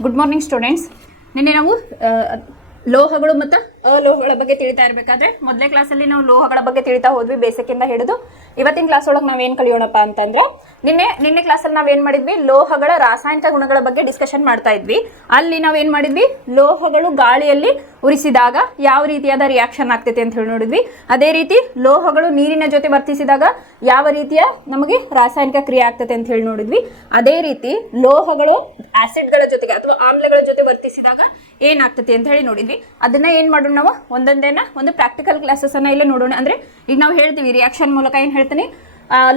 Good morning students. ನಿನ್ನೆ ನಾವು ಲೋಹಗಳು ಮತ್ತು ಅಲೋಹಗಳ ಬಗ್ಗೆ ತಿಳಿತಾ ಇರಬೇಕಾದ್ರೆ ಮೊದಲೇ ಕ್ಲಾಸಲ್ಲಿ ನಾವು ಲೋಹಗಳ ಬಗ್ಗೆ ತಿಳಿತಾ ಹೋದ್ವಿ, ಬೇಸಿಕ್ಕಿಂದ ಹಿಡಿದು. ಇವತ್ತಿನ ಕ್ಲಾಸ್ ಒಳಗೆ ನಾವೇನು ಕಲಿಯೋಣಪ್ಪ ಅಂತಂದ್ರೆ, ನಿನ್ನೆ ಕ್ಲಾಸಲ್ಲಿ ನಾವೇನು ಮಾಡಿದ್ವಿ, ಲೋಹಗಳ ರಾಸಾಯನಿಕ ಗುಣಗಳ ಬಗ್ಗೆ ಡಿಸ್ಕಷನ್ ಮಾಡ್ತಾ ಇದ್ವಿ. ಅಲ್ಲಿ ನಾವೇನು ಮಾಡಿದ್ವಿ, ಲೋಹಗಳು ಗಾಳಿಯಲ್ಲಿ ಉರಿಸಿದಾಗ ಯಾವ ರೀತಿಯಾದ ರಿಯಾಕ್ಷನ್ ಆಗ್ತೈತೆ ಅಂತ ಹೇಳಿ ನೋಡಿದ್ವಿ. ಅದೇ ರೀತಿ ಲೋಹಗಳು ನೀರಿನ ಜೊತೆ ವರ್ತಿಸಿದಾಗ ಯಾವ ರೀತಿಯ ನಮಗೆ ರಾಸಾಯನಿಕ ಕ್ರಿಯೆ ಆಗ್ತದೆ ಅಂತ ಹೇಳಿ ನೋಡಿದ್ವಿ. ಅದೇ ರೀತಿ ಲೋಹಗಳು ಆಸಿಡ್ಗಳ ಜೊತೆಗೆ ಅಥವಾ ಆಮ್ಲಗಳ ಜೊತೆ ವರ್ತಿಸಿದಾಗ ಏನಾಗ್ತದೆ ಅಂತ ಹೇಳಿ ನೋಡಿದ್ವಿ. ಅದನ್ನ ಏನ್ ಮಾಡೋಣ, ನಾವು ಒಂದು ಪ್ರಾಕ್ಟಿಕಲ್ ಕ್ಲಾಸಸ್ ಅನ್ನ ಇಲ್ಲ ನೋಡೋಣ. ಅಂದ್ರೆ ಈಗ ನಾವು ಹೇಳ್ತೀವಿ ರಿಯಾಕ್ಷನ್ ಮೂಲಕ ಏನ್ ಹೇಳ್ತೀನಿ,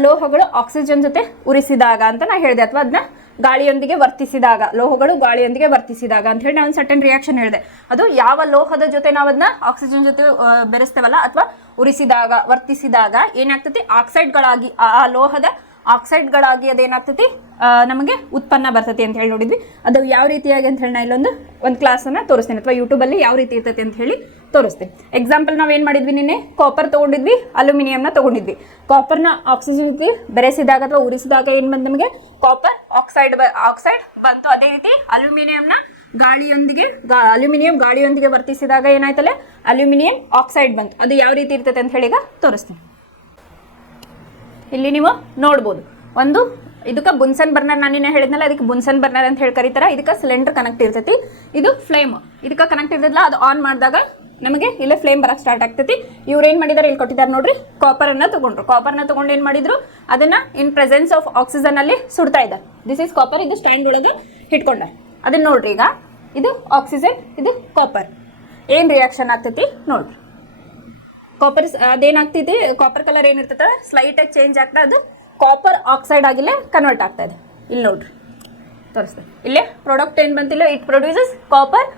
ಲೋಹಗಳು ಆಕ್ಸಿಜನ್ ಜೊತೆ ಉರಿಸಿದಾಗ ಅಂತ ನಾ ಹೇಳಿದೆ, ಅಥವಾ ಅದನ್ನ ಗಾಳಿಯೊಂದಿಗೆ ವರ್ತಿಸಿದಾಗ, ಲೋಹಗಳು ಗಾಳಿಯೊಂದಿಗೆ ವರ್ತಿಸಿದಾಗ ಅಂತ ಹೇಳಿ ನಾನು ಸರ್ಟನ್ ರಿಯಾಕ್ಷನ್ ಹೇಳಿದೆ. ಅದು ಯಾವ ಲೋಹದ ಜೊತೆ ನಾವು ಅದನ್ನ ಆಕ್ಸಿಜನ್ ಜೊತೆ ಬೆರೆಸ್ತೇವಲ್ಲ ಅಥವಾ ಉರಿಸಿದಾಗ ವರ್ತಿಸಿದಾಗ ಏನಾಗ್ತದೆ, ಆಕ್ಸೈಡ್ಗಳಾಗಿ ಆ ಲೋಹದ ಆಕ್ಸೈಡ್ಗಳಾಗಿ ಅದೇನಾಗ್ತತಿ ನಮಗೆ ಉತ್ಪನ್ನ ಬರ್ತತಿ ಅಂತ ಹೇಳಿ ನೋಡಿದ್ವಿ. ಅದು ಯಾವ ರೀತಿಯಾಗಿ ಅಂತ ಹೇಳಿ ನಾ ಇಲ್ಲೊಂದು ಕ್ಲಾಸನ್ನು ತೋರಿಸ್ತೀನಿ, ಅಥವಾ ಯೂಟ್ಯೂಬಲ್ಲಿ ಯಾವ ರೀತಿ ಇರ್ತೈತಿ ಅಂತ ಹೇಳಿ ತೋರಿಸ್ತೀನಿ. ಎಕ್ಸಾಂಪಲ್ ನಾವೇನು ಮಾಡಿದ್ವಿ, ನಿನ್ನೆ ಕಾಪರ್ ತೊಗೊಂಡಿದ್ವಿ, ಅಲ್ಯೂಮಿನಿಯಂನ ತೊಗೊಂಡಿದ್ವಿ. ಕಾಪರ್ನ ಆಕ್ಸಿಜನ್ ಜೊತೆ ಬೆರೆಸಿದಾಗ ಅಥವಾ ಉರಿಸಿದಾಗ ಏನು ಬಂದು ನಮಗೆ ಕಾಪರ್ ಆಕ್ಸೈಡ್ ಬಂತು. ಅದೇ ರೀತಿ ಅಲ್ಯೂಮಿನಿಯಂ ಗಾಳಿಯೊಂದಿಗೆ ವರ್ತಿಸಿದಾಗ ಏನಾಯ್ತಲ್ಲ, ಅಲ್ಯೂಮಿನಿಯಂ ಆಕ್ಸೈಡ್ ಬಂತು. ಅದು ಯಾವ ರೀತಿ ಇರ್ತೈತೆ ಅಂತ ಹೇಳಿ ಈಗ ತೋರಿಸ್ತೀನಿ. ಇಲ್ಲಿ ನೀವು ನೋಡ್ಬೋದು, ಒಂದು ಇದಕ್ಕೆ ಬುನ್ಸನ್ ಬರ್ನರ್, ನಾನಿನ್ನ ಹೇಳಿದ್ನಲ್ಲ ಅದಕ್ಕೆ ಬುನ್ಸನ್ ಬರ್ನರ್ ಅಂತ ಹೇಳಿ ಕರೀತಾರೆ. ಇದಕ್ಕೆ ಸಿಲಿಂಡರ್ ಕನೆಕ್ಟ್ ಇರ್ತೈತಿ, ಇದು ಫ್ಲೇಮ್ ಇದಕ್ಕೆ ಕನೆಕ್ಟ್ ಇರ್ತೈತಲ್ಲ, ಅದು ಆನ್ ಮಾಡಿದಾಗ ನಮಗೆ ಇಲ್ಲೇ ಫ್ಲೇಮ್ ಬರಕ್ಕೆ ಸ್ಟಾರ್ಟ್ ಆಗ್ತೈತಿ. ಇವ್ರು ಏನು ಮಾಡಿದಾರೆ, ಇಲ್ಲಿ ಕೊಟ್ಟಿದ್ದಾರೆ ನೋಡ್ರಿ, ಕಾಪರ್ನ ತಗೊಂಡು ಏನು ಮಾಡಿದ್ರು, ಅದನ್ನ ಇನ್ ಪ್ರೆಸೆನ್ಸ್ ಆಫ್ ಆಕ್ಸಿಜನ್ ಅಲ್ಲಿ ಸುಡ್ತಾ ಇದ್ದಾರೆ. ದಿಸ್ ಇಸ್ ಕಾಪರ್, ಇದು ಸ್ಟ್ಯಾಂಡ್ ಒಳಗೆ ಇಟ್ಕೊಂಡ. ಅದನ್ನ ನೋಡ್ರಿ, ಈಗ ಇದು ಆಕ್ಸಿಜನ್, ಇದು ಕಾಪರ್, ಏನು ರಿಯಾಕ್ಷನ್ ಆಗ್ತೈತಿ ನೋಡ್ರಿ. ಕಾಪರ್ ಅದೇನಾಗ್ತೈತಿ, ಕಾಪರ್ ಕಲರ್ ಏನಿರ್ತೈತೆ ಸ್ಲೈಟ್ ಆಗಿ ಚೇಂಜ್ ಆಗ್ತಾ, ಅದು ಕಾಪರ್ ಆಕ್ಸೈಡ್ ಆಗಿಲ್ಲೇ ಕನ್ವರ್ಟ್ ಆಗ್ತಾ ಇದೆ. ಇಲ್ಲಿ ನೋಡ್ರಿ ತೋರಿಸ್ತೇನೆ, ಇಲ್ಲೇ ಪ್ರಾಡಕ್ಟ್ ಏನು ಬಂತಿಲ್ಲ, ಇಟ್ ಪ್ರೊಡ್ಯೂಸಸ್ ಕಾಪರ್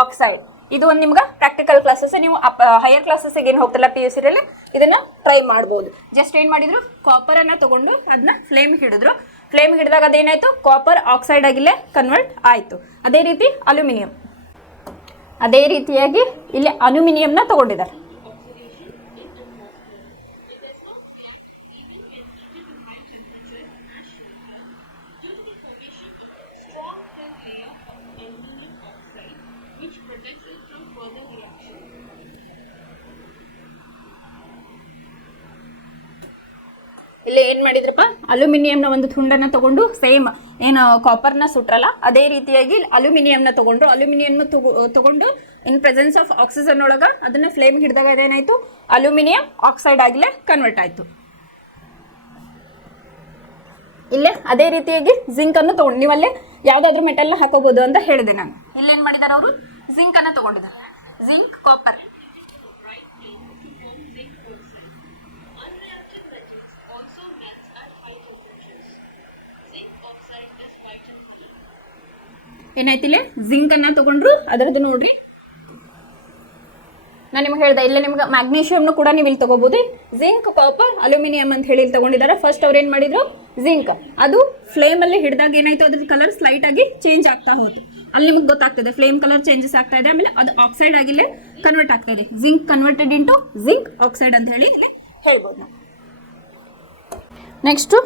ಆಕ್ಸೈಡ್. ಇದು ಒಂದು ನಿಮ್ಗೆ ಪ್ರಾಕ್ಟಿಕಲ್ ಕ್ಲಾಸಸ್, ನೀವು ಹೈಯರ್ ಕ್ಲಾಸಸ್ಗೆ ಏನು ಹೋಗ್ತಿಲ್ಲ PUC ರಲ್ಲಿ ಇದನ್ನ ಟ್ರೈ ಮಾಡ್ಬೋದು. ಜಸ್ಟ್ ಏನು ಮಾಡಿದ್ರು, ಕಾಪರ್ ಅನ್ನ ತಗೊಂಡು ಅದನ್ನ ಫ್ಲೇಮ್ ಹಿಡಿದಾಗ ಅದೇನಾಯ್ತು, ಕಾಪರ್ ಆಕ್ಸೈಡ್ ಆಗಿಲ್ಲೇ ಕನ್ವರ್ಟ್ ಆಯ್ತು. ಅದೇ ರೀತಿ ಅದೇ ರೀತಿಯಾಗಿ ಇಲ್ಲಿ ಅಲ್ಯೂಮಿನಿಯಂನ ತಗೊಂಡಿದ್ದಾರೆ. ಇಲ್ಲಿ ಏನ್ ಮಾಡಿದ್ರಪ್ಪ, ಅಲ್ಯೂಮಿನಿಯಂನ ಒಂದು ತುಂಡನ್ನ ತಗೊಂಡು ಸೇಮ್ ಏನು ಕಾಪರ್ನ ಸುಟ್ರಲ್ಲ ಅದೇ ರೀತಿಯಾಗಿ ಅಲ್ಯೂಮಿನಿಯಂನ ತಗೊಂಡು ಇನ್ ಪ್ರೆಸೆನ್ಸ್ ಆಫ್ ಆಕ್ಸಿಜನ್ ಒಳಗ ಅದನ್ನ ಫ್ಲೇಮ್ ಹಿಡಿದಾಗ ಅದೇನಾಯ್ತು, ಅಲ್ಯೂಮಿನಿಯಂ ಆಕ್ಸೈಡ್ ಆಗಿಲ್ಲೇ ಕನ್ವರ್ಟ್ ಆಯ್ತು. ಇಲ್ಲೇ ಅದೇ ರೀತಿಯಾಗಿ ಜಿಂಕ್ ಅನ್ನು ತಗೊಂಡು, ನೀವಲ್ಲೇ ಯಾವ್ದಾದ್ರು ಮೆಟಲ್ನ ಹಾಕೋಬಹುದು ಅಂತ ಹೇಳಿದೆ ನಾನು. ಇಲ್ಲೇನ್ ಮಾಡಿದಾರೆ ಅವರು, ಜಿಂಕ್ ಅನ್ನ ತಗೊಂಡಿದ್ದಾರೆ, ಜಿಂಕ್ ಕಾಪರ್. ಏನಾಯ್ತಿಲ್ಲ, ಜಿಂಕ್ ಅನ್ನ ತಗೊಂಡ್ರು, ಅದರದ್ದು ನೋಡ್ರಿ ನಾನು ನಿಮ್ಗೆ ಹೇಳ್ದೆ, ಇಲ್ಲ ನಿಮ್ಗೆ ಮ್ಯಾಗ್ನೀಷಿಯಂನು ಕೂಡ ನೀವು ಇಲ್ಲಿ ತಗೋಬಹುದು. ಜಿಂಕ್, ಕಾಪರ್, ಅಲ್ಯೂಮಿನಿಯಂ ಅಂತ ಹೇಳಿ ಇಲ್ಲಿ ತಗೊಂಡಿದ್ದಾರೆ. ಫಸ್ಟ್ ಅವ್ರು ಏನು ಮಾಡಿದ್ರು, ಜಿಂಕ್ ಅದು ಫ್ಲೇಮ್ ಅಲ್ಲಿ ಹಿಡಿದಾಗ ಏನಾಯ್ತು, ಅದ್ರ ಕಲರ್ ಸ್ಲೈಟ್ ಆಗಿ ಚೇಂಜ್ ಆಗ್ತಾ ಹೋಯ್ತು. ಅಲ್ಲಿ ನಿಮ್ಗೆ ಗೊತ್ತಾಗ್ತದೆ ಫ್ಲೇಮ್ ಕಲರ್ ಚೇಂಜಸ್ ಆಗ್ತಾ ಇದೆ, ಆಮೇಲೆ ಅದು ಆಕ್ಸೈಡ್ ಆಗಿಲ್ಲೇ ಕನ್ವರ್ಟ್ ಆಗ್ತಾ ಇದೆ. Zinc converted into zinc oxide ಅಂತ ಹೇಳಿ ಇಲ್ಲಿ ಹೇಳ್ಬೋದು ನಾವು. ನೆಕ್ಸ್ಟ್,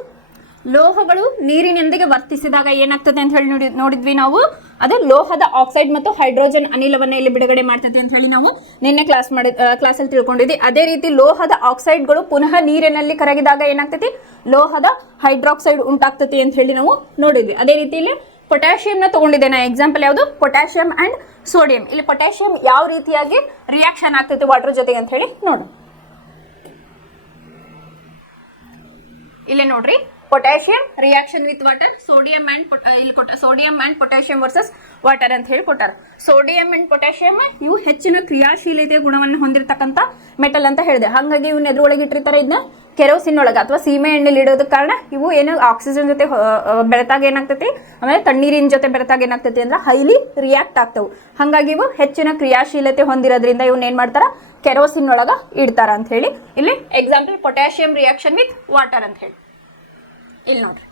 ಲೋಹಗಳು ನೀರಿನೊಂದಿಗೆ ವರ್ತಿಸಿದಾಗ ಏನಾಗ್ತದೆ ಅಂತ ಹೇಳಿ ನೋಡಿದ್ವಿ ನಾವು. ಅದು ಲೋಹದ ಆಕ್ಸೈಡ್ ಮತ್ತು ಹೈಡ್ರೋಜನ್ ಅನಿಲವನ್ನ ಇಲ್ಲಿ ಬಿಡುಗಡೆ ಮಾಡ್ತದೆ ಅಂತ ಹೇಳಿ ನಾವು ನಿನ್ನೆ ಕ್ಲಾಸಲ್ಲಿ ತಿಳ್ಕೊಂಡಿದ್ವಿ. ಅದೇ ರೀತಿ ಲೋಹದ ಆಕ್ಸೈಡ್ಗಳು ಪುನಃ ನೀರಿನಲ್ಲಿ ಕರಗಿದಾಗ ಏನಾಗ್ತೈತಿ, ಲೋಹದ ಹೈಡ್ರಾಕ್ಸೈಡ್ ಉಂಟಾಗ್ತತಿ ಅಂತ ಹೇಳಿ ನಾವು ನೋಡಿದ್ವಿ. ಅದೇ ರೀತಿ ಇಲ್ಲಿ ಪೊಟ್ಯಾಷಿಯಂನ ತಗೊಂಡಿದ್ದೆ ನಾ. ಎಕ್ಸಾಂಪಲ್ ಯಾವುದು, ಪೊಟ್ಯಾಷಿಯಂ ಅಂಡ್ ಸೋಡಿಯಂ. ಇಲ್ಲಿ ಪೊಟ್ಯಾಷಿಯಂ ಯಾವ ರೀತಿಯಾಗಿ ರಿಯಾಕ್ಷನ್ ಆಗ್ತೈತಿ ವಾಟರ್ ಜೊತೆಗೆ ಅಂತ ಹೇಳಿ ನೋಡು. ಇಲ್ಲೇ ನೋಡ್ರಿ, potassium reaction with water, sodium and potassium versus water ಅಂತ ಹೇಳಿ ಕೊಟ್ಟಾರ. ಸೋಡಿಯಂ ಅಂಡ್ ಪೊಟ್ಯಾಷಿಯಂ ಇವು ಹೆಚ್ಚಿನ ಕ್ರಿಯಾಶೀಲತೆಯ ಗುಣವನ್ನು ಹೊಂದಿರತಕ್ಕಂಥ ಮೆಟಲ್ ಅಂತ ಹೇಳಿದೆ. ಹಾಗಾಗಿ ಇವನ್ನ ಎದ್ರೊಳಗೆ ಇಟ್ಟಿರ್ತಾರೆ, ಇದನ್ನ ಕೆರೋಸಿನ್ ಒಳಗೆ ಅಥವಾ ಸೀಮೆ ಎಣ್ಣೆಲಿ ಇಡೋದಕ್ಕೆ ಕಾರಣ ಇವು ಏನು ಆಕ್ಸಿಜನ್ ಜೊತೆ ಬೆರೆತಾಗ ಏನಾಗ್ತೈತಿ, ಆಮೇಲೆ ತಣ್ಣೀರಿನ ಜೊತೆ ಬೆರೆತಾಗ ಏನಾಗ್ತೈತಿ ಅಂದ್ರೆ ಹೈಲಿ ರಿಯಾಕ್ಟ್ ಆಗ್ತವು. ಹಾಗಾಗಿ ಇವು ಹೆಚ್ಚಿನ ಕ್ರಿಯಾಶೀಲತೆ ಹೊಂದಿರೋದ್ರಿಂದ ಇವನ್ನ ಏನ್ ಮಾಡ್ತಾರ, ಕೆರೋಸಿನ್ ಒಳಗ ಇಡ್ತಾರ ಅಂತ ಹೇಳಿ. ಇಲ್ಲಿ example potassium reaction with water ಅಂತ ಹೇಳಿ ಇಲ್ಲಿ ನೋಡ್ರಿ.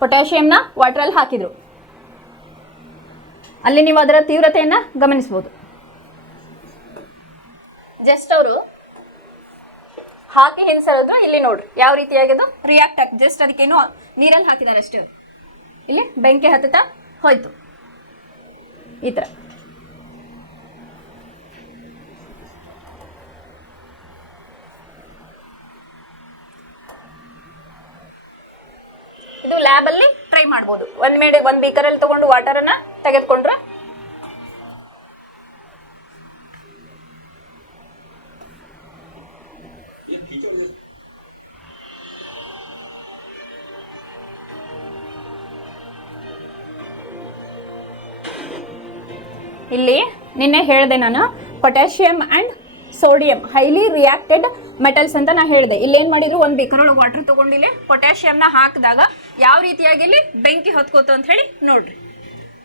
ಪೊಟ್ಯಾಷಿಯಂನ ವಾಟರಲ್ಲಿ ಹಾಕಿದ್ರು, ಅಲ್ಲಿ ನೀವು ಅದರ ತೀವ್ರತೆಯನ್ನು ಗಮನಿಸಬಹುದು. ಜಸ್ಟ್ ಅವರು ಹಾಕಿ ಹಿಂಸರಿದ್ರು ಇಲ್ಲಿ ನೋಡ್ರಿ ಯಾವ ರೀತಿಯಾಗಿದ್ದು ರಿಯಾಕ್ಟ್ ಆಗ್ತದೆ. ಜಸ್ಟ್ ಅದಕ್ಕೇನು ನೀರಲ್ಲಿ ಹಾಕಿದ್ದಾರೆ ಅಷ್ಟೇ. ಇಲ್ಲಿ ಬೆಂಕಿ ಹತ್ತುತ್ತಾ ಹೋಯ್ತು ಈ ತರ. ಇದು ಲ್ಯಾಬ್ ಅಲ್ಲಿ ಟ್ರೈ ಮಾಡಬಹುದು. ಒಂದ್ ಬೀಕರ್ ಅಲ್ಲಿ ತಗೊಂಡು ವಾಟರ್ ಅನ್ನ ತೆಗೆದುಕೊಂಡ್ರೆ ಇಲ್ಲಿ ನಿನ್ನೆ ಹೇಳಿದೆ ನಾನು potassium and sodium highly reacted metals ಅಂತ ನಾ ಹೇಳಿದೆ. ಇಲ್ಲಿ ಏನ್ ಮಾಡಿದ್ರು ಒಂದ್ ಬೇಕರ್ ಒಳಗೆ ವಾಟರ್ ತಗೊಂಡಿಲ್ಲ ಪೊಟ್ಯಾಷಿಯಂನ ಹಾಕಿದಾಗ ಯಾವ ರೀತಿಯಾಗಿ ಇಲ್ಲಿ ಬೆಂಕಿ ಹೊತ್ಕೋತು ಅಂತ ಹೇಳಿ ನೋಡ್ರಿ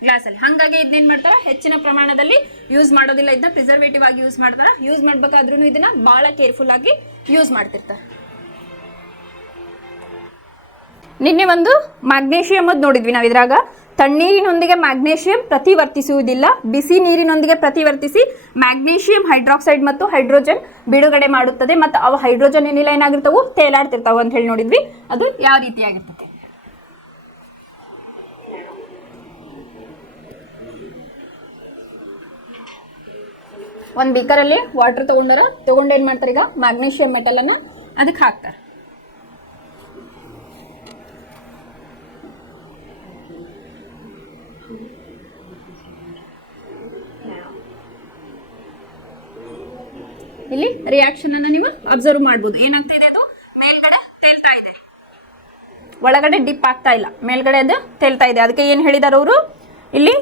ಗ್ಲಾಸಲ್ಲಿ. ಹಾಗಾಗಿ ಇದನ್ನೇನ್ ಮಾಡ್ತಾರ ಹೆಚ್ಚಿನ ಪ್ರಮಾಣದಲ್ಲಿ ಯೂಸ್ ಮಾಡೋದಿಲ್ಲ, ಇದನ್ನ ಪ್ರಿಸರ್ವೇಟಿವ್ ಆಗಿ ಯೂಸ್ ಮಾಡ್ತಾರ. ಯೂಸ್ ಮಾಡ್ಬೇಕಾದ್ರೂ ಇದನ್ನ ಬಹಳ ಕೇರ್ಫುಲ್ ಆಗಿ ಯೂಸ್ ಮಾಡ್ತಿರ್ತಾರೆ. ನಿನ್ನೆ ಒಂದು ಮ್ಯಾಗ್ನೇಷಿಯಂ ಅದ್ ನೋಡಿದ್ವಿ ನಾವು. ಇದ್ರಾಗ ತಣ್ಣೀರಿನೊಂದಿಗೆ ಮ್ಯಾಗ್ನೇಷಿಯಂ ಪ್ರತಿವರ್ತಿಸುವುದಿಲ್ಲ, ಬಿಸಿ ನೀರಿನೊಂದಿಗೆ ಪ್ರತಿವರ್ತಿಸಿ ಮ್ಯಾಗ್ನೇಷಿಯಂ ಹೈಡ್ರಾಕ್ಸೈಡ್ ಮತ್ತು ಹೈಡ್ರೋಜನ್ ಬಿಡುಗಡೆ ಮಾಡುತ್ತದೆ ಮತ್ತು ಅವು ಹೈಡ್ರೋಜನ್ ಏನಿಲ್ಲ ಏನಾಗಿರ್ತಾವು ತೇಲಾಡ್ತಿರ್ತಾವ ಅಂತ ಹೇಳಿ ನೋಡಿದ್ವಿ. ಅದು ಯಾವ ರೀತಿಯಾಗಿರ್ತದೆ. ಒಂದ್ ಬೀಕರ್ ಅಲ್ಲಿ ವಾಟರ್ ತಗೊಂಡು ಏನ್ ಮಾಡ್ತಾರೆ, ಈಗ ಮ್ಯಾಗ್ನೇಷಿಯಂ ಮೆಟಲ್ ಅನ್ನ ಅದಕ್ಕೆ ಹಾಕ್ತಾರೆ. ಇಲ್ಲಿ ರಿಯಾಕ್ಷನ್ ಅನ್ನ ನೀವು ಅಬ್ಸರ್ವ್ ಮಾಡಬಹುದು. ಏನಾಗ್ತಿದೆ, ಅದು ಮೇಲ್ಗಡೆ ತೇಲ್ತಾ ಇದೆ, ಒಳಗಡೆ ಡಿಪ್ ಆಗ್ತಾ ಇಲ್ಲ, ಮೇಲ್ಗಡೆ ಅದು ತೇಲ್ತಾ ಇದೆ. ಅದಕ್ಕೆ ಏನ್ ಹೇಳಿದಾರೆ ಅವರು, ಇಲ್ಲಿ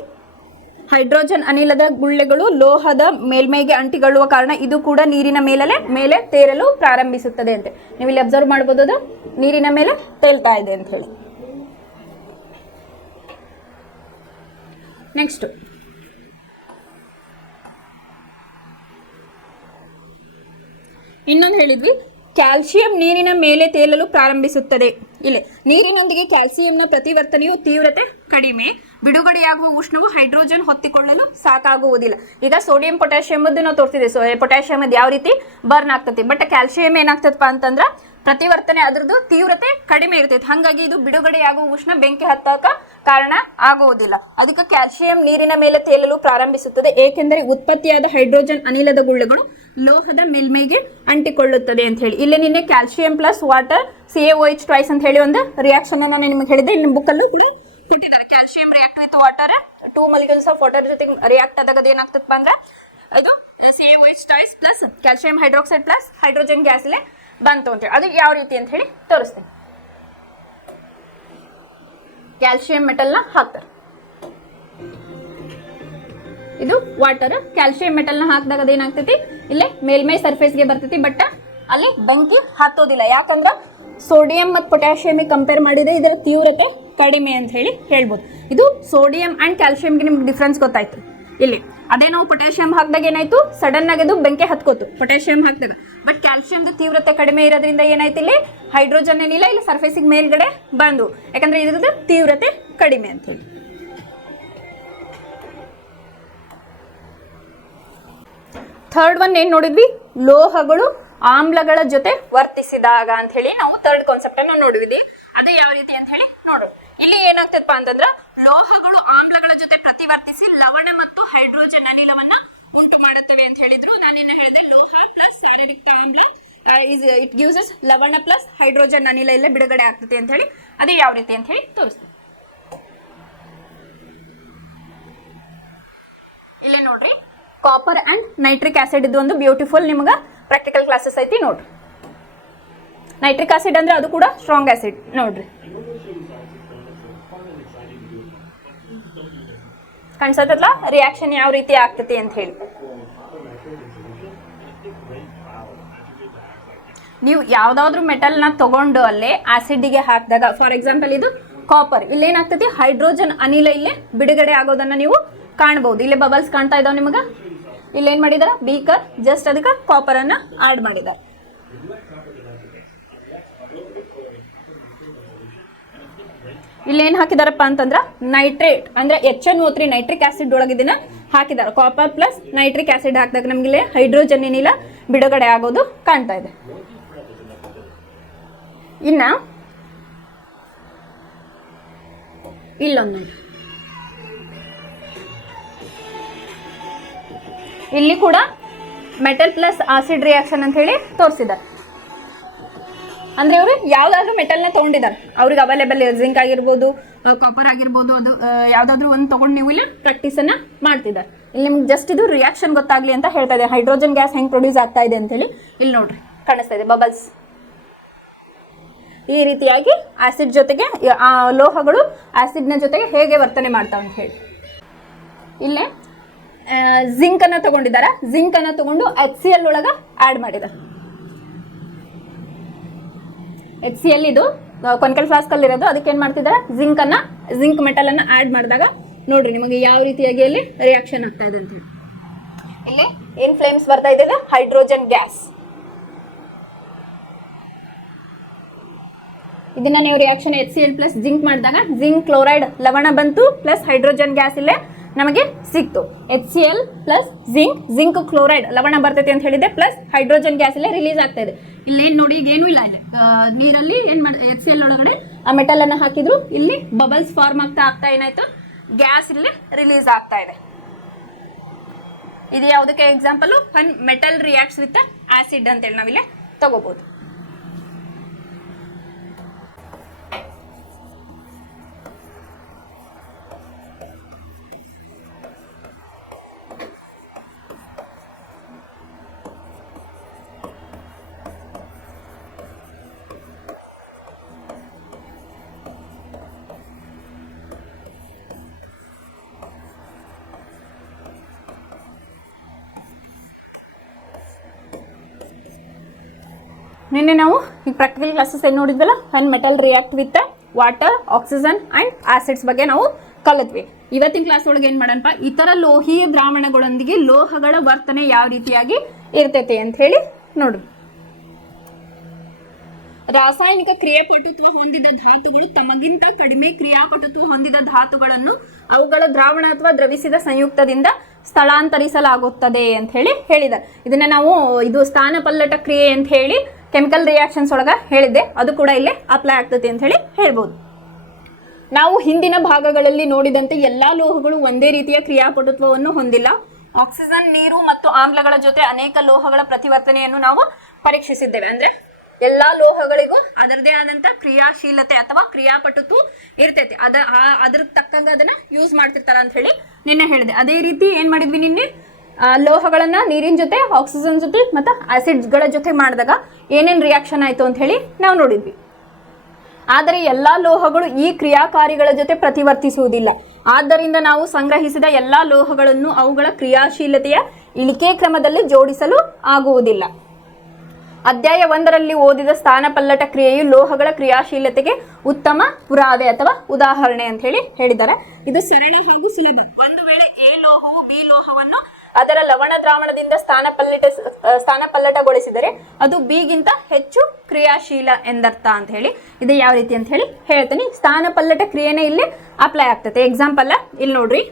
ಹೈಡ್ರೋಜನ್ ಅನಿಲದ ಗುಳ್ಳೆಗಳು ಲೋಹದ ಮೇಲ್ಮೈಗೆ ಅಂಟಿಕೊಳ್ಳುವ ಕಾರಣ ಇದು ಕೂಡ ನೀರಿನ ಮೇಲೆ ತೇರಲು ಪ್ರಾರಂಭಿಸುತ್ತದೆ ಅಂತ. ನೀವು ಇಲ್ಲಿ ಅಬ್ಸರ್ವ್ ಮಾಡಬಹುದು, ಅದು ನೀರಿನ ಮೇಲೆ ತೇಲ್ತಾ ಇದೆ ಅಂತ ಹೇಳಿ. ನೆಕ್ಸ್ಟ್ ಇನ್ನೊಂದು ಹೇಳಿದ್ವಿ, ಕ್ಯಾಲ್ಸಿಯಂ ನೀರಿನ ಮೇಲೆ ತೇಲಲು ಪ್ರಾರಂಭಿಸುತ್ತದೆ. ಇಲ್ಲಿ ನೀರಿನೊಂದಿಗೆ ಕ್ಯಾಲ್ಸಿಯಂನ ಪ್ರತಿವರ್ತನೆಯು ತೀವ್ರತೆ ಕಡಿಮೆ, ಬಿಡುಗಡೆಯಾಗುವ ಉಷ್ಣವು ಹೈಡ್ರೋಜನ್ ಹೊತ್ತಿಕೊಳ್ಳಲು ಸಾಕಾಗುವುದಿಲ್ಲ. ಈಗ ಸೋಡಿಯಂ ಪೊಟ್ಯಾಷಿಯಂ ನಾವು ತೋರಿಸಿದೆ, ಪೊಟ್ಯಾಷಿಯಂ ಯಾವ ರೀತಿ ಬರ್ನ್ ಆಗ್ತದೆ. ಬಟ್ ಕ್ಯಾಲ್ಸಿಯಂ ಏನಾಗ್ತದಪ್ಪ ಅಂತಂದ್ರ ಪ್ರತಿವರ್ತನೆ ಅದ್ರದ್ದು ತೀವ್ರತೆ ಕಡಿಮೆ ಇರ್ತೈತೆ. ಹಾಗಾಗಿ ಇದು ಬಿಡುಗಡೆಯಾಗುವ ಉಷ್ಣ ಬೆಂಕಿ ಹತ್ತಕ ಕಾರಣ ಆಗುವುದಿಲ್ಲ. ಅದಕ್ಕೆ ಕ್ಯಾಲ್ಸಿಯಂ ನೀರಿನ ಮೇಲೆ ತೇಲಲು ಪ್ರಾರಂಭಿಸುತ್ತದೆ, ಏಕೆಂದರೆ ಉತ್ಪತ್ತಿಯಾದ ಹೈಡ್ರೋಜನ್ ಅನಿಲದ ಗುಳ್ಳೆಗಳು ಲೋಹದ ಮೇಲ್ಮೈಗೆ ಅಂಟಿಕೊಳ್ಳುತ್ತದೆ ಅಂತ ಹೇಳಿ. ಇಲ್ಲಿ ನಿನ್ನೆ calcium plus water CaOH twice ಅಂತ ಹೇಳಿ ಒಂದು ರಿಯಾಕ್ಷನ್ ನಾನು ನಿಮಗೆ ಹೇಳಿದೆ. ಇಲ್ಲಿ ಬುಕ್ ಅಲ್ಲೂ ಕೂಡ ಕೊಟ್ಟಿದ್ದಾರೆ. Calcium react with water, 2 molecules of water ಜೊತೆಗೆ ರಿಯಾಕ್ಟ್ ಆದಾಗ ಏನಾಗ್ತದಪ್ಪ ಅಂದ್ರೆ ಇದು CaOH twice plus calcium hydroxide plus hydrogen gas ಇಲ್ಲೇ ಬಂತು ಅಂತ ಹೇಳಿ. ಅದು ಯಾವ ರೀತಿ ಅಂತ ಹೇಳಿ ತೋರಿಸ್ತೇನೆ. ಕ್ಯಾಲ್ಸಿಯಂ ಮೆಟಲ್ನ ಹಾಕ್ತಾರೆ, ಇದು ವಾಟರ್. ಕ್ಯಾಲ್ಸಿಯಂ ಮೆಟಲ್ನ ಹಾಕಿದಾಗ ಅದೇನಾಗ್ತೈತಿ, ಇಲ್ಲೇ ಮೇಲ್ಮೈ ಸರ್ಫೇಸ್ಗೆ ಬರ್ತೈತಿ, ಬಟ್ ಅಲ್ಲಿ ಬೆಂಕಿ ಹತ್ತೋದಿಲ್ಲ. ಯಾಕಂದ್ರೆ ಸೋಡಿಯಂ ಮತ್ತು ಪೊಟ್ಯಾಷಿಯಮಿಗೆ ಕಂಪೇರ್ ಮಾಡಿದ್ರೆ ಇದರ ತೀವ್ರತೆ ಕಡಿಮೆ ಅಂತ ಹೇಳಿ ಹೇಳ್ಬೋದು. ಇದು ಸೋಡಿಯಂ ಅಂಡ್ ಕ್ಯಾಲ್ಸಿಯಂಗೆ ನಿಮ್ಗೆ ಡಿಫ್ರೆನ್ಸ್ ಗೊತ್ತಾಯ್ತು. ಇಲ್ಲಿ ಅದೇ ನಾವು ಪೊಟ್ಯಾಷಿಯಂ ಹಾಕಿದಾಗ ಏನಾಯ್ತು, ಸಡನ್ ಆಗಿ ಅದು ಬೆಂಕಿ ಹತ್ಕೋತು ಪೊಟ್ಯಾಷಿಯಂ ಹಾಕಿದಾಗ. ಬಟ್ ಕ್ಯಾಲ್ಸಿಯಂದು ತೀವ್ರತೆ ಕಡಿಮೆ ಇರೋದ್ರಿಂದ ಏನಾಯ್ತು, ಇಲ್ಲಿ ಹೈಡ್ರೋಜನ್ ಏನಿಲ್ಲ, ಇಲ್ಲಿ ಸರ್ಫೇಸಿಗೆ ಮೇಲ್ಗಡೆ ಬಂದು, ಯಾಕಂದ್ರೆ ಇದ್ರದ್ದು ತೀವ್ರತೆ ಕಡಿಮೆ ಅಂತ ಹೇಳಿ. ಥರ್ಡ್ ಒನ್ ಏನ್ ನೋಡಿದ್ವಿ, ಲೋಹಗಳು ಆಮ್ಲಗಳ ಜೊತೆ ವರ್ತಿಸಿದಾಗ ಅಂತ ಹೇಳಿ ನಾವು ಥರ್ಡ್ ಕಾನ್ಸೆಪ್ಟ್ ಅನ್ನು ನೋಡಿದ್ವಿ. ಅದೇ ಯಾವ ರೀತಿ ಅಂತ ಹೇಳಿ ನೋಡು. ಇಲ್ಲಿ ಏನಾಗ್ತದಪ್ಪ ಅಂತಂದ್ರ, ಲೋಹಗಳು ಆಮ್ಲಗಳ ಜೊತೆ ಪ್ರತಿವರ್ತಿಸಿ ಲವಣ ಮತ್ತು ಹೈಡ್ರೋಜನ್ ಅನಿಲವನ್ನ ಉಂಟು ಮಾಡುತ್ತವೆ ಅಂತ ಹೇಳಿದ್ರು. ನಾನಿನ್ನ ಹೇಳಿದೆ, ಲೋಹ ಪ್ಲಸ್ ಶಾರೀರಿಕ ಆಮ್ಲ ಇಟ್ ಗಿವ್ಸ್ ಅಸ್ ಲವಣ ಪ್ಲಸ್ ಹೈಡ್ರೋಜನ್ ಅನಿಲ ಎಲ್ಲ ಬಿಡುಗಡೆ ಆಗ್ತದೆ ಅಂತ ಹೇಳಿ. ಅದೇ ಯಾವ ರೀತಿ ಅಂತ ಹೇಳಿ ತೋರಿಸ್ತೀನಿ. ಇಲ್ಲೇ ನೋಡ್ರಿ, ಕಾಪರ್ ಅಂಡ್ ನೈಟ್ರಿಕ್ ಆಸಿಡ್ ಇದು ಒಂದು ಬ್ಯೂಟಿಫುಲ್ ನಿಮ್ಗೆ ಪ್ರಾಕ್ಟಿಕಲ್ ಕ್ಲಾಸಸ್ ಐತಿ ನೋಡ್ರಿ. ನೈಟ್ರಿಕ್ ಆಸಿಡ್ ಅಂದ್ರೆ ಅದು ಕೂಡ ಸ್ಟ್ರಾಂಗ್ ಆಸಿಡ್ ನೋಡ್ರಿ. ಕಾಣಿಸತ್ತಲ್ಲ ರಿಯಾಕ್ಷನ್ ಯಾವ ರೀತಿ ಆಗ್ತತಿ ಅಂತ ಹೇಳಿ. ನೀವು ಯಾವ್ದಾದ್ರು ಮೆಟಲ್ನ ತಗೊಂಡು ಅಲ್ಲೇ ಆಸಿಡ್ಗೆ ಹಾಕಿದಾಗ, ಫಾರ್ ಎಕ್ಸಾಂಪಲ್ ಇದು ಕಾಪರ್, ಇಲ್ಲಿ ಏನಾಗ್ತತಿ, ಹೈಡ್ರೋಜನ್ ಅನಿಲ ಇಲ್ಲೇ ಬಿಡುಗಡೆ ಆಗೋದನ್ನ ನೀವು ಕಾಣಬಹುದು. ಇಲ್ಲಿ ಬಬಲ್ಸ್ ಕಾಣ್ತಾ ಇದಾವ ನಿಮಗ. ಇಲ್ಲೇನ್ ಮಾಡಿದಾರ, ಬೀಕರ್ ಜಸ್ಟ್ ಅದಕ್ಕೆ ಕಾಪರ್ ಅನ್ನ ಆಡ್ ಮಾಡಿದ್ದಾರೆ. ಇಲ್ಲೇನ್ ಹಾಕಿದಾರಪ್ಪ ಅಂತಂದ್ರ ನೈಟ್ರೇಟ್ ಅಂದ್ರೆ HNO3 ನೈಟ್ರಿಕ್ ಆಸಿಡ್ ಒಳಗಿದಿನ ಹಾಕಿದಾರೆ. ಕಾಪರ್ ಪ್ಲಸ್ ನೈಟ್ರಿಕ್ ಆಸಿಡ್ ಹಾಕಿದಾಗ ನಮ್ಗೆ ಇಲ್ಲಿ ಹೈಡ್ರೋಜನ್ ಏನಿಲ್ಲ ಬಿಡುಗಡೆ ಆಗೋದು ಕಾಣ್ತಾ ಇದೆ. ಇನ್ನು ಇಲ್ಲೊಂದು ಇಲ್ಲಿ ಕೂಡ ಮೆಟಲ್ ಪ್ಲಸ್ ಆಸಿಡ್ ರಿಯಾಕ್ಷನ್ ಅಂತ ಹೇಳಿ ತೋರಿಸಿದ್ದಾರೆ. ಅಂದ್ರೆ ಅವರು ಯಾವ್ದಾದ್ರು ಮೆಟಲ್ನ ತೊಗೊಂಡಿದ್ದಾರೆ, ಅವ್ರಿಗೆ ಅವೈಲೇಬಲ್ ಜಿಂಕ್ ಆಗಿರ್ಬೋದು, ಕಾಪರ್ ಆಗಿರ್ಬೋದು, ಅದು ಯಾವ್ದಾದ್ರು ಒಂದು ತೊಗೊಂಡು ನೀವು ಇಲ್ಲಿ ಪ್ರಾಕ್ಟೀಸನ್ನು ಮಾಡ್ತಿದ್ದಾರೆ. ಇಲ್ಲಿ ನಿಮ್ಗೆ ಜಸ್ಟ್ ಇದು ರಿಯಾಕ್ಷನ್ ಗೊತ್ತಾಗ್ಲಿ ಅಂತ ಹೇಳ್ತಾ ಇದೆ. ಹೈಡ್ರೋಜನ್ ಗ್ಯಾಸ್ ಹೆಂಗೆ ಪ್ರೊಡ್ಯೂಸ್ ಆಗ್ತಾ ಇದೆ ಅಂತೇಳಿ ಇಲ್ಲಿ ನೋಡ್ರಿ ಕಾಣಿಸ್ತಾ ಇದೆ ಬಬಲ್ಸ್. ಈ ರೀತಿಯಾಗಿ ಆಸಿಡ್ ಜೊತೆಗೆ ಲೋಹಗಳು ಆಸಿಡ್ನ ಜೊತೆಗೆ ಹೇಗೆ ವರ್ತನೆ ಮಾಡ್ತಾವೆ ಅಂತ ಹೇಳಿ ಇಲ್ಲೇ ಜಿಂಕ್ ಅನ್ನ ತಗೊಂಡಿದ್ದಾರೆ. ಜಿಂಕ್ ಅನ್ನ ತಗೊಂಡು HCl ಒಳಗ ಆಡ್ ಮಾಡಿದ್ದಾರೆ. HCl ಇದು ಕೊನ್ಕಲ್ ಫ್ಲಾಸ್ಕ್ ಅಲ್ಲಿ ಇರೋದು. ಅದಕ್ಕೆ ಏನ್ ಮಾಡ್ತಿದ್ದಾರೆ, ಜಿಂಕ್ ಮೆಟಲ್ ಅನ್ನ ಆಡ್ ಮಾಡಿದಾಗ ನೋಡ್ರಿ ನಿಮಗೆ ಯಾವ ರೀತಿಯಾಗಿ ಅಲ್ಲಿ ರಿಯಾಕ್ಷನ್ ಆಗ್ತಾ ಇದೆ ಅಂತ ಹೇಳಿ. ಇಲ್ಲಿ ಏನ್ ಫ್ಲೇಮ್ಸ್ ಬರ್ತಾ ಇದೆ, ಹೈಡ್ರೋಜನ್ ಗ್ಯಾಸ್. ಇದನ್ನ ನೀವು ರಿಯಾಕ್ಷನ್ HCl ಪ್ಲಸ್ ಜಿಂಕ್ ಮಾಡಿದಾಗ ಜಿಂಕ್ ಕ್ಲೋರೈಡ್ ಲವಣ ಬಂತು, ಪ್ಲಸ್ ಹೈಡ್ರೋಜನ್ ಗ್ಯಾಸ್ ಇಲ್ಲೇ ನಮಗೆ ಸಿಕ್ತು. HCl ಪ್ಲಸ್ ಜಿಂಕ್ ಕ್ಲೋರೈಡ್ ಲವಣ ಬರ್ತೈತಿ ಅಂತ ಹೇಳಿದೆ, ಪ್ಲಸ್ ಹೈಡ್ರೋಜನ್ ಗ್ಯಾಸ್ ಇಲ್ಲೇ ರಿಲೀಸ್ ಆಗ್ತಾ ಇದೆ. ಇಲ್ಲೇನು ನೋಡಿ ಈಗ ಏನೂ ಇಲ್ಲ, ಇಲ್ಲಿ ನೀರಲ್ಲಿ ಏನ್ HCl ಒಳಗಡೆ ಆ ಮೆಟಲ್ ಅನ್ನ ಹಾಕಿದ್ರು, ಇಲ್ಲಿ ಬಬಲ್ಸ್ ಫಾರ್ಮ್ ಆಗ್ತಾ ಏನಾಯ್ತು, ಗ್ಯಾಸ್ ಇಲ್ಲಿ ರಿಲೀಸ್ ಆಗ್ತಾ ಇದೆ. ಇದು ಯಾವುದಕ್ಕೆ example, one metal reacts with acid ಅಂತೇಳಿ ನಾವಿಲ್ಲಿ ತಗೋಬಹುದು. ನಿನ್ನೆ ನಾವು ಈ ಪ್ರಾಕ್ಟಿಕಲ್ ಕ್ಲಾಸಸ್ ಏನು ನೋಡಿದ್ವಲ್ಲ, one metal react with water, oxygen and acids ಬಗ್ಗೆ ನಾವು ಕಲಿತ್ವಿ. ಇವತ್ತಿನ ಕ್ಲಾಸ್ ಒಳಗೆ ಏನು ಮಾಡೋಣಪ್ಪ, ಇತರ ಲೋಹೀಯ ದ್ರಾವಣಗಳೊಂದಿಗೆ ಲೋಹಗಳ ವರ್ತನೆ ಯಾವ ರೀತಿಯಾಗಿ ಇರ್ತೈತೆ ಅಂತ ಹೇಳಿ ನೋಡು. ರಾಸಾಯನಿಕ ಕ್ರಿಯಾಪಟುತ್ವ ಹೊಂದಿದ ಧಾತುಗಳು ತಮಗಿಂತ ಕಡಿಮೆ ಕ್ರಿಯಾಪಟುತ್ವ ಹೊಂದಿದ ಧಾತುಗಳನ್ನು ಅವುಗಳ ದ್ರಾವಣ ಅಥವಾ ದ್ರವಿಸಿದ ಸಂಯುಕ್ತದಿಂದ ಸ್ಥಳಾಂತರಿಸಲಾಗುತ್ತದೆ ಅಂತ ಹೇಳಿ ಹೇಳಿದ್ದಾರೆ. ಇದನ್ನ ನಾವು ಇದು ಸ್ಥಾನಪಲ್ಲಟ ಕ್ರಿಯೆ ಅಂತ ಹೇಳಿ ಕೆಮಿಕಲ್ ರಿಯಾಕ್ಷನ್ಸ್ ಒಳಗ ಹೇಳಿದ್ದೆ, ಅದು ಕೂಡ ಇಲ್ಲೇ ಅಪ್ಲೈ ಆಗ್ತದೆ ಅಂತ ಹೇಳಿ ಹೇಳ್ಬೋದು. ನಾವು ಹಿಂದಿನ ಭಾಗಗಳಲ್ಲಿ ನೋಡಿದಂತೆ ಎಲ್ಲಾ ಲೋಹಗಳು ಒಂದೇ ರೀತಿಯ ಕ್ರಿಯಾಪಟುತ್ವವನ್ನು ಹೊಂದಿಲ್ಲ. ಆಕ್ಸಿಜನ್, ನೀರು ಮತ್ತು ಆಮ್ಲಗಳ ಜೊತೆ ಅನೇಕ ಲೋಹಗಳ ಪ್ರತಿವರ್ತನೆಯನ್ನು ನಾವು ಪರೀಕ್ಷಿಸಿದ್ದೇವೆ. ಅಂದ್ರೆ ಎಲ್ಲಾ ಲೋಹಗಳಿಗೂ ಅದರದೇ ಆದಂತ ಕ್ರಿಯಾಶೀಲತೆ ಅಥವಾ ಕ್ರಿಯಾಪಟುತ್ವ ಇರ್ತೈತಿ. ಅದ್ರ ತಕ್ಕಂಗ ಅದನ್ನ ಯೂಸ್ ಮಾಡ್ತಿರ್ತಾರ ಅಂತ ಹೇಳಿ ನಿನ್ನೆ ಹೇಳಿದೆ. ಅದೇ ರೀತಿ ಏನ್ ಮಾಡಿದ್ವಿ, ನಿನ್ನೆ ಲೋಹಗಳನ್ನ ನೀರಿನ ಜೊತೆ, ಆಕ್ಸಿಜನ್ ಜೊತೆ ಮತ್ತು ಆಸಿಡ್ಗಳ ಜೊತೆ ಮಾಡಿದಾಗ ಏನೇನ್ ರಿಯಾಕ್ಷನ್ ಆಯ್ತು ಅಂತ ಹೇಳಿ ನಾವು ನೋಡಿದ್ವಿ. ಆದರೆ ಎಲ್ಲಾ ಲೋಹಗಳು ಈ ಕ್ರಿಯಾಕಾರಿಗಳ ಜೊತೆ ಪ್ರತಿವರ್ತಿಸುವುದಿಲ್ಲ. ಆದ್ದರಿಂದ ನಾವು ಸಂಗ್ರಹಿಸಿದ ಎಲ್ಲಾ ಲೋಹಗಳನ್ನು ಅವುಗಳ ಕ್ರಿಯಾಶೀಲತೆಯ ಇಳಿಕೆ ಕ್ರಮದಲ್ಲಿ ಜೋಡಿಸಲು ಆಗುವುದಿಲ್ಲ. ಅಧ್ಯಾಯ 1ರಲ್ಲಿ ಓದಿದ ಸ್ಥಾನಪಲ್ಲಟ ಕ್ರಿಯೆಯು ಲೋಹಗಳ ಕ್ರಿಯಾಶೀಲತೆಗೆ ಉತ್ತಮ ಪುರಾವೆ ಅಥವಾ ಉದಾಹರಣೆ ಅಂತ ಹೇಳಿ ಹೇಳಿದ್ದಾರೆ. ಇದು ಸರಳ ಹಾಗೂ ಸುಲಭ. ಒಂದು ವೇಳೆ ಎ ಲೋಹವು ಬಿ ಲೋಹವನ್ನು ಅದರ ಲವಣ ದ್ರಾವಣದಿಂದ ಸ್ಥಾನಪಲ್ಲಟಗೊಳಿಸಿದರೆ ಅದು ಬಿಗಿಂತ ಹೆಚ್ಚು ಕ್ರಿಯಾಶೀಲ ಎಂದರ್ಥ ಅಂತ ಹೇಳಿ. ಇದು ಯಾವ ರೀತಿ ಅಂತ ಹೇಳಿ ಹೇಳ್ತೀನಿ. ಸ್ಥಾನಪಲ್ಲಟ ಕ್ರಿಯೆನೇ ಇಲ್ಲಿ ಅಪ್ಲೈ ಆಗ್ತದೆ. ಎಕ್ಸಾಂಪಲ್ ಇಲ್ಲಿ ನೋಡ್ರಿ,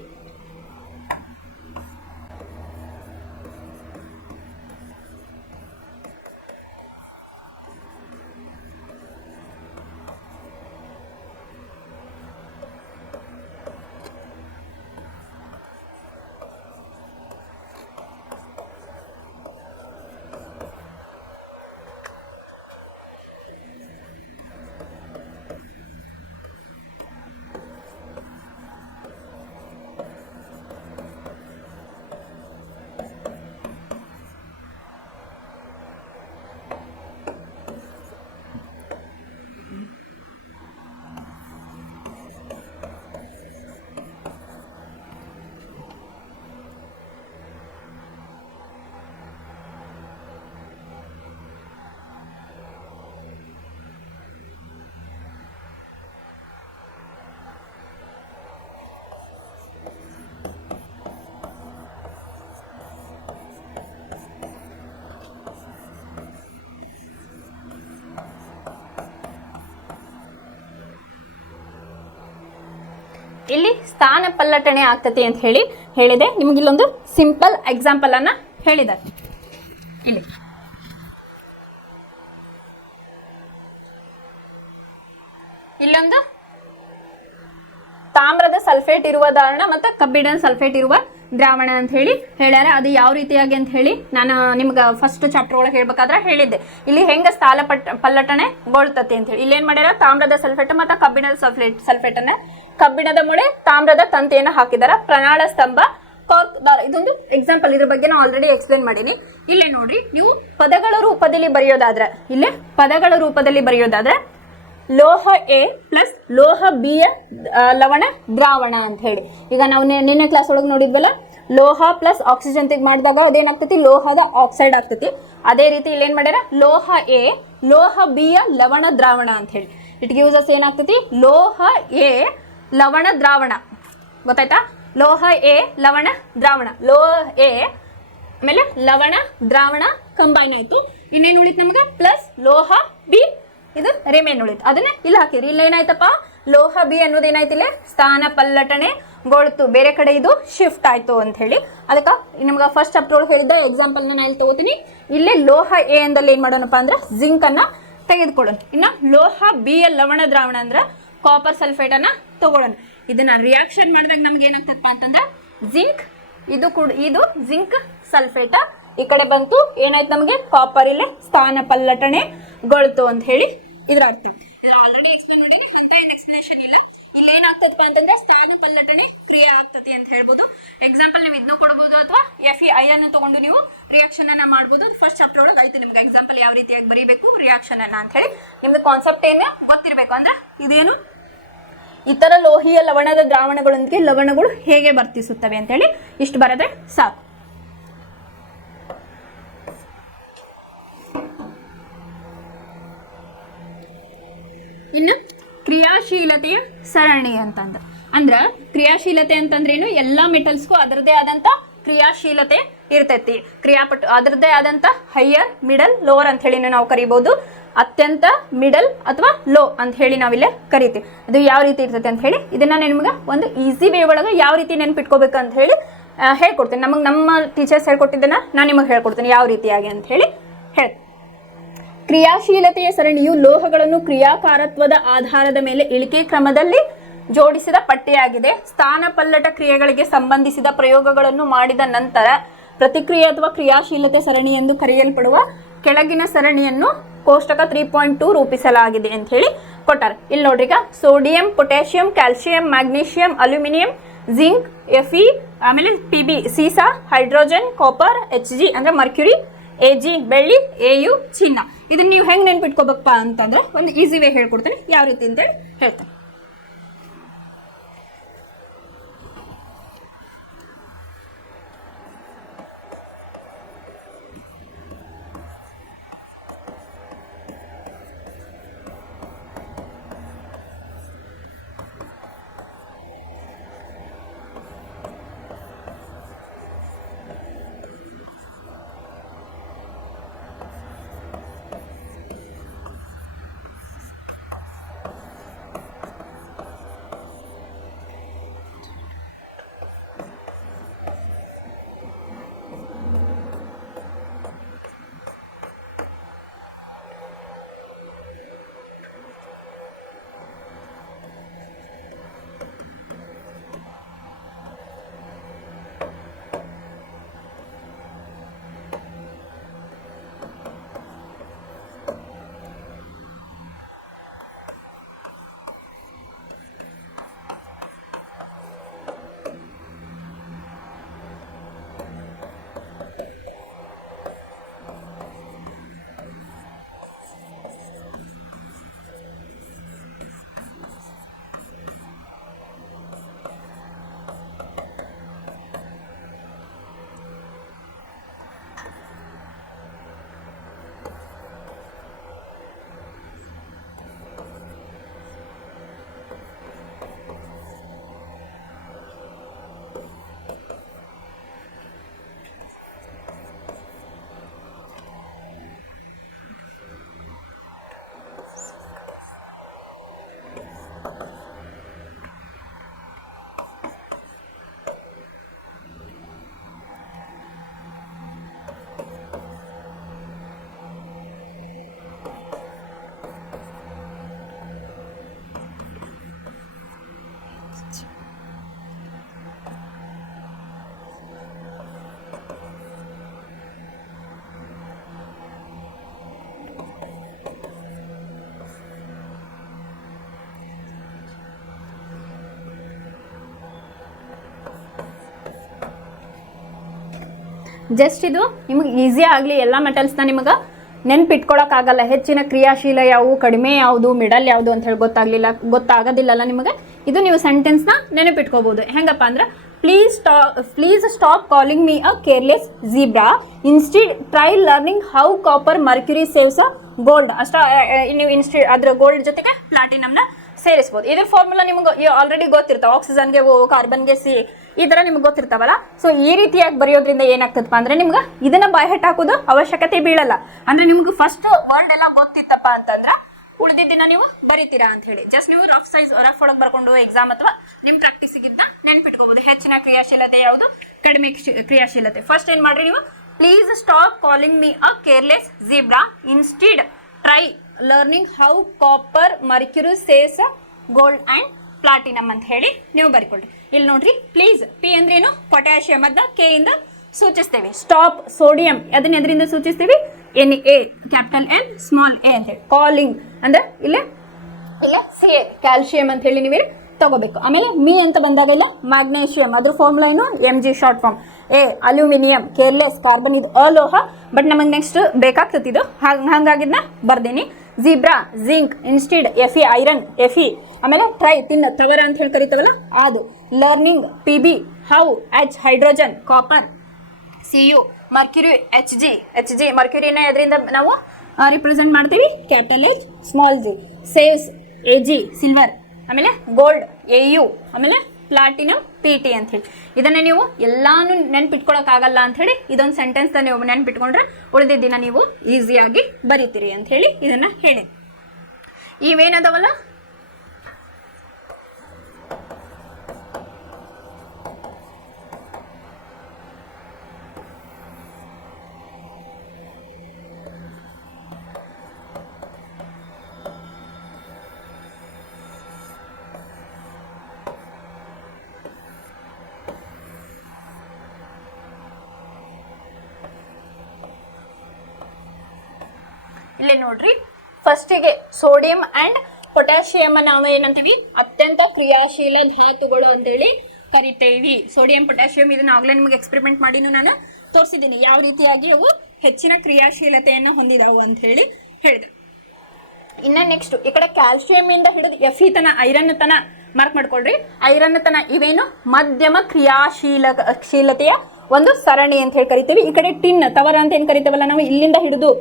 ಇಲ್ಲಿ ಸ್ಥಾನಪಲ್ಲಟನೆ ಆಗ್ತದೆ ಅಂತ ಹೇಳಿ ಹೇಳಿದೆ. ನಿಮ್ಗೆ ಇಲ್ಲೊಂದು ಸಿಂಪಲ್ ಎಕ್ಸಾಂಪಲ್ ಅನ್ನ ಹೇಳಿದ್ದಾರೆ. ಇಲ್ಲಿ ಇಲ್ಲೊಂದು ತಾಮ್ರದ ಸಲ್ಫೇಟ್ ಇರುವ ದ್ರಾವಣ ಮತ್ತು ಕಬ್ಬಿಣದ ಸಲ್ಫೇಟ್ ಇರುವ ದ್ರಾವಣ ಅಂತ ಹೇಳಿ ಹೇಳ್ಯಾರ. ಅದು ಯಾವ ರೀತಿಯಾಗಿ ಅಂತ ಹೇಳಿ ನಾನು ನಿಮ್ಗೆ ಫಸ್ಟ್ ಚಾಪ್ಟರ್ ಒಳಗೆ ಹೇಳ್ಬೇಕಾದ್ರೆ ಹೇಳಿದ್ದೆ. ಇಲ್ಲಿ ಹೆಂಗೆ ಸ್ಥಾನ ಪಲ್ಲಟನೆಗೊಳ್ತತಿ ಅಂತ ಹೇಳಿ ಇಲ್ಲೇನು ಮಾಡ್ಯಾರ, ತಾಮ್ರದ ಸಲ್ಫೇಟ್ ಮತ್ತು ಕಬ್ಬಿಣದ ಸಲ್ಫೇಟನ್ನ ಕಬ್ಬಿಣದ ಮೊಳೆ ತಾಮ್ರದ ತಂತಿಯನ್ನು ಹಾಕಿದಾರ. ಪ್ರಣಾಳ ಸ್ತಂಭ, ಕಾರ್ಕ್ ದಾರ. ಇದೊಂದು ಎಕ್ಸಾಂಪಲ್, ಇದ್ರ ಬಗ್ಗೆ ನಾನು ಆಲ್ರೆಡಿ ಎಕ್ಸ್ಪ್ಲೇನ್ ಮಾಡೀನಿ. ಇಲ್ಲೇ ನೋಡ್ರಿ, ನೀವು ಪದಗಳ ರೂಪದಲ್ಲಿ ಬರೆಯೋದಾದ್ರೆ, ಇಲ್ಲೇ ಪದಗಳ ರೂಪದಲ್ಲಿ ಬರೆಯೋದಾದ್ರೆ ಲೋಹ ಎ ಪ್ಲಸ್ ಲೋಹ ಬಿ ಯ ಲವಣ ದ್ರಾವಣ ಅಂತ ಹೇಳಿ. ಈಗ ನಾವು ನಿನ್ನೆ ಕ್ಲಾಸ್ ಒಳಗೆ ನೋಡಿದ್ವಲ್ಲ, ಲೋಹ ಪ್ಲಸ್ ಆಕ್ಸಿಜನ್ ತೆಗೆ ಮಾಡಿದಾಗ ಅದೇನಾಗ್ತೈತಿ, ಲೋಹದ ಆಕ್ಸೈಡ್ ಆಗ್ತೈತಿ. ಅದೇ ರೀತಿ ಇಲ್ಲೇನು ಮಾಡ್ಯಾರ, ಲೋಹ ಎ ಲೋಹ ಬಿ ಯ ಲವಣ ದ್ರಾವಣ ಅಂತ ಹೇಳಿ. ಇಟ್ ಗಿವ್ಸ್ ಅಸ್ ಏನಾಗ್ತೈತಿ, ಲೋಹ ಎ ಲವಣ ದ್ರಾವಣ. ಗೊತ್ತಾಯ್ತಾ? ಲೋಹ ಎ ಲವಣ ದ್ರಾವಣ, ಲೋಹ ಎ ಆಮೇಲೆ ಲವಣ ದ್ರಾವಣ ಕಂಬೈನ್ ಆಯ್ತು. ಇನ್ನೇನು ಉಳಿತು ನಮ್ಗೆ, ಪ್ಲಸ್ ಲೋಹ ಬಿ, ಇದು ರಿಮೇನ್ ಉಳಿತು. ಅದನ್ನೇ ಇಲ್ಲಿ ಹಾಕಿರಿ. ಇಲ್ಲಿ ಏನಾಯ್ತಪ್ಪ, ಲೋಹ ಬಿ ಅನ್ನೋದು ಏನಾಯ್ತು, ಇಲ್ಲಿ ಸ್ಥಾನ ಪಲ್ಲಟನೆಗೊಳ್ತು, ಬೇರೆ ಕಡೆ ಇದು ಶಿಫ್ಟ್ ಆಯ್ತು ಅಂತ ಹೇಳಿ. ಅದಕ್ಕೆ ನಿಮ್ಗೆ ಫಸ್ಟ್ ಚಾಪ್ಟರ್ ಒಳಗೆ ಹೇಳಿದ್ದ ಎಕ್ಸಾಂಪಲ್ನ ನಾನು ಇಲ್ಲಿ ತಗೋತೀನಿ. ಇಲ್ಲೇ ಲೋಹ ಎ ಅಂದಲ್ಲಿ ಏನು ಮಾಡೋಣಪ್ಪ ಅಂದ್ರೆ ಜಿಂಕ್ ಅನ್ನ ತೆಗೆದುಕೊಳ್ಳೋಣ. ಇನ್ನು ಲೋಹ ಬಿ ಯ ಲವಣ ದ್ರಾವಣ ಅಂದ್ರೆ ಕಾಪರ್ ಸಲ್ಫೇಟ್ ಅನ್ನ ತಗೊಳ್ಳೋಣ. ಇದನ್ನ ರಿಯಾಕ್ಷನ್ ಮಾಡಿದಾಗ ನಮ್ಗೆ ಏನಾಗ್ತದಪ್ಪ ಅಂತಂದ್ರೆ ಜಿಂಕ್, ಇದು ಜಿಂಕ್ ಸಲ್ಫೇಟ ಈ ಕಡೆ ಬಂತು, ಏನಾಯ್ತು ನಮಗೆ ಕಾಪರ್ ಇಲ್ಲೇ ಸ್ಥಾನ ಪಲ್ಲಟನೆಗೊಳ್ತು ಅಂತ ಹೇಳಿ ಇದ್ರ ಅರ್ಥ. ಇದ್ರ ಆಲ್ರೆಡಿ ಎಕ್ಸ್ಪ್ಲೇನ್ ಮಾಡಿ, ಅಂತ ಏನು ಎಕ್ಸ್ಪ್ಲನೇಷನ್ ಇಲ್ಲ. ಇಲ್ಲಿ ಏನಾಗ್ತದಪ್ಪ ಅಂತಂದ್ರೆ ಸ್ಥಾನ ಪಲ್ಲಟನೆ ಕ್ರಿಯೆ ಆಗ್ತತಿ ಅಂತ ಹೇಳ್ಬೋದು. ಎಕ್ಸಾಂಪಲ್ ನೀವು ಇದನ್ನು ಕೊಡ್ಬೋದು, ಅಥವಾ FeI ಅನ್ನು ತಗೊಂಡು ನೀವು ರಿಯಾಕ್ಷನ್ ಅನ್ನ ಮಾಡ್ಬೋದು. ಫಸ್ಟ್ ಚಾಪ್ಟರ್ ಒಳಗೆ ಆಯ್ತು ನಿಮ್ಗೆ ಎಕ್ಸಾಂಪಲ್ ಯಾವ ರೀತಿಯಾಗಿ ಬರೀಬೇಕು ರಿಯಾಕ್ಷನ್ ಅನ್ನ ಅಂತ ಹೇಳಿ. ನಿಮ್ದು ಕಾನ್ಸೆಪ್ಟ್ ಏನು ಗೊತ್ತಿರಬೇಕು. ಅಂದ್ರೆ ಇದೇನು ಇತರ ಲೋಹೀಯ ಲವಣದ ದ್ರಾವಣಗಳೊಂದಿಗೆ ಲವಣಗಳು ಹೇಗೆ ವರ್ತಿಸುತ್ತವೆ ಅಂತ ಹೇಳಿ ಇಷ್ಟು ಬರದೆ ಸಾಕು. ಇನ್ನು ಕ್ರಿಯಾಶೀಲತೆಯ ಸರಣಿ ಅಂದ್ರೆ ಕ್ರಿಯಾಶೀಲತೆ ಅಂತಂದ್ರೇನು, ಎಲ್ಲ ಮೆಟಲ್ಸ್ಗೂ ಅದರದೇ ಆದಂತ ಕ್ರಿಯಾಶೀಲತೆ ಇರ್ತೈತಿ. ಕ್ರಿಯಾಪಟು ಅದರದೇ ಆದಂತ ಹೈಯರ್, ಮಿಡಲ್, ಲೋವರ್ ಅಂತ ಹೇಳಿ ನಾವು ಕರಿಬಹುದು. ಅತ್ಯಂತ, ಮಿಡಲ್ ಅಥವಾ ಲೋ ಅಂತ ಹೇಳಿ ನಾವಿಲ್ಲೇ ಕರಿತೀವಿ. ಅದು ಯಾವ ರೀತಿ ಇರ್ತೈತೆ ಅಂತ ಹೇಳಿ ಇದನ್ನ ನಿಮ್ಗೆ ಒಂದು ಈಸಿ ವೇ ಒಳಗೆ ಯಾವ ರೀತಿ ನೆನ್ಪಿಟ್ಕೋಬೇಕು ಅಂತ ಹೇಳಿ ಹೇಳ್ಕೊಡ್ತೀನಿ. ನಮ್ಮ ಟೀಚರ್ಸ್ ಹೇಳ್ಕೊಟ್ಟಿದ್ದನ್ನ ನಾನು ನಿಮಗೆ ಹೇಳ್ಕೊಡ್ತೀನಿ ಯಾವ ರೀತಿಯಾಗಿ ಅಂತ ಹೇಳಿ ಕ್ರಿಯಾಶೀಲತೆಯ ಸರಣಿಯು ಲೋಹಗಳನ್ನು ಕ್ರಿಯಾಕಾರತ್ವದ ಆಧಾರದ ಮೇಲೆ ಇಳಿಕೆ ಕ್ರಮದಲ್ಲಿ ಜೋಡಿಸಿದ ಪಟ್ಟಿಯಾಗಿದೆ. ಸ್ಥಾನ ಪಲ್ಲಟ ಕ್ರಿಯೆಗಳಿಗೆ ಸಂಬಂಧಿಸಿದ ಪ್ರಯೋಗಗಳನ್ನು ಮಾಡಿದ ನಂತರ ಪ್ರತಿಕ್ರಿಯೆ ಅಥವಾ ಕ್ರಿಯಾಶೀಲತೆ ಸರಣಿ ಎಂದು ಕರೆಯಲ್ಪಡುವ ಕೆಳಗಿನ ಸರಣಿಯನ್ನು ಕೋಷ್ಟಕ 3.2 ರೂಪಿಸಲಾಗಿದೆ ಅಂತ ಹೇಳಿ ಕೊಟ್ಟಾರೆ. ಇಲ್ಲಿ ನೋಡ್ರಿ, ಈಗ sodium, potassium, calcium, magnesium, aluminium, zinc, Fe, ಆಮೇಲೆ Pb ಸೀಸಾ, ಹೈಡ್ರೋಜನ್, ಕಾಪರ್, Hg ಅಂದ್ರೆ ಮರ್ಕ್ಯುರಿ, Ag ಬೆಳ್ಳಿ, Au ಚಿನ್ನ. ಇದನ್ನ ನೀವು ಹೆಂಗೆ ನೆನ್ಪಿಟ್ಕೋಬೇಕಪ್ಪ ಅಂತಂದ್ರೆ ಒಂದು ಈಸಿ ವೇ ಹೇಳ್ಕೊಡ್ತೀನಿ, ಯಾವ ರೀತಿ ಅಂತೇಳಿ ಹೇಳ್ತೇನೆ. ಜಸ್ಟ್ ಇದು ನಿಮಗೆ ಈಸಿ ಆಗಲಿ, ಎಲ್ಲ ಮೆಟಲ್ಸ್ನ ನಿಮಗೆ ನೆನ್ಪಿಟ್ಕೊಳಕ್ಕಾಗಲ್ಲ. ಹೆಚ್ಚಿನ ಕ್ರಿಯಾಶೀಲ ಯಾವುದು, ಕಡಿಮೆ ಯಾವುದು, ಮಿಡಲ್ ಯಾವುದು ಅಂತ ಹೇಳಿ ಗೊತ್ತಾಗೋದಿಲ್ಲಲ್ಲ ನಿಮಗೆ. ಇದು ನೀವು ಸೆಂಟೆನ್ಸ್ನ ನೆನಪಿಟ್ಕೋಬಹುದು. ಹೆಂಗಪ್ಪ ಅಂದ್ರೆ, please stop calling me a careless zebra, instead try learning how copper Mercury saves a gold. ನೀವು ಅದ್ರ ಗೋಲ್ಡ್ ಜೊತೆಗೆ ಪ್ಲಾಟಿನಮ್ನ ಸೇರಿಸಬಹುದು. ಇದ್ರ ಫಾರ್ಮುಲಾ ನಿಮಗೆ ಆಲ್ರೆಡಿ ಗೊತ್ತಿರ್ತಾವೆ. ಆಕ್ಸಿಜನ್ಗೆ O, ಕಾರ್ಬನ್ಗೆ C, ಈ ತರ ನಿಮ್ಗೆ ಗೊತ್ತಿರ್ತಾವಲ್ಲ. ಸೊ ಈ ರೀತಿಯಾಗಿ ಬರೆಯೋದ್ರಿಂದ ಏನಾಗ್ತದಪ್ಪ ಅಂದ್ರೆ ನಿಮ್ಗೆ ಇದನ್ನ ಬಾಯ್ಹೆಟ್ ಹಾಕೋದು ಅವಶ್ಯಕತೆ ಬೀಳಲ್ಲ. ಅಂದ್ರೆ ನಿಮ್ಗೆ ಫಸ್ಟ್ ವರ್ಡ್ ಎಲ್ಲ ಗೊತ್ತಿತ್ತಪ್ಪ ಅಂತಂದ್ರೆ ಉಳಿದಿದ್ದನ್ನ ನೀವು ಬರೀತೀರಾ ಅಂತ ಹೇಳಿ. ಜಸ್ಟ್ ನೀವು ರಫ್ ಒಳಗೆ ಬರ್ಕೊಂಡು ಎಕ್ಸಾಮ್ ಅಥವಾ ನಿಮ್ ಪ್ರಾಕ್ಟೀಸಿಗಿಂತ ನೆನ್ಪಿಟ್ಕೋಬಹುದು. ಹೆಚ್ಚಿನ ಕ್ರಿಯಾಶೀಲತೆ ಯಾವುದು, ಕಡಿಮೆ ಕ್ರಿಯಾಶೀಲತೆ. ಫಸ್ಟ್ ಏನ್ ಮಾಡ್ರಿ ನೀವು, please stop calling me a careless zebra, instead try learning how copper Mercury saves gold and platinum ಅಂತ ಹೇಳಿ ನೀವು ಬರಿಕೊಳ್ಳಿ. ಇಲ್ಲಿ ನೋಡ್ರಿ, ಪ್ಲೀಸ್ ಪಿ ಅಂದ್ರೆ ಏನು, ಪೊಟ್ಯಾಷಿಯಂ, ಅದನ್ನ ಕೆ ಇಂದ ಸೂಚಿಸ್ತೇವೆ. ಸ್ಟಾಪ್ ಸೋಡಿಯಂ, ಅದನ್ನ ಎದರಿಂದ ಸೂಚಿಸ್ತೀವಿ, Na, capital N small a ಅಂತ ಹೇಳಿ. ಕಾಲಿಂಗ್ ಅಂದ್ರೆ ಇಲ್ಲ ಸಿ, ಕ್ಯಾಲ್ಸಿಯಂ ಅಂತ ಹೇಳಿ ನೀವೇ ತಗೋಬೇಕು. ಆಮೇಲೆ ಮೀ ಅಂತ ಬಂದಾಗ ಇಲ್ಲ ಮ್ಯಾಗ್ನೇಷಿಯಂ, ಅದ್ರ ಫಾರ್ಮುಲಾ ಏನು Mg short form. A aluminium, careless, carbon ಇದು ಅಲೋಹ, ಬಟ್ ನಮಗೆ ನೆಕ್ಸ್ಟ್ ಬೇಕಾಗ್ತದೆ ಇದು, ಹಂಗಾಗಿದ್ನ ಬರ್ದೇನಿ. Zebra, zinc, instead Fe iron, Fe. ಆಮೇಲೆ ಟ್ರೈ ತವರ ಅಂತ ಹೇಳಿ ಕರಿತವಲ್ಲ ಅದು. Learning Pb, how H hydrogen, copper Cu, mercury Hg ಮರ್ಕ್ಯುರಿನ ಅದರಿಂದ ನಾವು ರಿಪ್ರೆಸೆಂಟ್ ಮಾಡ್ತೀವಿ, capital H small g. Saves Ag silver, ಆಮೇಲೆ ಗೋಲ್ಡ್ Au, ಆಮೇಲೆ ಪ್ಲಾಟಿನಮ್ Pt ಅಂತ ಹೇಳಿ. ಇದನ್ನ ನೀವು ಎಲ್ಲಾನು ನೆನ್ಪಿಟ್ಕೊಳಕ್ಕಾಗಲ್ಲ ಅಂತ ಹೇಳಿ ಇದೊಂದು ಸೆಂಟೆನ್ಸ್ ನೀವು ನೆನ್ಪಿಟ್ಕೊಂಡ್ರೆ ಉಳಿದಿದ್ದಿನ ನೀವು ಈಸಿಯಾಗಿ ಬರೀತೀರಿ ಅಂತ ಹೇಳಿ ಇದನ್ನ ಹೇಳಿ. ಇವೇನದವಲ್ಲ ಇಲ್ಲೇ ನೋಡ್ರಿ, ಫಸ್ಟಿಗೆ ಸೋಡಿಯಂ ಅಂಡ್ ಪೊಟ್ಯಾಷಿಯಂ ನಾವು ಏನಂತೀವಿ, ಅತ್ಯಂತ ಕ್ರಿಯಾಶೀಲ ಧಾತುಗಳು ಅಂತೇಳಿ ಕರಿತೇವಿ. ಸೋಡಿಯಂ ಪೊಟ್ಯಾಷಿಯಂ ಇದನ್ನ ಆಗ್ಲೇ ನಿಮಗೆ ಎಕ್ಸ್ಪೆರಿಮೆಂಟ್ ಮಾಡಿನೂ ನಾನು ತೋರಿಸಿದ್ದೀನಿ, ಯಾವ ರೀತಿಯಾಗಿ ಅವು ಹೆಚ್ಚಿನ ಕ್ರಿಯಾಶೀಲತೆಯನ್ನು ಹೊಂದಿದಾವು ಅಂತ ಹೇಳಿ ಹೇಳಿದೆ. ಇನ್ನ ನೆಕ್ಸ್ಟ್ ಈ ಕಡೆ ಕ್ಯಾಲ್ಸಿಯಂ ಇಂದ ಹಿಡಿದು Fe ತನ, ಐರನ್ ತನ ಮಾರ್ಕ್ ಮಾಡ್ಕೊಳ್ರಿ. ಐರನ್ ತನ ಇವೇನು ಮಧ್ಯಮ ಕ್ರಿಯಾಶೀಲತೆಯ ಒಂದು ಸರಣಿ ಅಂತ ಹೇಳಿ ಕರಿತೀವಿ. ಈ ಕಡೆ ಟಿನ್, ತವರ ಅಂತ ಏನ್ ಕರಿತೇವಲ್ಲ ನಾವು, ಇಲ್ಲಿಂದ ಹಿಡಿದು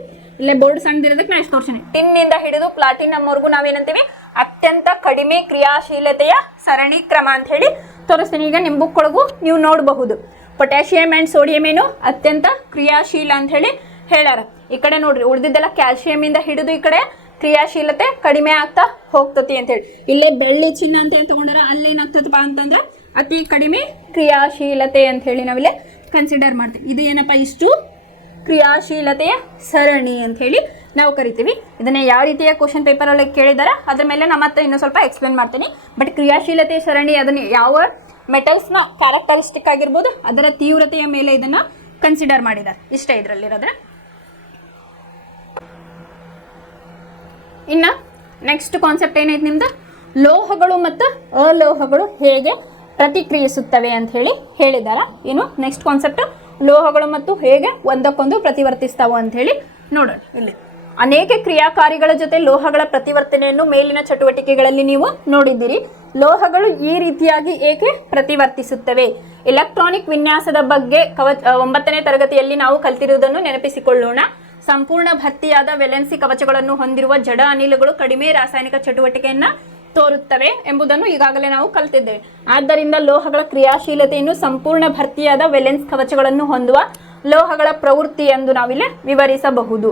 ಇಲ್ಲೇ ಬೋರ್ಡ್ ಸಣ್ಣದಿರೋದಕ್ಕೆ ನಾ ಎಷ್ಟು ತೋರಿಸಿನಿ, ಟಿನ್ ಇಂದ ಹಿಡಿದು ಪ್ಲಾಟಿನಮ್ ವರೆಗೂ ನಾವೇನಂತೀವಿ ಅತ್ಯಂತ ಕಡಿಮೆ ಕ್ರಿಯಾಶೀಲತೆಯ ಸರಣಿ ಕ್ರಮ ಅಂತ ಹೇಳಿ ತೋರಿಸ್ತೀನಿ. ಈಗ ನಿಮ್ಮ ಬುಕ್ ಒಳಗೂ ನೀವು ನೋಡಬಹುದು ಪೊಟ್ಯಾಷಿಯಂ ಅಂಡ್ ಸೋಡಿಯಂ ಏನು ಅತ್ಯಂತ ಕ್ರಿಯಾಶೀಲ ಅಂತ ಹೇಳಿ ಹೇಳ್ಯಾರ. ಈ ಕಡೆ ನೋಡ್ರಿ, ಉಳಿದಿದ್ದೆಲ್ಲ ಕ್ಯಾಲ್ಸಿಯಂ ಇಂದ ಹಿಡಿದು ಈ ಕಡೆ ಕ್ರಿಯಾಶೀಲತೆ ಕಡಿಮೆ ಆಗ್ತಾ ಹೋಗ್ತತಿ ಅಂತ ಹೇಳಿ. ಇಲ್ಲೇ ಬೆಳ್ಳಿ ಚಿನ್ನ ಅಂತ ಹೇಳಿ ತಗೊಂಡಾರ, ಅಲ್ಲೇನಾಗ್ತದಪ್ಪ ಅಂತಂದ್ರೆ ಅತಿ ಕಡಿಮೆ ಕ್ರಿಯಾಶೀಲತೆ ಅಂತ ಹೇಳಿ ನಾವಿಲ್ಲೇ ಕನ್ಸಿಡರ್ ಮಾಡ್ತೀವಿ. ಇದು ಏನಪ್ಪ, ಇಷ್ಟು ಕ್ರಿಯಾಶೀಲತೆಯ ಸರಣಿ ಅಂತ ಹೇಳಿ ನಾವು ಕರಿತೀವಿ. ಇದನ್ನ ಯಾವ ರೀತಿಯ ಕ್ವಶನ್ ಪೇಪರ್ ಒಳಗೆ ಕೇಳಿದಾರ ಅದ್ರ ಮೇಲೆ ನಾ ಮತ್ತೆ ಇನ್ನೂ ಸ್ವಲ್ಪ ಎಕ್ಸ್ಪ್ಲೇನ್ ಮಾಡ್ತೀನಿ. ಬಟ್ ಕ್ರಿಯಾಶೀಲತೆಯ ಸರಣಿ ಅದನ್ನ ಯಾವ ಮೆಟಲ್ಸ್ನ ಕ್ಯಾರೆಕ್ಟರಿಸ್ಟಿಕ್ ಆಗಿರ್ಬೋದು ಅದರ ತೀವ್ರತೆಯ ಮೇಲೆ ಇದನ್ನ ಕನ್ಸಿಡರ್ ಮಾಡಿದ್ದಾರೆ. ಇಷ್ಟೇ ಇದರಲ್ಲಿರೋದ್ರೆ. ಇನ್ನು ನೆಕ್ಸ್ಟ್ ಕಾನ್ಸೆಪ್ಟ್ ಏನೈತೆ ನಿಮ್ದು, ಲೋಹಗಳು ಮತ್ತು ಅಲೋಹಗಳು ಹೇಗೆ ಪ್ರತಿಕ್ರಿಯಿಸುತ್ತವೆ ಅಂತ ಹೇಳಿ ಹೇಳಿದಾರ. ಏನು ನೆಕ್ಸ್ಟ್ ಕಾನ್ಸೆಪ್ಟ್, ಲೋಹಗಳು ಮತ್ತು ಹೇಗೆ ಒಂದಕ್ಕೊಂದು ಪ್ರತಿವರ್ತಿಸ್ತಾವ ಅಂತ ಹೇಳಿ ನೋಡೋಣ. ಇಲ್ಲಿ ಅನೇಕ ಕ್ರಿಯಾಕಾರಿಗಳ ಜೊತೆ ಲೋಹಗಳ ಪ್ರತಿವರ್ತನೆಯನ್ನು ಮೇಲಿನ ಚಟುವಟಿಕೆಗಳಲ್ಲಿ ನೀವು ನೋಡಿದ್ದೀರಿ. ಲೋಹಗಳು ಈ ರೀತಿಯಾಗಿ ಏಕೆ ಪ್ರತಿವರ್ತಿಸುತ್ತವೆ? ಎಲೆಕ್ಟ್ರಾನಿಕ್ ವಿನ್ಯಾಸದ ಬಗ್ಗೆ 9ನೇ ತರಗತಿಯಲ್ಲಿ ನಾವು ಕಲ್ತಿರುವುದನ್ನು ನೆನಪಿಸಿಕೊಳ್ಳೋಣ. ಸಂಪೂರ್ಣ ಭರ್ತಿಯಾದ ವೇಲೆನ್ಸಿ ಕವಚಗಳನ್ನು ಹೊಂದಿರುವ ಜಡ ಅನಿಲಗಳು ಕಡಿಮೆ ರಾಸಾಯನಿಕ ಚಟುವಟಿಕೆಯನ್ನ ತೋರುತ್ತವೆ ಎಂಬುದನ್ನು ಈಗಾಗಲೇ ನಾವು ಕಲಿತಿದ್ದೇವೆ. ಆದ್ದರಿಂದ ಲೋಹಗಳ ಕ್ರಿಯಾಶೀಲತೆಯನ್ನು ಸಂಪೂರ್ಣ ಭರ್ತಿಯಾದ ವೇಲೆನ್ಸ್ ಕವಚಗಳನ್ನು ಹೊಂದುವ ಲೋಹಗಳ ಪ್ರವೃತ್ತಿ ಎಂದು ನಾವಿಲ್ಲಿ ವಿವರಿಸಬಹುದು.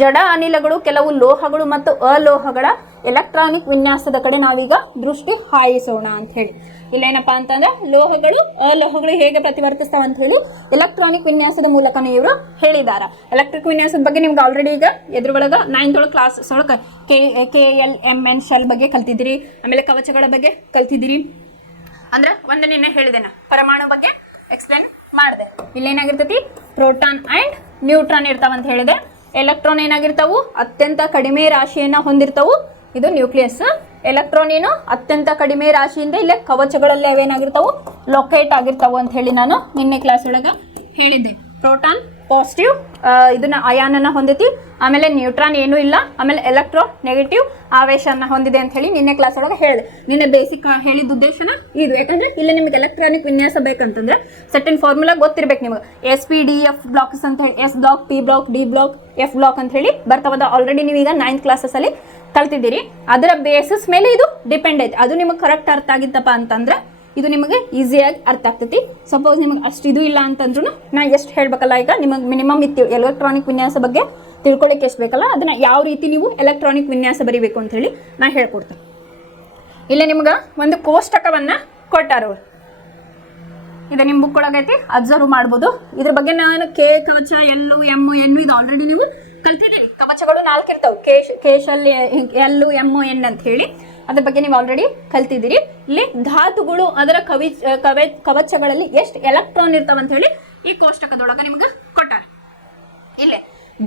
ಜಡ ಅನಿಲಗಳು, ಕೆಲವು ಲೋಹಗಳು ಮತ್ತು ಅಲೋಹಗಳ ಎಲೆಕ್ಟ್ರಾನಿಕ್ ವಿನ್ಯಾಸದ ಕಡೆ ನಾವೀಗ ದೃಷ್ಟಿ ಹಾಯಿಸೋಣ ಅಂತ ಹೇಳಿ. ಇಲ್ಲೇನಪ್ಪಾ ಅಂತಂದ್ರೆ ಲೋಹಗಳು ಅಲೋಹಗಳು ಹೇಗೆ ಪ್ರತಿವರ್ತಿಸ್ತಾವ ಅಂತ ಹೇಳಿ ಎಲೆಕ್ಟ್ರಾನಿಕ್ ವಿನ್ಯಾಸದ ಮೂಲಕ ಇವರು ಹೇಳಿದಾರ. ಎಲೆಕ್ಟ್ರಿಕ್ ವಿನ್ಯಾಸದ ಬಗ್ಗೆ ನಿಮ್ಗೆ ಆಲ್ರೆಡಿ ಈಗ ಎದುರುಗಳಗ 9th ಒಳಗೆ ಕ್ಲಾಸ್ ಒಳಗೆ KLMN ಶೆಲ್ ಬಗ್ಗೆ ಕಲ್ತಿದ್ದೀರಿ. ಆಮೇಲೆ ಕವಚಗಳ ಬಗ್ಗೆ ಕಲ್ತಿದ್ದೀರಿ. ಅಂದ್ರೆ ಒಂದು ನಿನ್ನೆ ಹೇಳಿದೆನ ಪರಮಾಣು ಬಗ್ಗೆ ಎಕ್ಸ್ಪ್ಲೇನ್ ಮಾಡಿದೆ. ಇಲ್ಲೇನಾಗಿರ್ತೈತಿ, ಪ್ರೋಟಾನ್ ಅಂಡ್ ನ್ಯೂಟ್ರಾನ್ ಇರ್ತಾವಂತ ಹೇಳಿದೆ. ಎಲೆಕ್ಟ್ರಾನ್ ಏನಾಗಿರ್ತಾವು, ಅತ್ಯಂತ ಕಡಿಮೆ ರಾಶಿಯನ್ನ ಹೊಂದಿರ್ತಾವು. ಇದು ನ್ಯೂಕ್ಲಿಯಸ್. ಎಲೆಕ್ಟ್ರಾನ್ ಏನು ಅತ್ಯಂತ ಕಡಿಮೆ ರಾಶಿಯಿಂದ ಇಲ್ಲೇ ಕವಚಗಳಲ್ಲಿ ಅವೇನಾಗಿರ್ತಾವು, ಲೊಕೇಟ್ ಆಗಿರ್ತಾವು ಅಂತ ಹೇಳಿ ನಾನು ನಿನ್ನೆ ಕ್ಲಾಸ್ ಒಳಗ ಹೇಳಿದ್ದೆ. ಪ್ರೋಟಾನ್ ಪಾಸಿಟಿವ್ ಇದನ್ನ ಅಯಾನನ್ನು ಹೊಂದೈತಿ, ಆಮೇಲೆ ನ್ಯೂಟ್ರಾನ್ ಏನೂ ಇಲ್ಲ, ಆಮೇಲೆ ಎಲೆಕ್ಟ್ರೋ ನೆಗೆಟಿವ್ ಆವೇಶನ ಹೊಂದಿದೆ ಅಂತ ಹೇಳಿ ನಿನ್ನೆ ಕ್ಲಾಸ್ ಒಳಗೆ ಹೇಳಿದೆ. ನಿನ್ನೆ ಬೇಸಿಕ್ ಹೇಳಿದ ಉದ್ದೇಶನ ಇದು. ಯಾಕಂದ್ರೆ ಇಲ್ಲಿ ನಿಮ್ಗೆ ಎಲೆಕ್ಟ್ರಾನಿಕ್ ವಿನ್ಯಾಸ ಬೇಕಂತಂದ್ರೆ ಸರ್ಟನ್ ಫಾರ್ಮುಲಾ ಗೊತ್ತಿರ್ಬೇಕು ನಿಮಗೆ. SPDF ಬ್ಲಾಕ್ಸ್ ಅಂತ ಹೇಳಿ, S block, P block, D block, F block ಅಂತ ಹೇಳಿ ಬರ್ತಾವದ. ಆಲ್ರೆಡಿ ನೀವು ಈಗ 9th ಕ್ಲಾಸಸ್ ಅಲ್ಲಿ ಕಲ್ತಿದ್ದೀರಿ. ಅದರ ಬೇಸಿಸ್ ಮೇಲೆ ಇದು ಡಿಪೆಂಡ್ ಐತಿ. ಅದು ನಿಮಗೆ ಕರೆಕ್ಟ್ ಅರ್ಥ ಆಗಿತ್ತಪ್ಪ ಅಂತಂದ್ರೆ ಇದು ನಿಮಗೆ ಈಸಿಯಾಗಿ ಅರ್ಥ ಆಗ್ತೈತಿ. ಸಪೋಸ್ ನಿಮಗೆ ಅಷ್ಟು ಇದು ಇಲ್ಲ ಅಂತಂದ್ರೂ ನಾ ಎಷ್ಟು ಹೇಳ್ಬೇಕಲ್ಲ, ಈಗ ನಿಮಗೆ ಮಿನಿಮಮ್ ಇತ್ತು ಎಲೆಕ್ಟ್ರಾನಿಕ್ ವಿನ್ಯಾಸ ಬಗ್ಗೆ ತಿಳ್ಕೊಳ್ಳಿಕ್ಕೆ ಎಷ್ಟು ಬೇಕಲ್ಲ, ಅದನ್ನ ಯಾವ ರೀತಿ ನೀವು ಎಲೆಕ್ಟ್ರಾನಿಕ್ ವಿನ್ಯಾಸ ಬರೀಬೇಕು ಅಂತ ಹೇಳಿ ನಾ ಹೇಳ್ಕೊಡ್ತೇನೆ. ಇಲ್ಲಿ ನಿಮ್ಗೆ ಒಂದು ಕೋಷ್ಟಕವನ್ನ ಕೊಟ್ಟಾರ. ಇದು ನಿಮ್ಮ ಬುಕ್ ಒಳಗೈತಿ, ಅಬ್ಸರ್ವ್ ಮಾಡ್ಬೋದು. ಇದ್ರ ಬಗ್ಗೆ ನಾನು ಕೆ ಕವಚ, ಎಲ್ಲು, ಎಮ್ಮು, ಎನ್ನು ಇದು ಆಲ್ರೆಡಿ ನೀವು ಕಲ್ತಿದ್ದೀರಿ. ಕವಚಗಳು 4 ಇರ್ತಾವೆ, ಕೇಶಲ್, ಎಲ್ಲು, ಎಮ್ಮು, ಎನ್ ಅಂತ ಹೇಳಿ. ಅದ್ರ ಬಗ್ಗೆ ನೀವು ಆಲ್ರೆಡಿ ಕಲ್ತಿದ್ದೀರಿ. ಇಲ್ಲಿ ಧಾತುಗಳು ಅದರ ಕವಚಗಳಲ್ಲಿ ಎಷ್ಟು ಎಲೆಕ್ಟ್ರಾನ್ ಇರ್ತಾವ ಅಂತ ಹೇಳಿ ಈ ಕೋಷ್ಟಕದೊಳಗೆ ನಿಮ್ಗೆ ಕೊಟ್ಟಾರ. ಇಲ್ಲೇ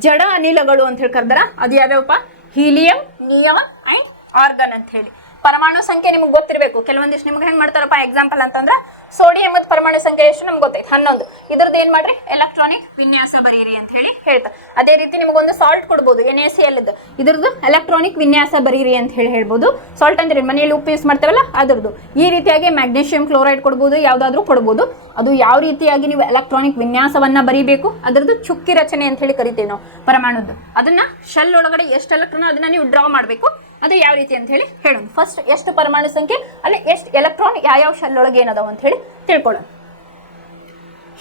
ಜಡ ಅನಿಲಗಳು ಅಂತ ಹೇಳಿ ಕರ್ದಾರ. ಅದು ಯಾವ್ಯಾವಪ್ಪ? ಹೀಲಿಯಂ, ನಿಯಾನ್ ಅಂಡ್ ಆರ್ಗನ್ ಅಂತ ಹೇಳಿ. ಪರಮಾಣು ಸಂಖ್ಯೆ ನಿಮ್ಗೆ ಗೊತ್ತಿರಬೇಕು. ಕೆಲವೊಂದಿಷ್ಟು ನಿಮ್ಗೆ ಹೆಂಗ್ ಮಾಡ್ತಾರಪ್ಪ ಎಕ್ಸಾಂಪಲ್ ಅಂತಂದ್ರೆ, ಸೋಡಿಯಂ ಪರಮಾಣು ಸಂಖ್ಯೆ ಎಷ್ಟು ನಮ್ಗೆ ಗೊತ್ತೈತೆ? 11. ಇದ್ರದ್ದು ಏನ್ ಮಾಡ್ರಿ? ಎಲೆಕ್ಟ್ರಾನಿಕ್ ವಿನ್ಯಾಸ ಬರೀರಿ ಅಂತ ಹೇಳಿ ಹೇಳ್ತಾರೆ. ಅದೇ ರೀತಿ ನಿಮಗೊಂದು ಸಾಲ್ಟ್ ಕೊಡ್ಬೋದು, NaCl ಇದ್ದು. ಇದ್ರದ್ದು ಎಲೆಕ್ಟ್ರಾನಿಕ್ ವಿನ್ಯಾಸ ಬರೀರಿ ಅಂತ ಹೇಳಿ ಹೇಳ್ಬೋದು. ಸಾಲ್ಟ್ ಅಂದ್ರೆ ಮನೆಯಲ್ಲಿ ಉಪ್ಪು ಯೂಸ್ ಮಾಡ್ತೇವಲ್ಲ ಅದ್ರದ್ದು. ಈ ರೀತಿಯಾಗಿ ಮ್ಯಾಗ್ನೀಷಿಯಂ ಕ್ಲೋರೈಡ್ ಕೊಡ್ಬೋದು, ಯಾವ್ದಾದ್ರು ಕೊಡ್ಬೋದು. ಅದು ಯಾವ ರೀತಿಯಾಗಿ ನೀವು ಎಲೆಕ್ಟ್ರಾನಿಕ್ ವಿನ್ಯಾಸವನ್ನ ಬರೀಬೇಕು, ಅದರದ್ದು ಚುಕ್ಕಿ ರಚನೆ ಅಂತ ಹೇಳಿ ಕರಿತೀವಿ ನಾವು ಪರಮಾಣುದ್ದು. ಅದನ್ನ ಶೆಲ್ ಒಳಗಡೆ ಎಷ್ಟು ಎಲೆಕ್ಟ್ರಾನ್ ಅದನ್ನ ನೀವು ಡ್ರಾ ಮಾಡಬೇಕು. ಅದು ಯಾವ ರೀತಿ ಅಂತ ಹೇಳಿ ಹೇಳೋಣ. ಫಸ್ಟ್ ಎಷ್ಟು ಪರಮಾಣು ಸಂಖ್ಯೆ, ಅಲ್ಲಿ ಎಷ್ಟು ಎಲೆಕ್ಟ್ರಾನ್ ಯಾವ ಶೆಲ್ ಒಳಗೆ ಏನದಾವ ಅಂತ ಹೇಳಿ ತಿಳ್ಕೊಳ್ಳೋಣ.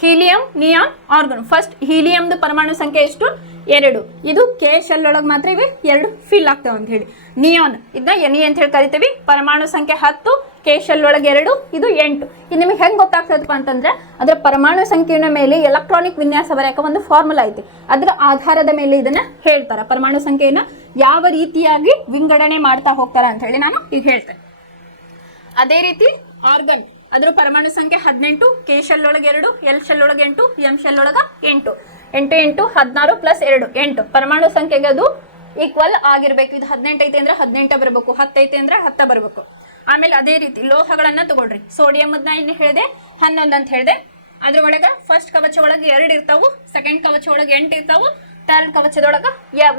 Helium, neon, organ. ಫಸ್ಟ್ ಹೀಲಿಯಂದು ಪರಮಾಣು ಸಂಖ್ಯೆ ಎಷ್ಟು? 2. ಇದು ಕೆ ಶೆಲ್ ಒಳಗೆ ಮಾತ್ರ ಇವೆ 2 ಫಿಲ್ ಆಗ್ತಾವ ಅಂತ ಹೇಳಿ. ನಿಯಾನ್ ಇದನ್ನ ಎನಿ ಅಂತ ಹೇಳಿ ಕರಿತೀವಿ. ಪರಮಾಣು ಸಂಖ್ಯೆ 10, ಕೆ ಶೆಲ್ ಒಳಗೆ 2, ಇದು 8. ಇದು ನಿಮಗೆ ಹೆಂಗೆ ಗೊತ್ತಾಗ್ತದಪ್ಪ ಅಂತಂದ್ರೆ, ಅದರ ಪರಮಾಣು ಸಂಖ್ಯೆಯ ಮೇಲೆ ಎಲೆಕ್ಟ್ರಾನಿಕ್ ವಿನ್ಯಾಸ ಬರೆಯಕ್ಕೆ ಒಂದು ಫಾರ್ಮುಲಾ ಐತಿ. ಅದರ ಆಧಾರದ ಮೇಲೆ ಇದನ್ನ ಹೇಳ್ತಾರ. ಪರಮಾಣು ಸಂಖ್ಯೆಯನ್ನ ಯಾವ ರೀತಿಯಾಗಿ ವಿಂಗಡಣೆ ಮಾಡ್ತಾ ಹೋಗ್ತಾರ ಅಂತ ಹೇಳಿ ನಾನು ಈಗ ಹೇಳ್ತೇನೆ. ಅದೇ ರೀತಿ ಆರ್ಗನ್, ಅದರ ಪರಮಾಣು ಸಂಖ್ಯೆ 18, ಕೆ ಶೆಲ್ ಒಳಗೆ 2, ಎಲ್ ಶೆಲ್ ಒಳಗೆ 8, ಎಂ ಶೆಲ್ ಒಳಗೆ 8. 8 × 16 + 2 8. ಪರಮಾಣು ಸಂಖ್ಯೆಗೆ ಅದು ಈಕ್ವಲ್ ಆಗಿರ್ಬೇಕು. ಇದು 18 ಐತೆ ಅಂದ್ರೆ 18 ಬರಬೇಕು, 10 ಐತೆ ಅಂದ್ರೆ 10 ಬರಬೇಕು. ಆಮೇಲೆ ಅದೇ ರೀತಿ ಲೋಹಗಳನ್ನ ತಗೊಳ್ರಿ. ಸೋಡಿಯಂ ಏನು ಹೇಳಿದೆ? 11 ಅಂತ ಹೇಳಿದೆ. ಅದ್ರ ಒಳಗೆ ಫಸ್ಟ್ ಕವಚ ಒಳಗೆ 2 ಇರ್ತಾವು, ಸೆಕೆಂಡ್ ಕವಚ ಒಳಗೆ 8 ಇರ್ತಾವು, ಥರ್ಡ್ ಕವಚದೊಳಗೆ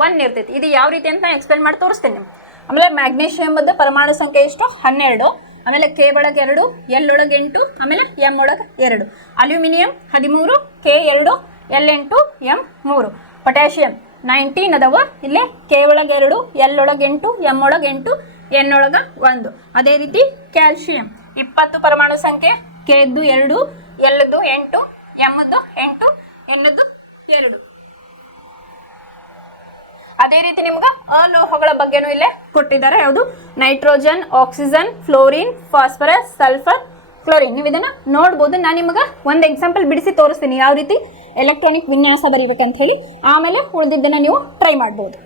1 ಇರ್ತೈತಿ. ಇದು ಯಾವ ರೀತಿ ಅಂತ ನಾನು ಎಕ್ಸ್ಪ್ಲೇನ್ ಮಾಡಿ ತೋರಿಸ್ತೇನೆ ನಿಮ್ಗೆ. ಆಮೇಲೆ ಮ್ಯಾಗ್ನೀಷಿಯಂ ಪರಮಾಣು ಸಂಖ್ಯೆ ಎಷ್ಟು? 12. ಆಮೇಲೆ ಕೆ ಒಳಗೆ 2, ಎಲ್ ಒಳಗೆ 8, ಆಮೇಲೆ ಎಂ ಒಳಗೆ 2. Aluminium 13, K 2, L 8, M 3. Potassium 19 ಅದಾವ. ಇಲ್ಲೇ ಕೆ ಒಳಗೆ 2, ಎಲ್ ಒಳಗೆ 8, ಎಂ ಒಳಗೆ 8, ಎನ್ ಒಳಗೆ 1. ಅದೇ ರೀತಿ ಕ್ಯಾಲ್ಸಿಯಂ 20 ಪರಮಾಣು ಸಂಖ್ಯೆ. ಕೆದ್ದು 2, ಎಲ್ದು 8, ಎಮ್ದು 8, ಎನ್ನದು 2. ಅದೇ ರೀತಿ ನಿಮ್ಗೆ ಅಲೋಹಗಳ ಬಗ್ಗೆನೂ ಇಲ್ಲೇ ಕೊಟ್ಟಿದ್ದಾರೆ. ಯಾವುದು? Nitrogen, oxygen, fluorine, phosphorus, sulphur, chlorine. ನೀವು ಇದನ್ನ ನೋಡ್ಬೋದು. ನಾನು ನಿಮ್ಗೆ ಒಂದು ಎಕ್ಸಾಂಪಲ್ ಬಿಡಿಸಿ ತೋರಿಸ್ತೀನಿ ಯಾವ ರೀತಿ ಎಲೆಕ್ಟ್ರಾನಿಕ್ ವಿನ್ಯಾಸ ಬರೀಬೇಕಂತ ಹೇಳಿ. ಆಮೇಲೆ ಉಳಿದಿದ್ದನ್ನ ನೀವು ಟ್ರೈ ಮಾಡ್ಬೋದು.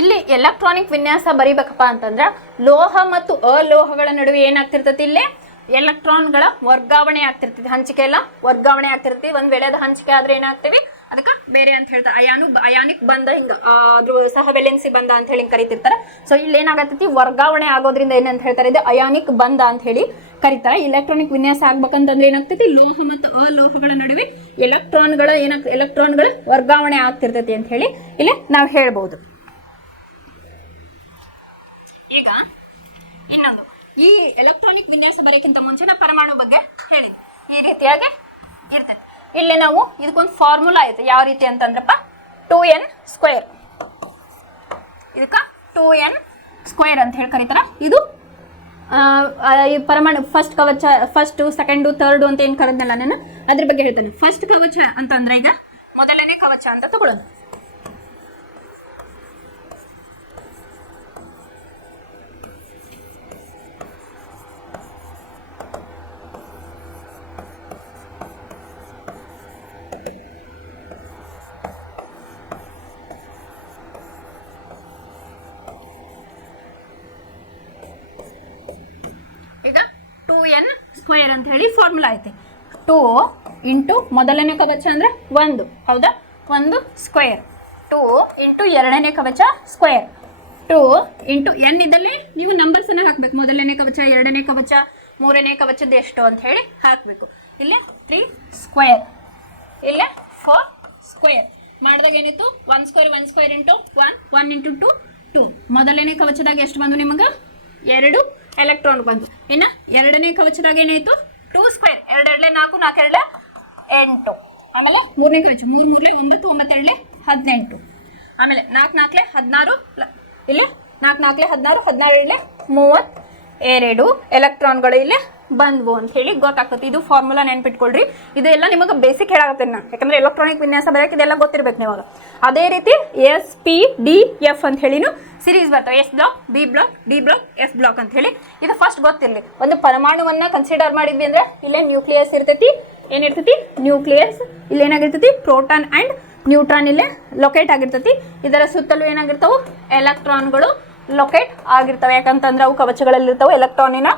ಇಲ್ಲಿ ಎಲೆಕ್ಟ್ರಾನಿಕ್ ವಿನ್ಯಾಸ ಬರೀಬೇಕಪ್ಪ ಅಂತಂದ್ರೆ ಲೋಹ ಮತ್ತು ಅಲೋಹಗಳ ನಡುವೆ ಏನಾಗ್ತಿರ್ತೈತಿ? ಇಲ್ಲೇ ಎಲೆಕ್ಟ್ರಾನ್ಗಳ ವರ್ಗಾವಣೆ ಆಗ್ತಿರ್ತೈತಿ. ಹಂಚಿಕೆ ಎಲ್ಲ ವರ್ಗಾವಣೆ ಆಗ್ತಿರ್ತೈತಿ. ಒಂದ್ ವೇಳೆ ಅದು ಹಂಚಿಕೆ ಆದ್ರೆ ಏನಾಗ್ತೀವಿ? ಅದಕ್ಕೆ ಬೇರೆ ಅಂತ ಹೇಳ್ತಾರೆ. ಅಯಾನಿಕ್ ಬಂಧ, ಹಿಂಗ ಅದ್ರ ಸಹ ವೆಲೆನ್ಸಿ ಬಂಧ ಅಂತ ಹೇಳಿ ಕರಿತಿರ್ತಾರೆ. ಸೊ ಇಲ್ಲಿ ಏನಾಗತ್ತೈತಿ? ವರ್ಗಾವಣೆ ಆಗೋದ್ರಿಂದ ಏನಂತ ಹೇಳ್ತಾರೆ? ಇದು ಅಯಾನಿಕ್ ಬಂಧ ಅಂತ ಹೇಳಿ ಕರೀತಾರೆ. ಇಲೆಕ್ಟ್ರಾನಿಕ್ ವಿನ್ಯಾಸ ಆಗ್ಬೇಕಂತಂದ್ರೆ ಏನಾಗ್ತೈತಿ? ಲೋಹ ಮತ್ತು ಅಲೋಹಗಳ ನಡುವೆ ಎಲೆಕ್ಟ್ರಾನ್ಗಳ ವರ್ಗಾವಣೆ ಆಗ್ತಿರ್ತೈತಿ ಅಂತ ಹೇಳಿ ಇಲ್ಲಿ ನಾವು ಹೇಳ್ಬೋದು. ಈಗ ಇನ್ನೊಂದು, ಈ ಎಲೆಕ್ಟ್ರಾನಿಕ್ ವಿನ್ಯಾಸ ಬರೋಕ್ಕಿಂತ ಮುಂಚೆ ನಾ ಪರಮಾಣು ಬಗ್ಗೆ ಹೇಳಿದ್ವಿ. ಈ ರೀತಿಯಾಗಿ ಇರ್ತೈತಿ. ಇಲ್ಲಿ ನಾವು ಇದಕ್ಕೊಂದು ಫಾರ್ಮುಲಾ ಐತೆ. ಯಾವ ರೀತಿ ಅಂತಂದ್ರಪ್ಪ, 2n². ಇದಕ್ಕೆ 2n² ಅಂತ ಹೇಳಿ ಕರೀತಾರ. ಇದು ಈ ಪರಮಾಣು ಫಸ್ಟ್ ಕವಚ, ಫಸ್ಟ್, ಸೆಕೆಂಡು, ಥರ್ಡು ಅಂತ ಏನು ಕರೆದ್ನಲ್ಲ ನಾನು, ಅದ್ರ ಬಗ್ಗೆ ಹೇಳ್ತೇನೆ. ಫಸ್ಟ್ ಕವಚ ಅಂತಂದ್ರೆ ಈಗ ಮೊದಲನೇ ಕವಚ ಅಂತ ತಗೊಳ್ಳೋಣ. ಈಗ 2n² ಅಂತ ಹೇಳಿ ಫಾರ್ಮುಲಾ ಐತೆ. 2 ಇಂಟು ಮೊದಲನೇ ಕವಚ ಅಂದ್ರೆ 1, ಹೌದಾ? 1 ಸ್ಕ್ವೇರ್. 2 ಇಂಟು ಎರಡನೇ ಕವಚ ಸ್ಕ್ವೇರ್. 2 ಇಂಟು n ಇದ್ದಲ್ಲಿ ನೀವು ನಂಬರ್ಸ್ ಅನ್ನ ಹಾಕ್ಬೇಕು. ಮೊದಲನೇ ಕವಚ, ಎರಡನೇ ಕವಚ, ಮೂರನೇ ಕವಚದ ಎಷ್ಟು ಅಂತ ಹೇಳಿ ಹಾಕಬೇಕು. ಇಲ್ಲೇ 3 ಸ್ಕ್ವೇರ್, ಇಲ್ಲೇ 4 ಸ್ಕ್ವೇರ್ ಮಾಡಿದಾಗ ಏನಿತ್ತು 1 ಸ್ಕ್ವೇರ್ ಇಂಟು 1 ಇಂಟು 2 ಮೊದಲನೇ ಕವಚದಾಗ ಎಷ್ಟು ಬಂದು ನಿಮಗೆ 2 ಎಲೆಕ್ಟ್ರಾನ್ ಬಂದು. ಇನ್ನು ಎರಡನೇ ಕವಚದಾಗ ಏನಾಯಿತು 2 ಸ್ಕ್ವೇರ್, 2 2 4 4 2 8. ಆಮೇಲೆ ಮೂರನೇ ಕವಚ 3 3 9 9 2 18. ಆಮೇಲೆ 4 4 16 ಇಲ್ಲಿ 4 4 16 16 32 ಎಲೆಕ್ಟ್ರಾನ್ಗಳು ಇಲ್ಲಿ ಬಂದ್ವು ಅಂತ ಹೇಳಿ ಗೊತ್ತಾಗ್ತದೆ. ಇದು ಫಾರ್ಮುಲಾ ನೆನ್ಪಿಟ್ಕೊಳ್ರಿ. ಇದೆಲ್ಲ ನಿಮಗೆ ಬೇಸಿಕ್ ಹೇಳಾಗತ್ತೆ ನಾನು, ಯಾಕಂದ್ರೆ ಎಲೆಕ್ಟ್ರಾನಿಕ್ ವಿನ್ಯಾಸ ಬರೋಕೆ ಇದೆಲ್ಲ ಗೊತ್ತಿರ್ಬೇಕು ನಿಮಗೆ. ಅದೇ ರೀತಿ SPDF ಅಂತ ಹೇಳಿನು ಸಿರೀಸ್ ಬರ್ತವೆ, S block, B block, D block, F block ಅಂತ ಹೇಳಿ. ಇದು ಫಸ್ಟ್ ಗೊತ್ತಿರಲಿ. ಒಂದು ಪರಮಾಣುವನ್ನ ಕನ್ಸಿಡರ್ ಮಾಡಿದ್ವಿ ಅಂದ್ರೆ ಇಲ್ಲೇ ನ್ಯೂಕ್ಲಿಯಸ್ ಇರ್ತೈತಿ. ಏನಿರ್ತೈತಿ ನ್ಯೂಕ್ಲಿಯಸ್. ಇಲ್ಲಿ ಏನಾಗಿರ್ತೈತಿ ಪ್ರೋಟಾನ್ ಅಂಡ್ ನ್ಯೂಟ್ರಾನ್ ಇಲ್ಲೇ ಲೊಕೇಟ್ ಆಗಿರ್ತೈತಿ. ಇದರ ಸುತ್ತಲೂ ಏನಾಗಿರ್ತಾವೆ ಎಲೆಕ್ಟ್ರಾನ್ಗಳು ಲೊಕೇಟ್ ಆಗಿರ್ತವೆ. ಯಾಕಂತಂದ್ರೆ ಅವು ಕವಚಗಳಲ್ಲಿರ್ತಾವೆ. ಎಲೆಕ್ಟ್ರಾನಿನ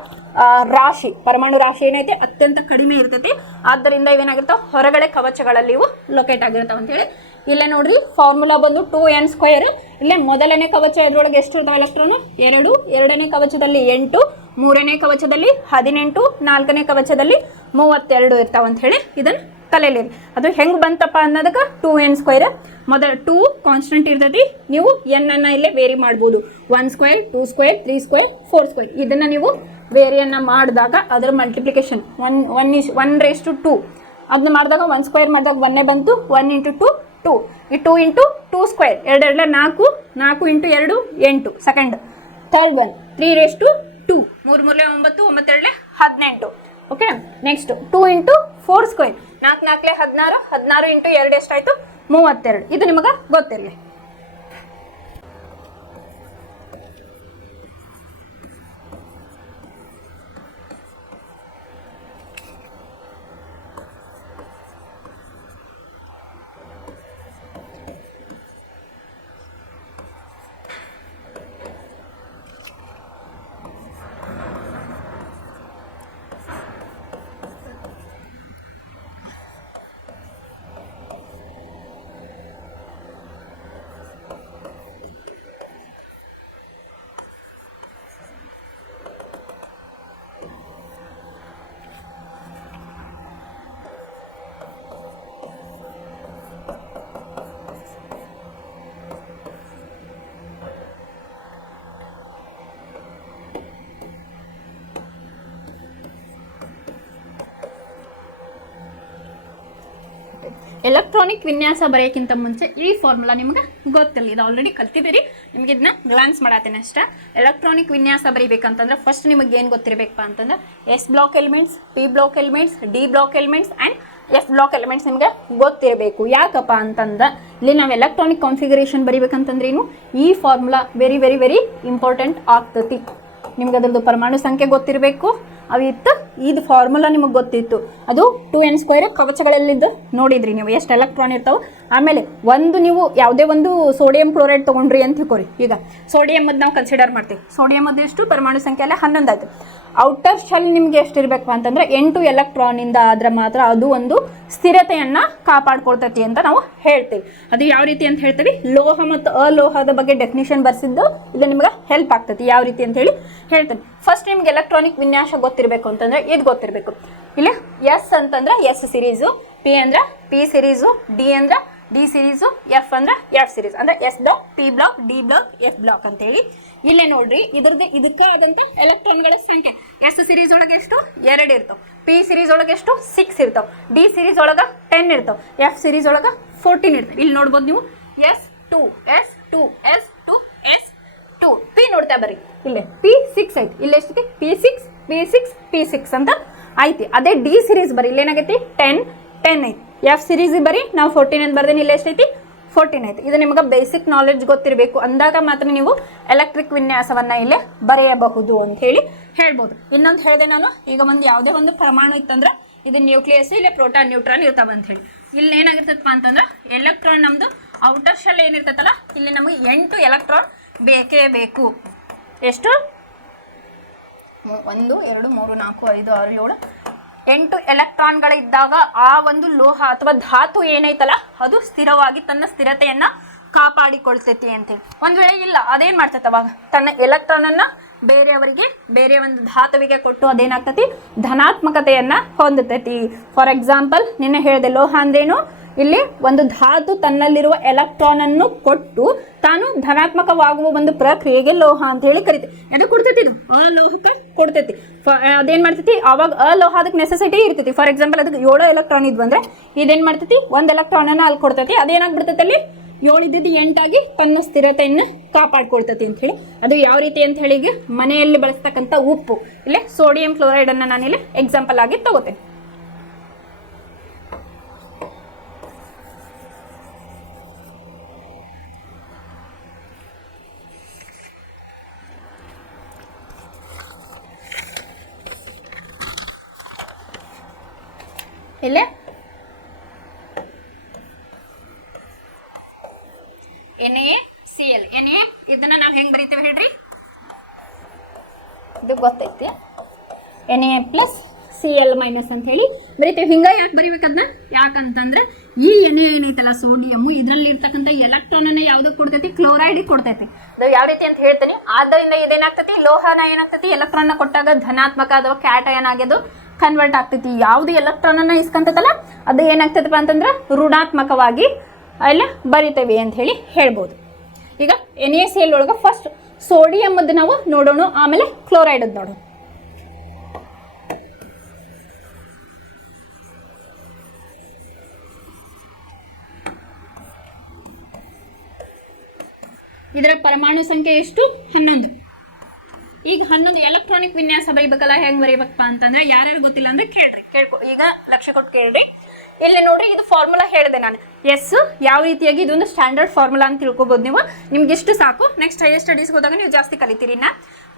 ರಾಶಿ, ಪರಮಾಣು ರಾಶಿ ಏನೈತಿ ಅತ್ಯಂತ ಕಡಿಮೆ ಇರ್ತೈತಿ. ಆದ್ದರಿಂದ ಇವೇನಾಗಿರ್ತಾವೆ ಹೊರಗಡೆ ಕವಚಗಳಲ್ಲಿ ಇವು ಲೊಕೇಟ್ ಆಗಿರ್ತಾವೆ ಅಂತ ಹೇಳಿ. ಇಲ್ಲೇ ನೋಡ್ರಿ ಫಾರ್ಮುಲಾ ಬಂದು 2n ಸ್ಕ್ವೇರ್. ಇಲ್ಲೇ ಮೊದಲನೇ ಕವಚ ಇದ್ರೊಳಗೆ ಎಷ್ಟು ಇರ್ತಾವೆ ಎಲೆಕ್ಟ್ರಾನ್ 2, ಎರಡನೇ ಕವಚದಲ್ಲಿ 8, ಮೂರನೇ ಕವಚದಲ್ಲಿ 18, ನಾಲ್ಕನೇ ಕವಚದಲ್ಲಿ 32 ಇರ್ತಾವ ಅಂತ ಹೇಳಿ ಇದನ್ನ ತಲೆಯಲ್ಲಿ. ಅದು ಹೆಂಗ್ ಬಂತಪ್ಪ ಅನ್ನೋದಕ್ಕೆ 2n ಸ್ಕ್ವೇರ್. ಮೊದಲ 2 ಕಾನ್ಸ್ಟೆಂಟ್ ಇರ್ತೈತಿ. ನೀವು n ಅನ್ನ ಇಲ್ಲೇ ವೇರಿ ಮಾಡ್ಬೋದು. 1 ಸ್ಕ್ವೇರ್, 2 ಸ್ಕ್ವೇರ್, 3 ಸ್ಕ್ವೇರ್, 4 ಸ್ಕ್ವೇರ್. ಇದನ್ನ ನೀವು ವೇರಿಯನ್ನ ಮಾಡಿದಾಗ ಅದರ ಮಲ್ಟಿಪ್ಲಿಕೇಶನ್ 1:2 ಅದನ್ನ ಮಾಡಿದಾಗ 1 ಸ್ಕ್ವೇರ್ ಮಾಡಿದಾಗ 1 ಬಂತು. 1 ಇಂಟು 2 2. ಈ 2 into 2 square 2 2 4, 4 into 2 8. Second third one 3:2 3 3 9 9 2 18. Okay. Next 2 into 4 square 4 4 16 16 into 2 ಎಷ್ಟಾಯ್ತು 32. ಇದು ನಿಮಗೆ ಗೊತ್ತಿರಲಿ. ಎಲೆಕ್ಟ್ರಾನಿಕ್ ವಿನ್ಯಾಸ ಬರೆಯೋಕ್ಕಿಂತ ಮುಂಚೆ ಈ ಫಾರ್ಮುಲಾ ನಿಮ್ಗೆ ಗೊತ್ತಿಲ್ಲ. ಇದು ಆಲ್ರೆಡಿ ಕಲ್ತಿದ್ದೀರಿ. ನಿಮ್ಗೆ ಇದನ್ನ ಗ್ಲಾನ್ಸ್ ಮಾಡತ್ತೇನೆ ಅಷ್ಟೇ. ಎಲೆಕ್ಟ್ರಾನಿಕ್ ವಿನ್ಯಾಸ ಬರೀಬೇಕಂತಂದ್ರೆ ಫಸ್ಟ್ ನಿಮಗೆ ಏನು ಗೊತ್ತಿರಬೇಕಪ್ಪ ಅಂತಂದ್ರೆ S block elements, P block elements, D block elements and F block elements ನಿಮ್ಗೆ ಗೊತ್ತಿರಬೇಕು. ಯಾಕಪ್ಪ ಅಂತಂದ್ರೆ ಇಲ್ಲಿ ನಾವು ಎಲೆಕ್ಟ್ರಾನಿಕ್ ಕಾನ್ಫಿಗರೇಷನ್ ಬರೀಬೇಕಂತಂದ್ರೆ ಈ formula very very very important ಆಗ್ತತಿ. ನಿಮ್ಗೆ ಅದರದ್ದು ಪರಮಾಣು ಸಂಖ್ಯೆ ಗೊತ್ತಿರಬೇಕು. ಅವಿತ್ತು ಇದು ಫಾರ್ಮುಲಾ ನಿಮಗೆ ಗೊತ್ತಿತ್ತು. ಅದು 2n ಸ್ಕ್ವೇರ್ ಕವಚಗಳಲ್ಲಿದ್ದು ನೋಡಿದ್ರಿ ನೀವು ಎಷ್ಟು ಎಲೆಕ್ಟ್ರಾನ್ ಇರ್ತಾವೆ. ಆಮೇಲೆ ಒಂದು ನೀವು ಯಾವುದೇ ಒಂದು ಸೋಡಿಯಂ ಕ್ಲೋರೈಡ್ ತೊಗೊಂಡ್ರಿ ಅಂತ ತಿಳ್ಕೊರಿ. ಈಗ ಸೋಡಿಯಂ ಅದು ನಾವು ಕನ್ಸಿಡರ್ ಮಾಡ್ತೀವಿ. ಸೋಡಿಯಂ ಅದು ಎಷ್ಟು ಪರಮಾಣು ಸಂಖ್ಯೆ ಅಲ್ಲ 11 ಆಯ್ತು. ಔಟರ್ ಶೆಲ್ ನಿಮ್ಗೆ ಎಷ್ಟಿರ್ಬೇಕು ಅಂತಂದ್ರೆ 8 ಎಲೆಕ್ಟ್ರಾನಿಂದ ಆದ್ರೆ ಮಾತ್ರ ಅದು ಒಂದು ಸ್ಥಿರತೆಯನ್ನ ಕಾಪಾಡ್ಕೊಳ್ತೈತಿ ಅಂತ ನಾವು ಹೇಳ್ತೀವಿ. ಅದು ಯಾವ ರೀತಿ ಅಂತ ಹೇಳ್ತೀವಿ, ಲೋಹ ಮತ್ತು ಅಲೋಹದ ಬಗ್ಗೆ ಡೆಫಿನಿಷನ್ ಬರ್ಸಿದ್ದು ಇದು ನಿಮ್ಗೆ ಹೆಲ್ಪ್ ಆಗ್ತೈತಿ. ಯಾವ ರೀತಿ ಅಂತ ಹೇಳಿ ಹೇಳ್ತೇನೆ. ಫಸ್ಟ್ ನಿಮ್ಗೆ ಎಲೆಕ್ಟ್ರಾನಿಕ್ ವಿನ್ಯಾಸ ಗೊತ್ತಿರಬೇಕು ಅಂತಂದ್ರೆ ಇದು ಗೊತ್ತಿರಬೇಕು. ಇಲ್ಲಿ S ಅಂತಂದ್ರೆ S ಸಿರೀಸು, P ಅಂದ್ರೆ P ಸಿರೀಸು, D ಅಂದ್ರೆ D ಸಿರೀಸು, F ಅಂದ್ರೆ F ಸಿರೀಸ್. ಅಂದ್ರೆ S block, P block, D block, F block ಅಂತ ಹೇಳಿ ಇಲ್ಲೇ ನೋಡ್ರಿ. ಇದಕ್ಕೆ ಆದಂತ ಎಲೆಕ್ಟ್ರಾನ್ಗಳ ಸಂಖ್ಯೆ S ಸಿರೀಸ್ ಒಳಗೆ ಎಷ್ಟು 2 ಇರ್ತಾವ, P ಸಿರೀಸ್ ಒಳಗೆ ಎಷ್ಟು 6 ಇರ್ತಾವ, D ಸಿರೀಸ್ ಒಳಗ 10 ಇರ್ತಾವ, F ಸಿರೀಸ್ ಒಳಗ 14 ಇರ್ತಾವ. ಇಲ್ಲಿ ನೋಡ್ಬೋದು ನೀವು S2 S2 S2 S2. P ನೋಡ್ತಾ ಬರ್ರಿ, ಇಲ್ಲಿ P6 ಐತಿ. ಇಲ್ಲಿ ಎಷ್ಟೈತಿ P6 P6 P6 ಅಂತ ಐತಿ. ಅದೇ D ಸಿರೀಸ್ ಬರೀ ಇಲ್ಲಿ ಏನಾಗೈತಿ 10 10 ಐತಿ. F ಸಿರೀಸ್ ಬರೀ ನಾವು 14 ಅಂತ ಬರ್ದೇನೆ. ಇಲ್ಲಿ ಎಷ್ಟೈತಿ 14 ಐತಿ. ಇದು ನಿಮಗೆ ಬೇಸಿಕ್ ನಾಲೆಡ್ಜ್ ಗೊತ್ತಿರಬೇಕು. ಅಂದಾಗ ಮಾತ್ರ ನೀವು ಎಲೆಕ್ಟ್ರಿಕ್ ವಿನ್ಯಾಸವನ್ನ ಇಲ್ಲಿ ಬರೆಯಬಹುದು ಅಂತ ಹೇಳಿ ಹೇಳ್ಬೋದು. ಇನ್ನೊಂದು ಹೇಳಿದೆ ನಾನು, ಈಗ ಒಂದು ಯಾವುದೇ ಒಂದು ಪರಮಾಣು ಇತ್ತಂದ್ರೆ ಇದು ನ್ಯೂಕ್ಲಿಯಸ್, ಇಲ್ಲಿ ಪ್ರೋಟಾನ್ ನ್ಯೂಟ್ರಾನ್ ಇರ್ತಾವ ಅಂತ ಹೇಳಿ. ಇಲ್ಲಿ ಏನಾಗಿರ್ತದಪ್ಪ ಅಂತಂದ್ರೆ ಎಲೆಕ್ಟ್ರಾನ್ ನಮ್ದು ಔಟರ್ ಶೆಲ್ ಏನಿರ್ತೈತಲ್ಲ ಇಲ್ಲಿ ನಮಗೆ 8 ಎಲೆಕ್ಟ್ರಾನ್ ಬೇಕೇ ಬೇಕು. ಎಷ್ಟು 1 2 3 4 5 6 7 8 ಎಲೆಕ್ಟ್ರಾನ್ಗಳಿದ್ದಾಗ ಆ ಒಂದು ಲೋಹ ಅಥವಾ ಧಾತು ಏನೈತಲ್ಲ ಅದು ಸ್ಥಿರವಾಗಿ ತನ್ನ ಸ್ಥಿರತೆಯನ್ನ ಕಾಪಾಡಿಕೊಳ್ತೈತಿ ಅಂತೇಳಿ. ಒಂದ್ ವೇಳೆ ಇಲ್ಲ ಅದೇನ್ ಮಾಡ್ತೈತೆ ಅವಾಗ ತನ್ನ ಎಲೆಕ್ಟ್ರಾನ್ ಅನ್ನ ಬೇರೆಯವರಿಗೆ ಬೇರೆ ಒಂದು ಧಾತುವಿಗೆ ಕೊಟ್ಟು ಅದೇನಾಗ್ತತಿ ಧನಾತ್ಮಕತೆಯನ್ನ ಹೊಂದುತ್ತೈತಿ. ಫಾರ್ ಎಕ್ಸಾಂಪಲ್ ನಿನ್ನೆ ಹೇಳಿದೆ ಲೋಹ ಅಂದ್ರೇನು, ಇಲ್ಲಿ ಒಂದು ಧಾತು ತನ್ನಲ್ಲಿರುವ ಎಲೆಕ್ಟ್ರಾನ್ ಅನ್ನು ಕೊಟ್ಟು ತಾನು ಧನಾತ್ಮಕವಾಗುವ ಒಂದು ಪ್ರಕ್ರಿಯೆಗೆ ಲೋಹ ಅಂತ ಹೇಳಿ ಕರಿತೀವಿ. ಅದು ಕೊಡ್ತೈತಿ, ಇದು ಅಲೋಹಕ್ಕೆ ಕೊಡ್ತೈತಿ. ಅದೇನ್ ಮಾಡ್ತೈತಿ, ಅವಾಗ ಅಲೋಹ ಅದಕ್ಕೆ ನೆಸೆಸಿಟಿ ಇರ್ತೈತಿ. ಫಾರ್ ಎಕ್ಸಾಂಪಲ್ ಅದಕ್ಕೆ 7 ಎಲೆಕ್ಟ್ರಾನ್ ಇದ್ವು ಅಂದ್ರೆ ಇದೇನ್ ಮಾಡ್ತೈತಿ, 1 ಎಲೆಕ್ಟ್ರಾನ್ ಅನ್ನ ಅಲ್ಲಿ ಕೊಡ್ತೈತಿ. ಅದೇನಾಗ್ಬಿಡ್ತೈತಿ, ಅಲ್ಲಿ 7 ಇದ್ದಿದ್ದು 8 ಆಗಿ ತನ್ನ ಸ್ಥಿರತೆಯನ್ನು ಕಾಪಾಡ್ಕೊಳ್ತೈತಿ ಅಂತ ಹೇಳಿ. ಅದು ಯಾವ ರೀತಿ ಅಂತ ಹೇಳಿ, ಈಗ ಮನೆಯಲ್ಲಿ ಬಳಸ್ತಕ್ಕಂಥ ಉಪ್ಪು, ಇಲ್ಲೇ ಸೋಡಿಯಂ ಕ್ಲೋರೈಡ್ ಅನ್ನ ನಾನಿಲ್ಲಿ ಎಕ್ಸಾಂಪಲ್ ಆಗಿ ತಗೋತೇನೆ. ಇಲ್ಲೇ NaCl. Na ಇದನ್ನ ನಾವು ಹೆಂಗ್ ಬರೀತೇವೆ ಹೇಳ್ರಿ, ಇದು ಗೊತ್ತೈತಿ, Na+Cl- ಅಂತ ಹೇಳಿ ಬರೀತೇವೆ. ಹಿಂಗ ಯಾಕೆ ಬರೀಬೇಕದ್ನ, ಯಾಕಂತಂದ್ರೆ ಈ Na ಏನೈತಲ್ಲ ಸೋಡಿಯಂ, ಇದರಲ್ಲಿ ಇರ್ತಕ್ಕಂಥ ಎಲೆಕ್ಟ್ರಾನ್ ಅನ್ನ ಯಾವ್ದಕ್ಕೆ ಕೊಡ್ತೈತಿ, ಕ್ಲೋರೈಡ್ ಕೊಡ್ತೈತಿ. ಅದು ಯಾವ ರೀತಿ ಅಂತ ಹೇಳ್ತೀನಿ. ಆದ್ದರಿಂದ ಇದೇನಾಗ್ತೈತಿ, ಲೋಹನ ಏನಾಗ್ತೈತಿ, ಎಲೆಕ್ಟ್ರಾನ್ ನ ಕೊಟ್ಟಾಗ ಧನಾತ್ಮಕ ಅಥವಾ ಕ್ಯಾಟಯನ್ ಆಗೋದು ಕನ್ವರ್ಟ್ ಆಗ್ತೈತಿ. ಯಾವ್ದು ಎಲೆಕ್ಟ್ರಾನ್ ಅನ್ನ ಇಸ್ಕೊಂತೈತಲ್ಲ ಅದು ಏನಾಗ್ತೈತಪ್ಪ ಅಂತಂದ್ರೆ ಋಣಾತ್ಮಕವಾಗಿ ಅಲ್ಲ ಬರಿತೇವೆ ಅಂತ ಹೇಳಿ ಹೇಳ್ಬೋದು. ಈಗ NaCl ಒಳಗೆ ಫಸ್ಟ್ ಸೋಡಿಯಂ ಅದ್ದು ನಾವು ನೋಡೋಣ, ಆಮೇಲೆ ಕ್ಲೋರೈಡ್ ಅದ್ದು ನೋಡೋಣ. ಇದರ ಪರಮಾಣು ಸಂಖ್ಯೆ ಎಷ್ಟು, 11. ಈಗ 11 ಎಲೆಕ್ಟ್ರಾನಿಕ್ ವಿನ್ಯಾಸ ಬರೀಬೇಕಲ್ಲ, ಹೆಂಗ್ ಬರೀಬೇಕಪ್ಪ ಅಂತಂದ್ರೆ ಯಾರ್ಯಾರು ಗೊತ್ತಿಲ್ಲ ಅಂದ್ರೆ ಕೇಳ್ಕೊ, ಈಗ ಲಕ್ಷ್ಯ ಕೊಟ್ಟು ಕೇಳ್ರಿ. ಇಲ್ಲಿ ನೋಡ್ರಿ, ಇದು ಫಾರ್ಮುಲಾ ಹೇಳಿದೆ ನಾನು. ಎಸ್ ಯಾವ ರೀತಿಯಾಗಿ ಇದೊಂದು ಸ್ಟ್ಯಾಂಡರ್ಡ್ ಫಾರ್ಮುಲಾ ಅಂತ ತಿಳ್ಕೊಬಹುದು ನೀವು. ನಿಮ್ಗೆ ಇಷ್ಟು ಸಾಕು. ನೆಕ್ಸ್ಟ್ ಹೈಯರ್ ಸ್ಟಡೀಸ್ ಹೋದಾಗ ನೀವು ಜಾಸ್ತಿ ಕಲಿತೀರಿ.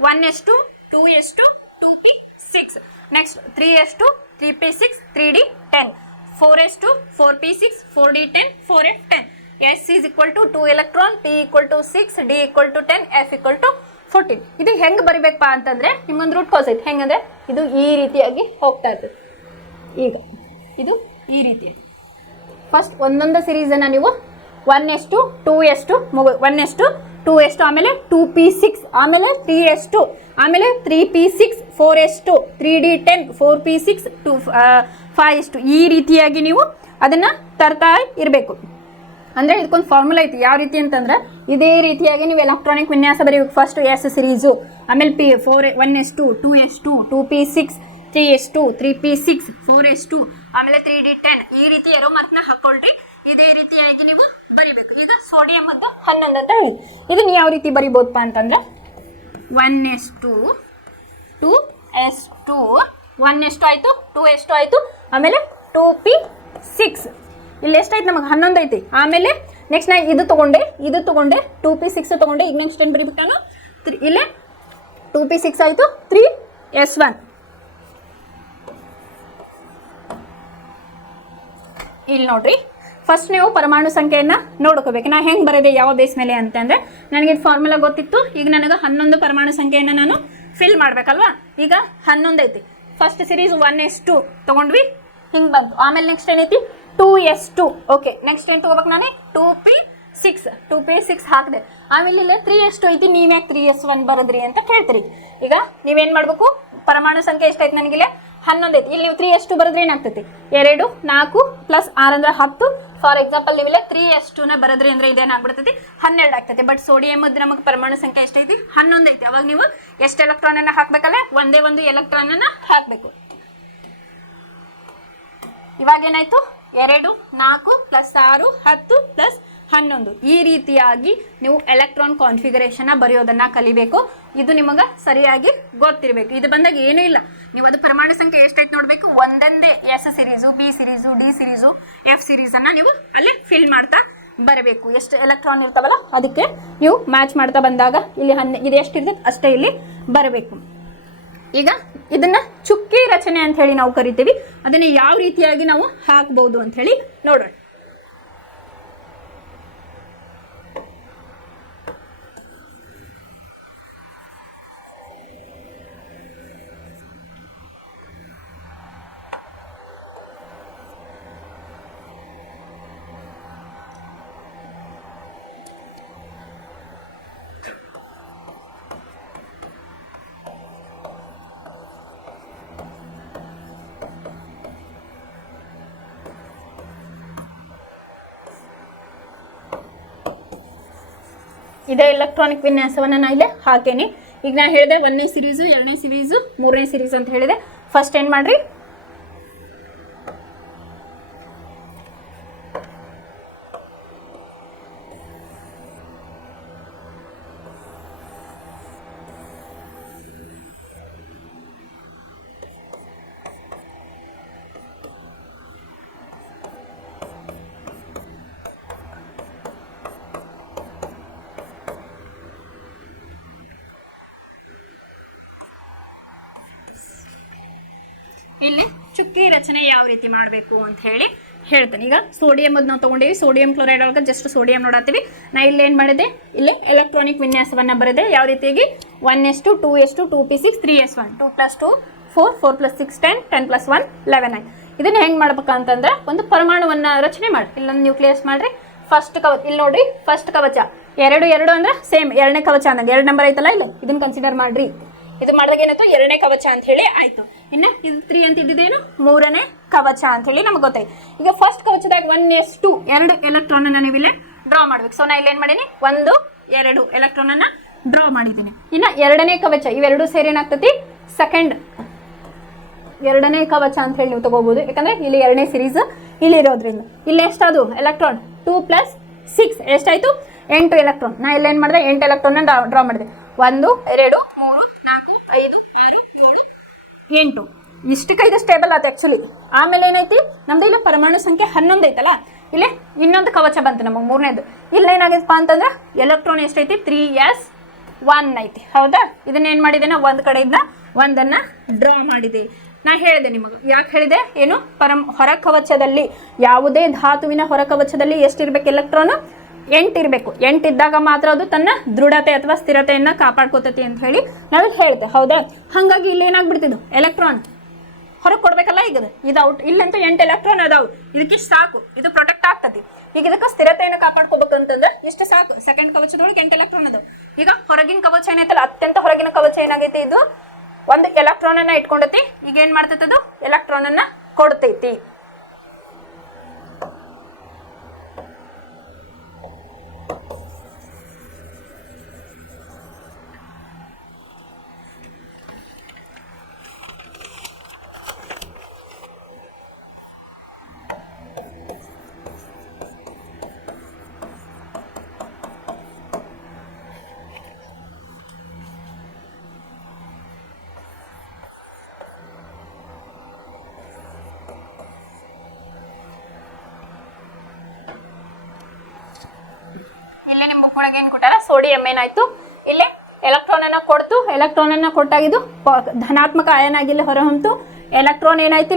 1s2 2s2 2p6, next 3s2 3p6 3d 10, 4s2 4p6 4d 10 4f10. S is equal to 2 electron, P equal to 6, D equal to 10, F equal to 14. ಇದು ಹೆಂಗ್ ಬರಿಬೇಕಪ್ಪ ಅಂತಂದ್ರೆ ನಿಮ್ಗೊಂದು ರೂಟ್ ಕಾಸ್ ಐತಿ. ಹೆಂಗಂದ್ರೆ ಇದು ಈ ರೀತಿಯಾಗಿ ಹೋಗ್ತಾ ಇರ್ತದೆ. ಈಗ ಇದು ಈ ರೀತಿ ಫಸ್ಟ್ ಒಂದೊಂದು ಸಿರೀಸ್ ಅನ್ನ ನೀವು 1s2 2s2 1s2 2s2 ಆಮೇಲೆ 2p6 ಆಮೇಲೆ 3s2 ಆಮೇಲೆ 3p6 4s2 3d10 4p6 5s2 ಈ ರೀತಿಯಾಗಿ ನೀವು ಅದನ್ನ ತರ್ತಾ ಇರಬೇಕು. ಅಂದ್ರೆ ಇದಕ್ಕೊಂದು ಫಾರ್ಮುಲಾ ಐತಿ. ಯಾವ ರೀತಿ ಅಂತಂದ್ರೆ ಇದೇ ರೀತಿಯಾಗಿ ನೀವು ಎಲೆಕ್ಟ್ರಾನಿಕ್ ವಿನ್ಯಾಸ ಬರೀಬೇಕು. ಫಸ್ಟ್ ಎಸ್ ಸಿರೀಸು, ಆಮೇಲೆ P 1s2 2s2 2p6 3s2 3p6 4s2 ಆಮೇಲೆ 3d10 ಈ ರೀತಿ ಎರೋ ಮಾರ್ಕ್ನ ಹಾಕೊಳ್ರಿ. ಇದೇ ರೀತಿಯಾಗಿ ನೀವು ಬರಿಬೇಕು. ಈಗ ಸೋಡಿಯಂ ಮತ್ತು 11 ಅಂತ ಹೇಳಿ ಇದನ್ನ ಯಾವ ರೀತಿ ಬರಿಬೋದಪ್ಪ ಅಂತಂದ್ರೆ 1s2 2s2 1s2 ಆಯ್ತು, 2s2 ಆಯ್ತು, ಆಮೇಲೆ 2p6 ಇಲ್ಲಿ ಎಷ್ಟಾಯ್ತು ನಮಗೆ 11 ಐತಿ. ಆಮೇಲೆ ನೆಕ್ಸ್ಟ್ ನಾ ಇದು ತಗೊಂಡೆ 2p6 ತಗೊಂಡೆ. ಈಗ ನೆಕ್ಸ್ಟ್ ಏನು ಬರೀಬೇಕು ನಾನು, ಇಲ್ಲೇ 2p6 ಆಯಿತು, 3s1. ಇಲ್ಲಿ ನೋಡ್ರಿ, ಫಸ್ಟ್ ನೀವು ಪರಮಾಣು ಸಂಖ್ಯೆಯನ್ನು ನೋಡ್ಕೋಬೇಕು. ನಾ ಹೆಂಗೆ ಬರೋದೆ ಯಾವ ಬೇಸ್ ಮೇಲೆ ಅಂತಂದರೆ ನನಗೆ ಇದು ಫಾರ್ಮುಲಾ ಗೊತ್ತಿತ್ತು. ಈಗ ನನಗೆ 11 ಪರಮಾಣು ಸಂಖ್ಯೆಯನ್ನು ನಾನು ಫಿಲ್ ಮಾಡಬೇಕಲ್ವಾ. ಈಗ 11 ಐತಿ. ಫಸ್ಟ್ ಸಿರೀಸ್ 1s2 ತೊಗೊಂಡ್ವಿ, ಹಿಂಗೆ ಬಂತು. ಆಮೇಲೆ ನೆಕ್ಸ್ಟ್ ಏನೈತಿ 2s2. ಓಕೆ, ನೆಕ್ಸ್ಟ್ ಏನು ತೊಗೋಬೇಕು ನಾನು 2p6 ಹಾಕಿದೆ. ಆಮೇಲೆ ಇಲ್ಲ 3s2 ಐತಿ, ನೀವು ಯಾಕೆ 3s1 ಬರೋದ್ರಿ ಅಂತ ಕೇಳ್ತೀರಿ. ಈಗ ನೀವೇನು ಮಾಡಬೇಕು, ಪರಮಾಣು ಸಂಖ್ಯೆ ಎಷ್ಟೈತೆ ನನಗಿಲ್ಲ 11 ಐತಿ. ಇಲ್ಲಿ ನೀವು 3s2 ಬರೋದ್ರೆ ಏನಾಗ್ತೈತಿ 2 4 + 6 ಅಂದ್ರೆ 10. ಫಾರ್ ಎಕ್ಸಾಂಪಲ್ ನೀವಿಲ್ಲ 3s2ನ ಬರೋದ್ರಿ ಅಂದ್ರೆ ಇದೇನಾಗ್ಬಿಡ್ತೈತಿ 12 ಆಗ್ತೈತಿ. ಬಟ್ ಸೋಡಿಯಂ ನಮಗೆ ಪರಮಾಣು ಸಂಖ್ಯೆ ಎಷ್ಟೈತಿ 11 ಐತಿ. ಅವಾಗ ನೀವು ಎಷ್ಟು ಎಲೆಕ್ಟ್ರಾನ್ ಅನ್ನ ಹಾಕ್ಬೇಕಲ್ಲ, ಒಂದೇ ಒಂದು ಎಲೆಕ್ಟ್ರಾನ್ ಅನ್ನ ಹಾಕಬೇಕು. ಇವಾಗ ಏನಾಯ್ತು 2 4 + 6 10 + 11 ಈ ರೀತಿಯಾಗಿ ನೀವು ಎಲೆಕ್ಟ್ರಾನ್ ಕಾನ್ಫಿಗರೇಷನ್ ಬರೆಯೋದನ್ನ ಕಲಿಬೇಕು. ಇದು ನಿಮಗೆ ಸರಿಯಾಗಿ ಗೊತ್ತಿರಬೇಕು. ಇದು ಬಂದಾಗ ಏನೂ ಇಲ್ಲ, ನೀವು ಅದು ಪರಮಾಣು ಸಂಖ್ಯೆ ಎಷ್ಟೈತೆ ನೋಡಬೇಕು. ಒಂದೊಂದೇ S series, B series, D series, F ಸಿರೀಸನ್ನು ನೀವು ಅಲ್ಲಿ ಫಿಲ್ ಮಾಡ್ತಾ ಬರಬೇಕು. ಎಷ್ಟು ಎಲೆಕ್ಟ್ರಾನ್ ಇರ್ತಾವಲ್ಲ ಅದಕ್ಕೆ ನೀವು ಮ್ಯಾಚ್ ಮಾಡ್ತಾ ಬಂದಾಗ ಇಲ್ಲಿ ಇದು ಎಷ್ಟು ಇರ್ತೈತೆ ಅಷ್ಟೇ ಇಲ್ಲಿ ಬರಬೇಕು. ಈಗ ಇದನ್ನ ಚುಕ್ಕಿ ರಚನೆ ಅಂತ ಹೇಳಿ ನಾವು ಕರಿತೀವಿ. ಅದನ್ನ ಯಾವ ರೀತಿಯಾಗಿ ನಾವು ಹಾಕಬಹುದು ಅಂತ ಹೇಳಿ ನೋಡೋಣ. ಇದೇ ಎಲೆಕ್ಟ್ರಾನಿಕ್ ವಿನ್ಯಾಸವನ್ನು ನಾನು ಇಲ್ಲೇ ಹಾಕೇನಿ. ಈಗ ನಾನು ಹೇಳಿದೆ 1ನೇ ಸೀರೀಸು, 2ನೇ ಸೀರೀಸು, 3ನೇ ಸೀರೀಸ್ ಅಂತ ಹೇಳಿದೆ. ಫಸ್ಟ್ ಏನು ಮಾಡಿರಿ, ಇಲ್ಲಿ ಚುಕ್ಕಿ ರಚನೆ ಯಾವ ರೀತಿ ಮಾಡಬೇಕು ಅಂತ ಹೇಳಿ ಹೇಳ್ತೇನೆ. ಈಗ ಸೋಡಿಯಂ ಅದು ನಾವು ತೊಗೊಂಡೇವಿ, ಸೋಡಿಯಂ ಕ್ಲೋರೈಡ್ ಒಳಗೆ ಜಸ್ಟ್ ಸೋಡಿಯಂ ನೋಡತ್ತೀವಿ. ನಾ ಇಲ್ಲಿ ಏನು ಮಾಡಿದೆ, ಇಲ್ಲಿ ಎಲೆಕ್ಟ್ರಾನಿಕ್ ವಿನ್ಯಾಸವನ್ನು ಬರೆದೆ. ಯಾವ ರೀತಿಯಾಗಿ 1s2 2s2 2p6 3s1 2 + 2 4 4 + 6 10 10 + 1 11 ಇದನ್ನ ಹೆಂಗೆ ಮಾಡ್ಬೇಕಂತಂದ್ರೆ ಒಂದು ಪರಮಾಣುವನ್ನು ರಚನೆ ಮಾಡಿ ಇಲ್ಲೊಂದು ನ್ಯೂಕ್ಲಿಯಸ್ ಮಾಡ್ರಿ. ಫಸ್ಟ್ ಕವಚ ಇಲ್ಲಿ ನೋಡ್ರಿ, ಫಸ್ಟ್ ಕವಚ 2 2 ಅಂದ್ರೆ ಸೇಮ್ 2ನೇ ಕವಚ ಅಂದಂಗೆ 2 ನಂಬರ್ ಐತಲ್ಲ, ಇಲ್ಲ ಇದನ್ನ ಕನ್ಸಿಡರ್ ಮಾಡ್ರಿ. ಇದು ಮಾಡಿದಾಗ ಏನಾಯ್ತು, 2ನೇ ಕವಚ ಅಂತ ಹೇಳಿ ಆಯ್ತು. ಇನ್ನು ಇದು 3 ಅಂತ ಇದ್ದಿದ್ದೇನು, 3ನೇ ಕವಚ ಅಂತ ಹೇಳಿ ನಮ್ಗೆ ಗೊತ್ತಾಯ್ತು. ಈಗ ಫಸ್ಟ್ ಕವಚದಾಗ 1s2 2 ಎಲೆಕ್ಟ್ರಾನ್ ನೀವು ಇಲ್ಲಿ ಡ್ರಾ ಮಾಡ್ಬೇಕು. ಸೊ ನಾ ಇಲ್ಲಿ ಏನು ಮಾಡೀನಿ, 1 2 ಎಲೆಕ್ಟ್ರಾನ್ ಅನ್ನ ಡ್ರಾ ಮಾಡಿದ್ದೀನಿ. ಇನ್ನು 2ನೇ ಕವಚ ಇವೆರಡು ಸೇರಿ ಏನಾಗ್ತತಿ, ಸೆಕೆಂಡ್ 2ನೇ ಕವಚ ಅಂತ ಹೇಳಿ ನೀವು ತಗೋಬಹುದು. ಯಾಕಂದ್ರೆ ಇಲ್ಲಿ 2ನೇ ಸೀರೀಸ್ ಇಲ್ಲಿ ಇರೋದ್ರಿಂದ. ಇಲ್ಲಿ ಎಷ್ಟದು ಎಲೆಕ್ಟ್ರಾನ್ 2 + 6 ಎಷ್ಟಾಯ್ತು, 8 ಎಲೆಕ್ಟ್ರಾನ್. ನಾ ಇಲ್ಲಿ ಏನು ಮಾಡಿದೆ, 8 ಎಲೆಕ್ಟ್ರಾನ್ ಡ್ರಾ ಮಾಡಿದೆ. 1 2 3 4 5 6 7 8 ಇಷ್ಟಕ್ಕೆ ಇದು ಸ್ಟೇಬಲ್ ಆಯ್ತು ಆ್ಯಕ್ಚುಲಿ. ಆಮೇಲೆ ಏನೈತಿ, ನಮ್ದು ಇಲ್ಲಿ ಪರಮಾಣು ಸಂಖ್ಯೆ 11 ಐತಲ್ಲ, ಇಲ್ಲಿ ಇನ್ನೊಂದು ಕವಚ ಬಂತು ನಮಗೆ 3ನೇದು. ಇಲ್ಲಿ ಏನಾಗೈತಪ್ಪ ಅಂತಂದ್ರೆ ಎಲೆಕ್ಟ್ರಾನ್ ಎಷ್ಟೈತಿ, 3s1 ಐತಿ. ಹೌದಾ, ಇದನ್ನೇನು ಮಾಡಿದೆ, ನಾ ಒಂದು ಕಡೆಯಿಂದ ಒಂದನ್ನು ಡ್ರಾ ಮಾಡಿದೆ. ನಾ ಹೇಳಿದೆ ನಿಮಗೆ, ಯಾಕೆ ಹೇಳಿದೆ, ಏನು ಹೊರ ಕವಚದಲ್ಲಿ ಯಾವುದೇ ಧಾತುವಿನ ಹೊರ ಕವಚದಲ್ಲಿ ಎಷ್ಟಿರ್ಬೇಕು ಎಲೆಕ್ಟ್ರಾನ್, 8 ಇರಬೇಕು. 8 ಇದ್ದಾಗ ಮಾತ್ರ ಅದು ತನ್ನ ದೃಢತೆ ಅಥವಾ ಸ್ಥಿರತೆಯನ್ನು ಕಾಪಾಡ್ಕೋತೈತಿ ಅಂತ ಹೇಳಿ ನಾವಿಲ್ಲಿ ಹೇಳ್ದೆ. ಹೌದಾ, ಹಾಗಾಗಿ ಇಲ್ಲಿ ಏನಾಗ್ಬಿಡ್ತಿದ್ದು, ಎಲೆಕ್ಟ್ರಾನ್ ಹೊರಗೆ ಕೊಡ್ಬೇಕಲ್ಲ. ಈಗ ಇದು ಔಟ್, ಇಲ್ಲಂತೂ 8 ಎಲೆಕ್ಟ್ರಾನ್ ಅದಾವು, ಇದಕ್ಕೆ ಸಾಕು, ಇದು ಪ್ರೊಟೆಕ್ಟ್ ಆಗ್ತತಿ. ಈಗ ಇದಕ್ಕೆ ಸ್ಥಿರತೆಯನ್ನು ಕಾಪಾಡ್ಕೋಬೇಕಂತಂದ್ರೆ ಇಷ್ಟು ಸಾಕು. ಸೆಕೆಂಡ್ ಕವಚದೊಳಗೆ 8 ಎಲೆಕ್ಟ್ರಾನ್ ಅದಾವು. ಈಗ ಹೊರಗಿನ ಕವಚ ಏನೈತಲ್ಲ, ಅತ್ಯಂತ ಹೊರಗಿನ ಕವಚ ಏನಾಗೈತಿ, ಇದು 1 ಎಲೆಕ್ಟ್ರಾನ್ ಅನ್ನ ಇಟ್ಕೊಂಡೈತಿ. ಈಗ ಏನ್ ಮಾಡ್ತೈತಿ, ಅದು ಎಲೆಕ್ಟ್ರಾನ್ ಅನ್ನ ಕೊಡ್ತೈತಿ. ಇಲ್ಲೇ ನಿಮ್ಮ ಬುಕ್ ಒಳಗೆ ಏನು ಕೊಟ್ಟಾರ, ಸೋಡಿಯಂ ಏನಾಯ್ತು, ಇಲ್ಲಿ ಎಲೆಕ್ಟ್ರಾನ್ ಅನ್ನ ಕೊಡ್ತು. ಎಲೆಕ್ಟ್ರಾನ್ ಅನ್ನ ಕೊಟ್ಟಾಗಿದ್ದು ಧನಾತ್ಮಕ ಅಯನ್ ಆಗಿಲ್ಲ ಹೊರಹೊಮ್ತು. ಎಲೆಕ್ಟ್ರಾನ್ ಏನಾಯ್ತು,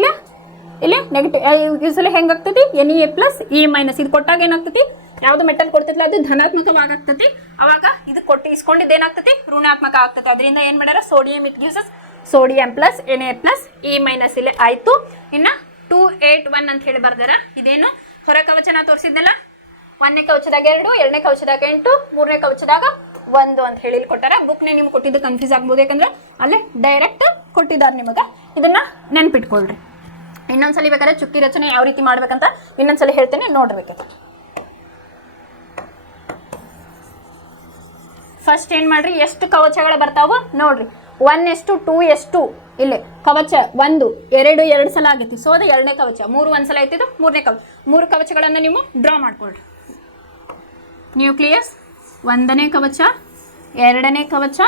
ಇಲ್ಲಿ ನೆಗೆಟಿವ್. ಯೂಸಲಿ ಹೆಂಗಾಗ್ತತಿ, Na+E- ಇದು ಕೊಟ್ಟಾಗ ಏನಾಗ್ತತಿ, ಯಾವ್ದು ಮೆಟಲ್ ಕೊಡ್ತಿಲ್ಲ ಅದು ಧನಾತ್ಮಕವಾಗ್ತತಿ. ಅವಾಗ ಇದು ಕೊಟ್ಟು ಇಸ್ಕೊಂಡಿದ್ದು ಏನಾಗ್ತತಿ, ಋಣಾತ್ಮಕ ಆಗ್ತತಿ. ಅದರಿಂದ ಏನ್ ಮಾಡ್ಯಾರ, sodium it gives sodium + Na+E- ಇಲ್ಲಿ ಆಯ್ತು. ಇನ್ನ 281 ಅಂತ ಹೇಳಿ ಬರ್ದಾರ. ಇದೇನು ಹೊರ ಕವಚನ ತೋರಿಸಿದ್ನಲ್ಲ, 1ನೇ ಕವಚದಾಗ 2, 2ನೇ ಕವಚದಾಗ 8, 3ನೇ ಕವಚದಾಗ 1 ಅಂತ ಹೇಳಿ ಕೊಟ್ಟಾರ. ಬುಕ್ನೇ ನಿಮ್ಗೆ ಕೊಟ್ಟಿದ್ದು ಕನ್ಫ್ಯೂಸ್ ಆಗ್ಬೋದು, ಯಾಕಂದ್ರೆ ಅಲ್ಲೇ ಡೈರೆಕ್ಟ್ ಕೊಟ್ಟಿದ್ದಾರೆ ನಿಮಗೆ. ಇದನ್ನ ನೆನ್ಪಿಟ್ಕೊಳ್ರಿ. ಇನ್ನೊಂದ್ಸಲಿ ಬೇಕಾದ್ರೆ ಚುಕ್ಕಿ ರಚನೆ ಯಾವ ರೀತಿ ಮಾಡ್ಬೇಕಂತ ಇನ್ನೊಂದ್ಸಲಿ ಹೇಳ್ತೇನೆ, ನೋಡ್ಬೇಕಾದ್ರೆ. ಫಸ್ಟ್ ಏನ್ ಮಾಡ್ರಿ, ಎಷ್ಟು ಕವಚಗಳು ಬರ್ತಾವ ನೋಡ್ರಿ. 1s2 2s2 ಇಲ್ಲಿ ಕವಚ 1 2 2 ಸಲ ಆಗೈತಿ. ಸೊ ಅದು 2ನೇ ಕವಚ. 3 ಒಂದ್ಸಲ ಐತಿದ್ದು 3ನೇ ಕವಚ. 3 ಕವಚಗಳನ್ನು ನೀವು ಡ್ರಾ ಮಾಡ್ಕೊಳ್ರಿ. ನ್ಯೂಕ್ಲಿಯಸ್ 1ನೇ ಕವಚ, 2ನೇ ಕವಚ,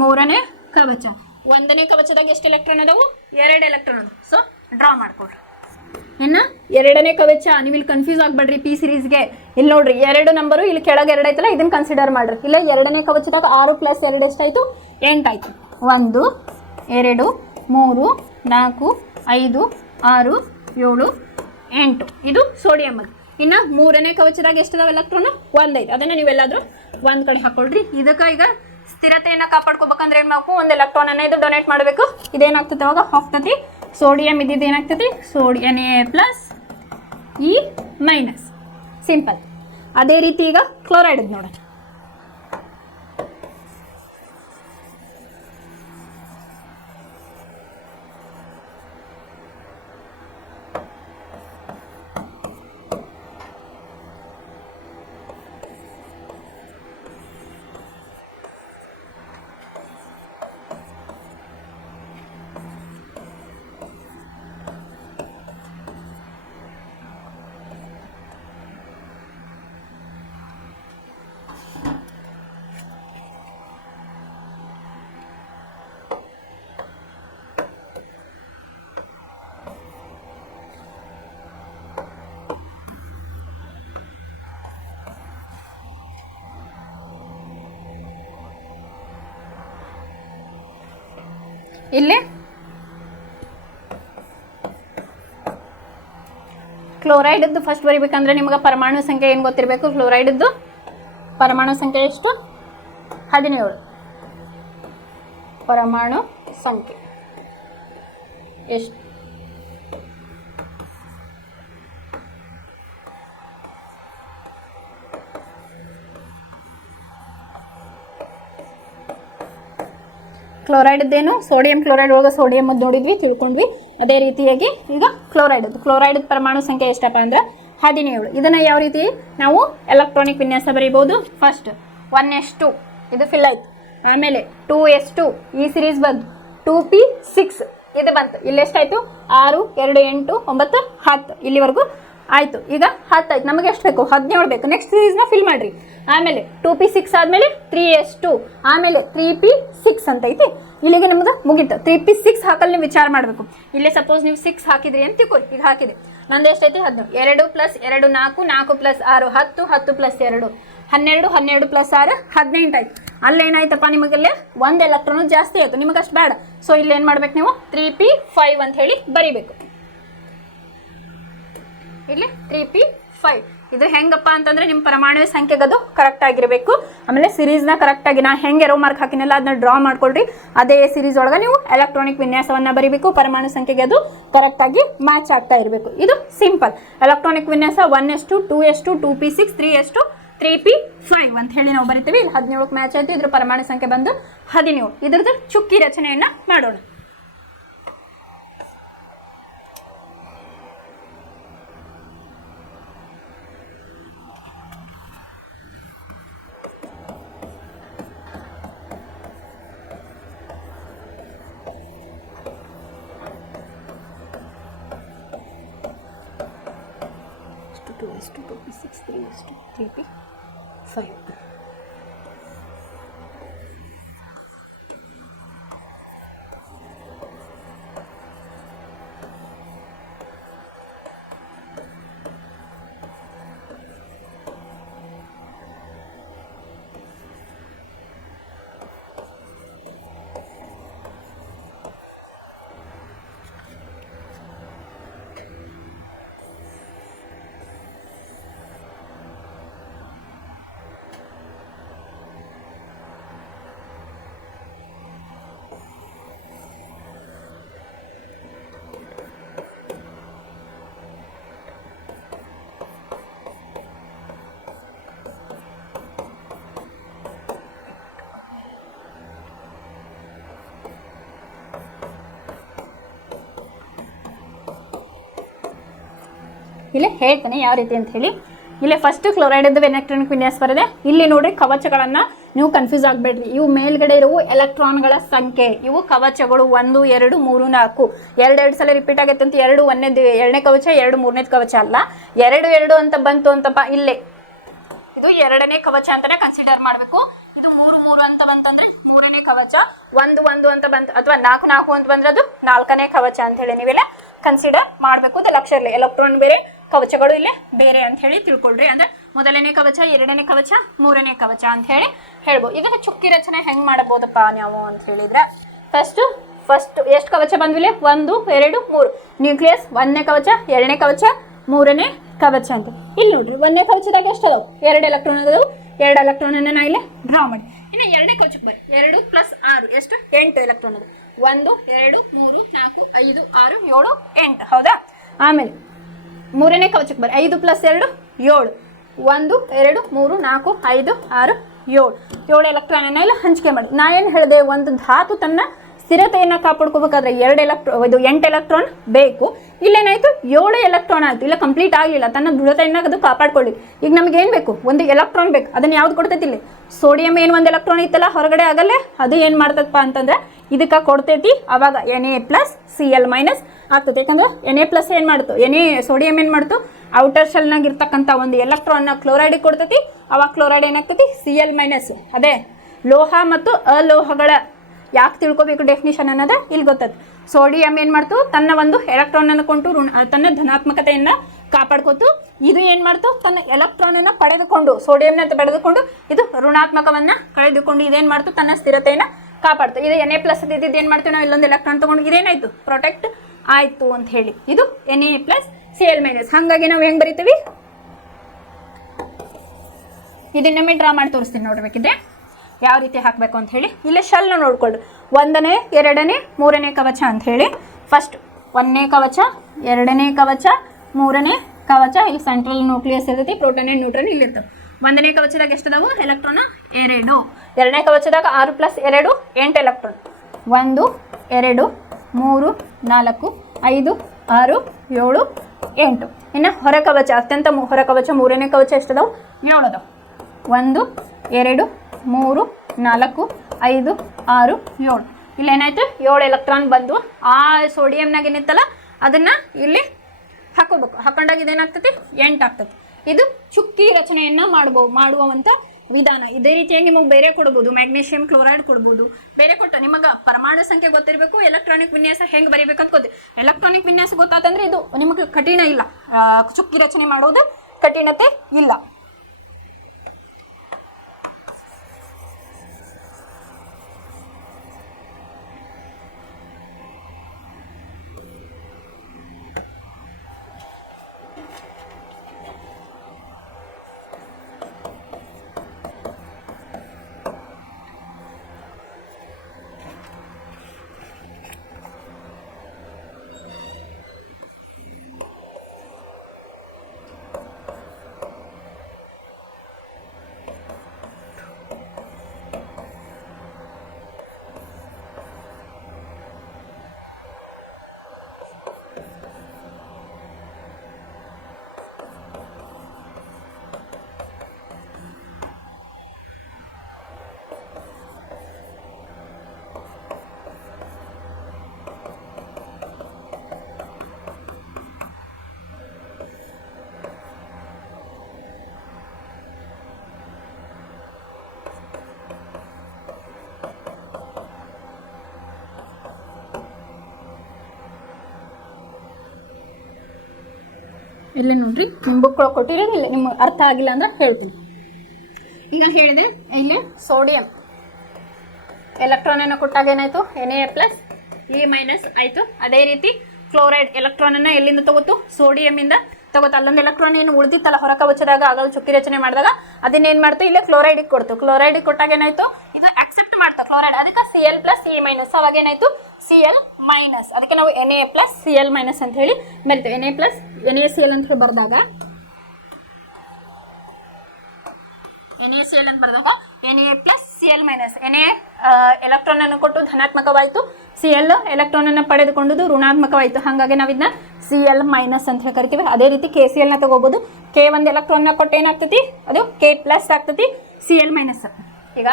3ನೇ ಕವಚ. 1ನೇ ಕವಚದಾಗ ಎಷ್ಟು ಎಲೆಕ್ಟ್ರಾನ್ ಅದಾವು, 2 ಎಲೆಕ್ಟ್ರಾನ್ ಅದಾವು. ಸೊ ಡ್ರಾ ಮಾಡ್ಕೊಳ್ರಿ. ಇನ್ನು 2ನೇ ಕವಚ, ನೀವು ಇಲ್ಲಿ ಕನ್ಫ್ಯೂಸ್ ಆಗ್ಬೇಡ್ರಿ. ಪಿ ಸೀರೀಸ್ಗೆ ಇಲ್ಲಿ ನೋಡ್ರಿ 2 ನಂಬರು, ಇಲ್ಲಿ ಕೆಳಗೆ 2 ಐತಲ್ಲ, ಇದನ್ನ ಕನ್ಸಿಡರ್ ಮಾಡ್ರಿ. ಇಲ್ಲ 2ನೇ ಕವಚದಾಗ 6 + 2 ಎಷ್ಟಾಯ್ತು, 8 ಆಯ್ತು. 1 2 3 4 5 6 7 8 ಇದು ಸೋಡಿಯಂ. ಇನ್ನು 3ನೇ ಕವಚದಾಗ ಎಷ್ಟಿದಾವೆ ಎಲೆಕ್ಟ್ರಾನ್, 1 ಐತೆ. ಅದನ್ನ ನೀವೆಲ್ಲಾದ್ರೂ ಒಂದ್ ಕಡೆ ಹಾಕೊಳ್ರಿ. ಇದಕ್ಕೆ ಈಗ ಸ್ಥಿರತೆಯನ್ನು ಕಾಪಾಡ್ಕೋಬೇಕಂದ್ರೆ ಏನು ಮಾಡಬೇಕು, ಒಂದು ಎಲೆಕ್ಟ್ರಾನ್ ಅನ್ನ ಇದು ಡೊನೇಟ್ ಮಾಡಬೇಕು. ಇದೇನಾಗ್ತದೆ, ಅವಾಗ ಹೋಗ್ತತಿ. ಸೋಡಿಯಂ ಇದ್ದಿದ್ದು ಏನಾಗ್ತತಿ, Na+E-. ಸಿಂಪಲ್. ಅದೇ ರೀತಿ ಈಗ ಕ್ಲೋರೈಡ್ ನೋಡೋಣ. ಇಲ್ಲಿ ಕ್ಲೋರೈಡ್ದು ಫಸ್ಟ್ ಬರಿಬೇಕಂದ್ರೆ ನಿಮ್ಗೆ ಪರಮಾಣು ಸಂಖ್ಯೆ ಏನು ಗೊತ್ತಿರಬೇಕು? ಕ್ಲೋರೈಡ್ದು ಪರಮಾಣು ಸಂಖ್ಯೆ ಎಷ್ಟು? 17. ಪರಮಾಣು ಸಂಖ್ಯೆ ಎಷ್ಟು? ಕ್ಲೋರೈಡ್ದೇನು ಸೋಡಿಯಂ ಕ್ಲೋರೈಡ್ ಒಳಗೆ ಸೋಡಿಯಂ ಅದು ನೋಡಿದ್ವಿ, ತಿಳ್ಕೊಂಡ್ವಿ. ಅದೇ ರೀತಿಯಾಗಿ ಈಗ ಕ್ಲೋರೈಡ್ ಪರಮಾಣು ಸಂಖ್ಯೆ ಎಷ್ಟಪ್ಪ ಅಂದ್ರೆ 17. ಇದನ್ನು ಯಾವ ರೀತಿ ನಾವು ಎಲೆಕ್ಟ್ರಾನಿಕ್ ವಿನ್ಯಾಸ ಬರೀಬೋದು? ಫಸ್ಟ್ 1s2 ಇದು ಫಿಲ್ ಆಯ್ತು. ಆಮೇಲೆ 2s2 ಈ ಸಿರೀಸ್ ಬಂತು. 2p6 ಇದು ಬಂತು. ಇಲ್ಲಿ ಎಷ್ಟಾಯಿತು? 6 2 8 9 10 ಇಲ್ಲಿವರೆಗೂ ಆಯಿತು. ಈಗ 10 ಆಯ್ತು. ನಮಗೆ ಎಷ್ಟು ಬೇಕು? 17 ಬೇಕು. ನೆಕ್ಸ್ಟ್ ಸಿರೀಸ್ನ ಫಿಲ್ ಮಾಡಿರಿ. ಆಮೇಲೆ 2p6 ಆದಮೇಲೆ 3s2 ಆಮೇಲೆ 3p6 ಅಂತ ಐತಿ. ಇಲ್ಲಿಗೆ ನಮ್ದು ಮುಗೀತು. 3p6 ಹಾಕಲ್ಲಿ ನೀವು ವಿಚಾರ ಮಾಡಬೇಕು. ಇಲ್ಲೇ ಸಪೋಸ್ ನೀವು 6 ಹಾಕಿದ್ರಿ ಅಂತ ತಿಳ್ಕೊಳ್ಳಿ. ಈಗ ಹಾಕಿದೆ. ನಂದು ಎಷ್ಟೈತಿ? 17. 2 + 2 4 4 + 6 10 10 + 2 12 12 + 6 18 ಆಯ್ತು. ಅಲ್ಲೇನಾಯ್ತಪ್ಪ ನಿಮಗಲ್ಲೇ ಒಂದು ಎಲೆಕ್ಟ್ರಾನ್ ಜಾಸ್ತಿ ಆಯಿತು. ನಿಮಗೆ ಅಷ್ಟು ಬೇಡ. ಸೊ ಇಲ್ಲಿ ಏನು ಮಾಡ್ಬೇಕು ನೀವು? 3p5 ಅಂತ ಹೇಳಿ ಬರಿಬೇಕು. ಇಲ್ಲಿ 3p5 ಇದು ಹೆಂಗಪ್ಪ ಅಂತಂದ್ರೆ ನಿಮ್ಮ ಪರಮಾಣು ಸಂಖ್ಯೆಗದು ಕರೆಕ್ಟ್ ಆಗಿರಬೇಕು. ಆಮೇಲೆ ಸಿರೀಸ್ನ ಕರೆಕ್ಟಾಗಿ ನಾ ಹೆಂಗೆ ಎರೋ ಮಾರ್ಕ್ ಹಾಕಿನಲ್ಲ ಅದನ್ನ ಡ್ರಾ ಮಾಡ್ಕೊಳ್ರಿ. ಅದೇ ಸಿರೀಸ್ ಒಳಗೆ ನೀವು ಎಲೆಕ್ಟ್ರಾನಿಕ್ ವಿನ್ಯಾಸವನ್ನು ಬರೀಬೇಕು. ಪರಮಾಣು ಸಂಖ್ಯೆಗೆ ಅದು ಕರೆಕ್ಟಾಗಿ ಮ್ಯಾಚ್ ಆಗ್ತಾ ಇರಬೇಕು. ಇದು ಸಿಂಪಲ್ ಎಲೆಕ್ಟ್ರಾನಿಕ್ ವಿನ್ಯಾಸ. 1s2 2s2 2p6 3s2 3p5 ಅಂತ ಹೇಳಿ ನಾವು ಬರಿತೀವಿ. ಇಲ್ಲಿ 17ಕ್ಕೆ ಮ್ಯಾಚ್ ಆಯಿತು. ಇದ್ರ ಪರಮಾಣು ಸಂಖ್ಯೆ ಬಂದು 17. ಇದ್ರದ್ದು ಚುಕ್ಕಿ ರಚನೆಯನ್ನು ಮಾಡೋಣ. to 2p6 3s2 3p5. ಇಲ್ಲಿ ಹೇಳ್ತಾನೆ ಯಾವ ರೀತಿ ಅಂತ ಹೇಳಿ. ಇಲ್ಲಿ ಫಸ್ಟ್ ಕ್ಲೋರೈಡ್ ಎಲೆಕ್ಟ್ರಾನಿಕ್ ವಿನ್ಯಾಸ ಬರದೆ. ಇಲ್ಲಿ ನೋಡ್ರಿ ಕವಚಗಳನ್ನ ನೀವು ಕನ್ಫ್ಯೂಸ್ ಆಗಬೇಡ್ರಿ. ಇವು ಮೇಲ್ಗಡೆ ಇರುವ ಎಲೆಕ್ಟ್ರಾನ್ಗಳ ಸಂಖ್ಯೆ. ಇವು ಕವಚಗಳು 1 2 3 4 2 ಸಲ ರಿಪೀಟ್ ಆಗೈತೆ ಅಂತ 2 ಎರಡನೇ ಕವಚ 2 ಮೂರನೇ ಕವಚ ಅಲ್ಲ. 2 2 ಅಂತ ಬಂತು ಅಂತಪ್ಪ ಇಲ್ಲೇ ಇದು ಎರಡನೇ ಕವಚ ಅಂತಾನೆ ಕನ್ಸಿಡರ್ ಮಾಡಬೇಕು. ಇದು 3 3 ಅಂತ ಬಂತಂದ್ರೆ ಮೂರನೇ ಕವಚ. 1 1 ಅಂತ ಬಂತು ಅಥವಾ 4 4 ಅಂತ ಬಂದ್ರೆ ಅದು ನಾಲ್ಕನೇ ಕವಚ ಅಂತ ಹೇಳಿ ನೀವೆಲ್ಲ ಕನ್ಸಿಡರ್ ಮಾಡಬೇಕು. ಅದು ಲಕ್ಷ ಇರಲಿ. ಎಲೆಕ್ಟ್ರಾನ್ ಬೇರೆ ಕವಚಗಳು ಇಲ್ಲೇ ಬೇರೆ ಅಂತ ಹೇಳಿ ತಿಳ್ಕೊಳ್ರಿ. ಅಂದ್ರೆ ಮೊದಲನೇ ಕವಚ ಎರಡನೇ ಕವಚ ಮೂರನೇ ಕವಚ ಅಂತ ಹೇಳಿ ಹೇಳ್ಬೋದು. ಇದರ ಚುಕ್ಕಿ ರಚನೆ ಹೆಂಗ್ ಮಾಡಬಹುದಪ್ಪ ನಾವು ಅಂತ ಹೇಳಿದ್ರೆ ಫಸ್ಟ್ ಎಷ್ಟು ಕವಚ ಬಂದ್ವಿಲೆ? 1 2 3 ನ್ಯೂಕ್ಲಿಯಸ್ ಒಂದನೇ ಕವಚ ಎರಡನೇ ಕವಚ ಮೂರನೇ ಕವಚ ಅಂತ. ಇಲ್ಲಿ ನೋಡ್ರಿ ಒಂದನೇ ಕವಚದಾಗ ಎಷ್ಟು ಅದಾವು? 2 ಎಲೆಕ್ಟ್ರಾನ್ ಅದಾವು. 2 ಎಲೆಕ್ಟ್ರಾನ್ ನಾ ಇಲ್ಲಿ ಡ್ರಾ ಮಾಡಿ. ಇನ್ನು ಎರಡನೇ ಕವಚಕ್ಕೆ ಬರ್ರಿ. 2 + 6 ಎಷ್ಟು? 8 ಎಲೆಕ್ಟ್ರಾನ್ ಅದು. 1 2 3 4 5 6 7 8 ಹೌದಾ? ಆಮೇಲೆ ಮೂರನೇ ಕವಚಕ್ಕೆ ಬರ್ರಿ. 5 + 2 7 1 2 3 4 5 6 7 ಎಲೆಕ್ಟ್ರಾನ್ ಎಲ್ಲ ಹಂಚಿಕೆ ಮಾಡಿ. ನಾ ಏನು ಹೇಳಿದೆ? ಒಂದು ಧಾತು ತನ್ನ ಸ್ಥಿರತೆಯನ್ನು ಕಾಪಾಡ್ಕೋಬೇಕಾದ್ರೆ 8 ಎಲೆಕ್ಟ್ರಾನ್ ಬೇಕು. ಇಲ್ಲೇನಾಯ್ತು? 7 ಎಲೆಕ್ಟ್ರಾನ್ ಆಯ್ತು. ಇಲ್ಲ ಕಂಪ್ಲೀಟ್ ಆಗಲಿಲ್ಲ. ತನ್ನ ದೃಢತೆಯನ್ನು ಅದು ಕಾಪಾಡ್ಕೊಳ್ಳಿ. ಈಗ ನಮ್ಗೆ ಏನು ಬೇಕು? ಒಂದು ಎಲೆಕ್ಟ್ರಾನ್ ಬೇಕು. ಅದನ್ನ ಯಾವ್ದು ಕೊಡ್ತೈತಿ? ಇಲ್ಲಿ ಸೋಡಿಯಂ ಏನು ಒಂದು ಎಲೆಕ್ಟ್ರಾನ್ ಇತ್ತಲ್ಲ ಹೊರಗಡೆ ಆಗಲ್ಲೇ, ಅದು ಏನು ಮಾಡ್ತದಪ್ಪ ಅಂತಂದ್ರೆ ಇದಕ್ಕೆ ಕೊಡ್ತೈತಿ. ಅವಾಗ Na+Cl- ಆಗ್ತದೆ. ಯಾಕಂದ್ರೆ Na+ ಏನು ಮಾಡ್ತು? ಸೋಡಿಯಂ ಏನು ಮಾಡ್ತು? ಔಟರ್ ಶೆಲ್ನಾಗ ಇರ್ತಕ್ಕಂಥ ಒಂದು ಎಲೆಕ್ಟ್ರಾನ್ನ ಕ್ಲೋರೈಡಿಗೆ ಕೊಡ್ತೈತಿ. ಅವಾಗ ಕ್ಲೋರೈಡ್ ಏನಾಗ್ತೈತಿ? Cl-. ಅದೇ ಲೋಹ ಮತ್ತು ಅಲೋಹಗಳ ಯಾಕೆ ತಿಳ್ಕೊಬೇಕು ಡೆಫಿನಿಷನ್ ಅನ್ನೋದ ಇಲ್ಲಿ ಗೊತ್ತದ. ಸೋಡಿಯಂ ಏನು ಮಾಡ್ತು? ತನ್ನ ಒಂದು ಎಲೆಕ್ಟ್ರಾನ್ ಅನ್ನು ಕೊಂಡು ತನ್ನ ಧನಾತ್ಮಕತೆಯನ್ನು ಕಾಪಾಡ್ಕೋತು. ಇದು ಏನು ಮಾಡ್ತು? ತನ್ನ ಎಲೆಕ್ಟ್ರಾನ್ ಅನ್ನು ಪಡೆದುಕೊಂಡು ಸೋಡಿಯಂನ ಪಡೆದುಕೊಂಡು ಇದು ಋಣಾತ್ಮಕವನ್ನ ಕಳೆದುಕೊಂಡು ಇದೇನು ಮಾಡ್ತು? ತನ್ನ ಸ್ಥಿರತೆಯನ್ನು ಕಾಪಾಡ್ತು. ಇದು Na ಪ್ಲಸ್ ಇದ್ದಿದ್ದು ಏನು ಮಾಡ್ತೀವಿ ನಾವು, ಇಲ್ಲೊಂದು ಎಲೆಕ್ಟ್ರಾನ್ ತೊಗೊಂಡು ಇದೇನಾಯಿತು, ಪ್ರೊಟೆಕ್ಟ್ ಆಯಿತು ಅಂತ ಹೇಳಿ. ಇದು Na ಪ್ಲಸ್ Cl ಮೈನಸ್. ಹಾಗಾಗಿ ನಾವು ಹೆಂಗೆ ಬರಿತೀವಿ, ಇದನ್ನೊಮ್ಮೆ ಡ್ರಾ ಮಾಡಿ ತೋರಿಸ್ತೀನಿ ನೋಡ್ಬೇಕಿದೆ ಯಾವ ರೀತಿ ಹಾಕಬೇಕು ಅಂತ ಹೇಳಿ. ಇಲ್ಲಿ ಶೆಲ್ನ ನೋಡ್ಕೊಳ್ಳಿ, 1ನೇ 2ನೇ 3ನೇ ಕವಚ ಅಂತ ಹೇಳಿ. ಫಸ್ಟ್ 1ನೇ ಕವಚ, 2ನೇ ಕವಚ, 3ನೇ ಕವಚ. ಇಲ್ಲಿ ಸೆಂಟ್ರಲ್ ನ್ಯೂಕ್ಲಿಯಸ್ ಇರ್ತೈತಿ, ಪ್ರೋಟಾನ್ ಆ್ಯಂಡ್ ನ್ಯೂಟ್ರಾನ್ ಇಲ್ಲಿ ಇರ್ತವೆ. 1ನೇ ಕವಚದಾಗ ಎಷ್ಟದಾವು ಎಲೆಕ್ಟ್ರಾನ್, 2. 2ನೇ ಕವಚದಾಗ 6 + 2 8 ಎಲೆಕ್ಟ್ರಾನ್. 1 2 3 4 5 6 7 8. ಇನ್ನು ಹೊರ ಕವಚ, ಅತ್ಯಂತ ಹೊರ ಕವಚ 3ನೇ ಕವಚ ಎಷ್ಟದಾವು, 7 ಅದಾವೆ. 1 2 3 4 5 6 7. ಇಲ್ಲಿ ಏನಾಯ್ತು, 7 ಎಲೆಕ್ಟ್ರಾನ್ ಬಂದು ಆ ಸೋಡಿಯಂನಾಗ ಏನಿತ್ತಲ್ಲ ಅದನ್ನು ಇಲ್ಲಿ ಹಾಕೋಬೇಕು. ಹಾಕೊಂಡಾಗ ಇದೇನಾಗ್ತೈತಿ, 8 ಆಗ್ತೈತಿ. ಇದು ಚುಕ್ಕಿ ರಚನೆಯನ್ನು ಮಾಡುವಂಥ ವಿಧಾನ. ಇದೇ ರೀತಿಯಾಗಿ ನಿಮಗೆ ಬೇರೆ ಕೊಡ್ಬೋದು, ಮ್ಯಾಗ್ನೀಷಿಯಂ ಕ್ಲೋರೈಡ್ ಕೊಡ್ಬೋದು. ಬೇರೆ ಕೊಟ್ಟು ನಿಮಗೆ ಪರಮಾಣು ಸಂಖ್ಯೆ ಗೊತ್ತಿರಬೇಕು, ಎಲೆಕ್ಟ್ರಾನಿಕ್ ವಿನ್ಯಾಸ ಹೆಂಗೆ ಬರೀಬೇಕಂತ ಗೊತ್ತಿ. ಎಲೆಕ್ಟ್ರಾನಿಕ್ ವಿನ್ಯಾಸ ಗೊತ್ತಾತಂದ್ರೆ ಇದು ನಿಮಗೆ ಕಠಿಣ ಇಲ್ಲ, ಚುಕ್ಕಿ ರಚನೆ ಮಾಡೋದು ಕಠಿಣತೆ ಇಲ್ಲ. ಇಲ್ಲಿ ನೋಡ್ರಿ, ನಿಮ್ಮ ಬುಕ್ ಕೊಟ್ಟಿರೋದು ಇಲ್ಲ, ನಿಮ್ಗೆ ಅರ್ಥ ಆಗಿಲ್ಲ ಅಂದ್ರೆ ಹೇಳ್ತೀನಿ. ಈಗ ಹೇಳಿದೆ, ಇಲ್ಲಿ ಸೋಡಿಯಂ ಎಲೆಕ್ಟ್ರಾನನ್ನು ಕೊಟ್ಟಾಗ ಏನಾಯಿತು, Na ಪ್ಲಸ್ E ಮೈನಸ್ ಆಯಿತು. ಅದೇ ರೀತಿ ಕ್ಲೋರೈಡ್ ಎಲೆಕ್ಟ್ರಾನನ್ನು ಎಲ್ಲಿಂದ ತಗೋತು, ಸೋಡಿಯಮಿಂದ ತಗೋತು. ಅಲ್ಲೊಂದು ಎಲೆಕ್ಟ್ರಾನ್ ಏನು ಉಳಿದಿತ್ತಲ್ಲ ಹೊರ ಕವಚದಾಗ, ಆಗಲ್ಲ ಚುಕ್ಕಿ ರಚನೆ ಮಾಡಿದಾಗ ಅದನ್ನೇನು ಮಾಡ್ತು, ಇಲ್ಲೇ ಕ್ಲೋರೈಡಿಗೆ ಕೊಡ್ತು. ಕ್ಲೋರೈಡಿಗೆ ಕೊಟ್ಟಾಗ ಏನಾಯಿತು, ಇದು ಅಕ್ಸೆಪ್ಟ್ ಮಾಡ್ತಾ ಕ್ಲೋರೈಡ್, ಅದಕ್ಕೆ Cl ಪ್ಲಸ್ E ಮೈನಸ್. ಅವಾಗ ಏನಾಯಿತು, Cl ಮೈನಸ್. ಅದಕ್ಕೆ ನಾವು Na ಪ್ಲಸ್ Cl ಮೈನಸ್ ಅಂತ ಹೇಳಿ ಬರಿತೇವೆ. Na ಪ್ಲಸ್ NaCl ಅಂತ ಹೇಳಿ ಬರೆದಾಗ NaCl ಅಂತ ಬರೆದಾಗ Na plus Cl minus. Na electron ಅನ್ನು ಕೊಟ್ಟು ಧನಾತ್ಮಕವಾಯಿತು, Cl ಎಲೆಕ್ಟ್ರಾನ್ ಅನ್ನು ಪಡೆದುಕೊಂಡುದು ಋಣಾತ್ಮಕವಾಯಿತು. ಹಾಗಾಗಿ ನಾವು ಇದನ್ನ Cl ಮೈನಸ್ ಅಂತ ಹೇಳಿ ಕರಿತೀವಿ. ಅದೇ ರೀತಿ KCl ನ ತಗೋಬಹುದು. K ಒಂದು ಎಲೆಕ್ಟ್ರಾನ್ ಕೊಟ್ಟು ಏನಾಗ್ತೈತಿ, ಅದು K ಪ್ಲಸ್ ಆಗ್ತೈತಿ, Cl ಮೈನಸ್. ಈಗ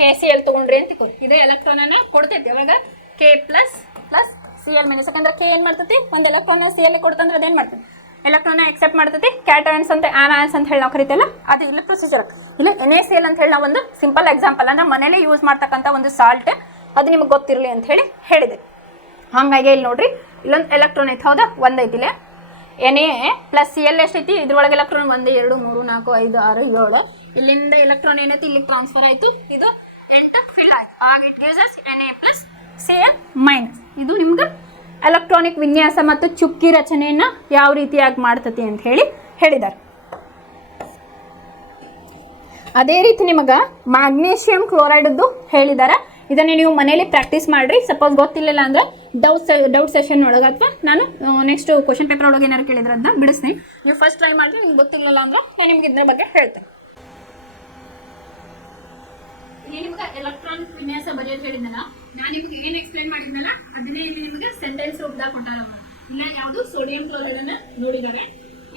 KCl ತಗೊಂಡ್ರಿ ಅಂತ ತಿಳ್ಕೊಳ್ಳಿ, ಇದು ಎಲೆಕ್ಟ್ರಾನ್ ಅನ್ನ ಕೊಡ್ತೈತಿ. ಅವಾಗ K plus plus Cl minus. ಯಾಕಂದ್ರೆ K ಏನು ಮಾಡ್ತೈತಿ, ಒಂದು ಎಲೆಕ್ಟ್ರಾನ್ Cl ಕೊಡ್ತಂದ್ರೆ ಅದೇನು ಮಾಡ್ತೈತಿ, ಎಲೆಕ್ಟ್ರಾನ್ ಅಕ್ಸೆಪ್ಟ್ ಮಾಡ್ತೈತಿ. ಕ್ಯಾಟಯನ್ಸ್ ಅಂತ ಆನಾಯನ್ಸ್ ಅಂತ ಹೇಳಿ ನಾವು ಕರಿತೇವಲ್ಲ, ಅದು ಇಲ್ಲ ಪ್ರೊಸೀಜರ್. ಇಲ್ಲ NaCl ಅಂತ ಹೇಳಿ ನಾವು ಒಂದು ಸಿಂಪಲ್ ಎಕ್ಸಾಂಪಲ್ ಅಂದ್ರೆ ಮನೇಲಿ ಯೂಸ್ ಮಾಡ್ತಕ್ಕಂಥ ಒಂದು ಸಾಲ್ಟ್, ಅದು ನಿಮಗೆ ಗೊತ್ತಿರಲಿ ಅಂತ ಹೇಳಿ ಹೇಳಿದೆ. ಹಾಗಾಗಿ ಇಲ್ಲಿ ನೋಡ್ರಿ, ಇಲ್ಲೊಂದು ಎಲೆಕ್ಟ್ರಾನ್ ಐತೆ, ಹೌದಾ, ಒಂದು ಐತಿಲ್ಲ. Na ಪ್ಲಸ್ Cl ಎಷ್ಟೈತಿ, ಇದ್ರೊಳಗೆ ಎಲೆಕ್ಟ್ರಾನ್ 1 2 3 4 5 6 7. ಇಲ್ಲಿಂದ ಎಲೆಕ್ಟ್ರಾನ್ ಏನೈತಿ, ಇಲ್ಲಿ ಟ್ರಾನ್ಸ್ಫರ್ ಆಯಿತು, ಇದು 8 ಫಿಲ್ ಆಯಿತು. ಆಗ it uses Na plus Cl minus. ಇದು ನಿಮ್ಗೆ ಎಲೆಕ್ಟ್ರಾನಿಕ್ ವಿನ್ಯಾಸ ಮತ್ತು ಚುಕ್ಕಿ ರಚನೆಯನ್ನು ಯಾವ ರೀತಿಯಾಗಿ ಮಾಡ್ತತಿ ಅಂತ ಹೇಳಿ ಹೇಳಿದ್ದಾರೆ. ಅದೇ ರೀತಿ ನಿಮಗೆ ಮ್ಯಾಗ್ನೀಷಿಯಂ ಕ್ಲೋರೈಡ್ದು ಹೇಳಿದ್ದಾರೆ. ಇದನ್ನೇ ನೀವು ಮನೇಲಿ ಪ್ರಾಕ್ಟೀಸ್ ಮಾಡಿರಿ. ಸಪೋಸ್ ಗೊತ್ತಿಲ್ಲ ಅಂದ್ರೆ ಡೌಟ್ ಸೆಷನ್ ಒಳಗೆ ಅಥವಾ ನಾನು ನೆಕ್ಸ್ಟ್ ಕ್ವಶನ್ ಪೇಪರ್ ಒಳಗೆ ಏನಾರು ಕೇಳಿದ್ರೆ ಅದನ್ನ ಬಿಡಿಸ್ತೀನಿ. ನೀವು ಫಸ್ಟ್ ಟ್ರೈ ಮಾಡಿರಿ, ನಿಮ್ಗೆ ಗೊತ್ತಿಲ್ಲ ಅಂದ್ರೆ ನಾನು ನಿಮ್ಗೆ ಇದ್ರ ಬಗ್ಗೆ ಹೇಳ್ತೇನೆ. ನಿಮ್ಗೆ ಎಲೆಕ್ಟ್ರಾನಿಕ್ ವಿನ್ಯಾಸ ಬರೆಯೋದು ಹೇಳಿದ್ನಲ್ಲ, ನಾನು ನಿಮ್ಗೆ ಏನು ಎಕ್ಸ್ಪ್ಲೈನ್ ಮಾಡಿದ್ನಲ್ಲ ಅದನ್ನೇ ಇಲ್ಲಿ ನಿಮಗೆ ಸೆಂಟೆನ್ಸ್ ರೂಪದಾಗ ಕೊಟ್ಟಾರ. ಇಲ್ಲ ಯಾವುದು ಸೋಡಿಯಂ ಕ್ಲೋರೈಡ್ ಅನ್ನ ನೋಡಿದ್ದಾರೆ.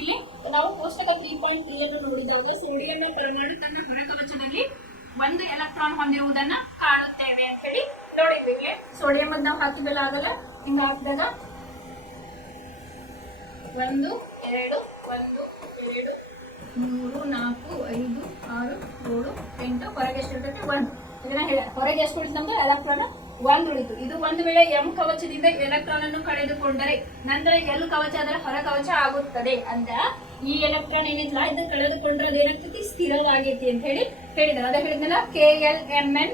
ಇಲ್ಲಿ ನಾವು ಕೋಷ್ಟಕ 3.3 ಅನ್ನು ನೋಡಿದಾಗ ಸೋಡಿಯಂ ಪರಮಾಣು ತನ್ನ ಹೊರ ಕವಚದಲ್ಲಿ 1 ಎಲೆಕ್ಟ್ರಾನ್ ಹೊಂದಿರುವುದನ್ನ ಕಾಣುತ್ತೇವೆ ಅಂತ ಹೇಳಿ ನೋಡಿದ್ವಿ. ಇಲ್ಲಿ ಸೋಡಿಯಂ ಅನ್ನು ನಾವು ಹಾಕಿದಲ್ಲ, ಆಗಲ್ಲ, ಹಿಂಗ ಹಾಕಿದಾಗ 1 2 1 2 3 4 5 6 7 8 ಹೊರಗೆ ಎಷ್ಟು ಇರ್ತೈತೆ, 1. ಇದನ್ನ ಹೇಳ, ಹೊರಗೆ ಎಷ್ಟು ಉಳಿತು ನಮ್ದು ಎಲೆಕ್ಟ್ರಾನ್ 1 ಉಳಿತು. ಇದು ಒಂದು ವೇಳೆ M ಕವಚದಿಂದ ಎಲೆಕ್ಟ್ರಾನ್ ಅನ್ನು ಕಳೆದುಕೊಂಡರೆ ನಂತರ L ಕವಚ ಅದರ ಹೊರ ಕವಚ ಆಗುತ್ತದೆ ಅಂತ. ಈ ಎಲೆಕ್ಟ್ರಾನ್ ಏನಿಲ್ಲ ಇದು ಕಳೆದುಕೊಂಡ್ರೆ ಅದೇನಾಗ್ತೈತಿ, ಸ್ಥಿರವಾಗೈತಿ ಅಂತ ಹೇಳಿ ಹೇಳಿದ್ದಾರೆ. ಅದೇ ಹೇಳಿದ್ನಲ್ಲ, KLMn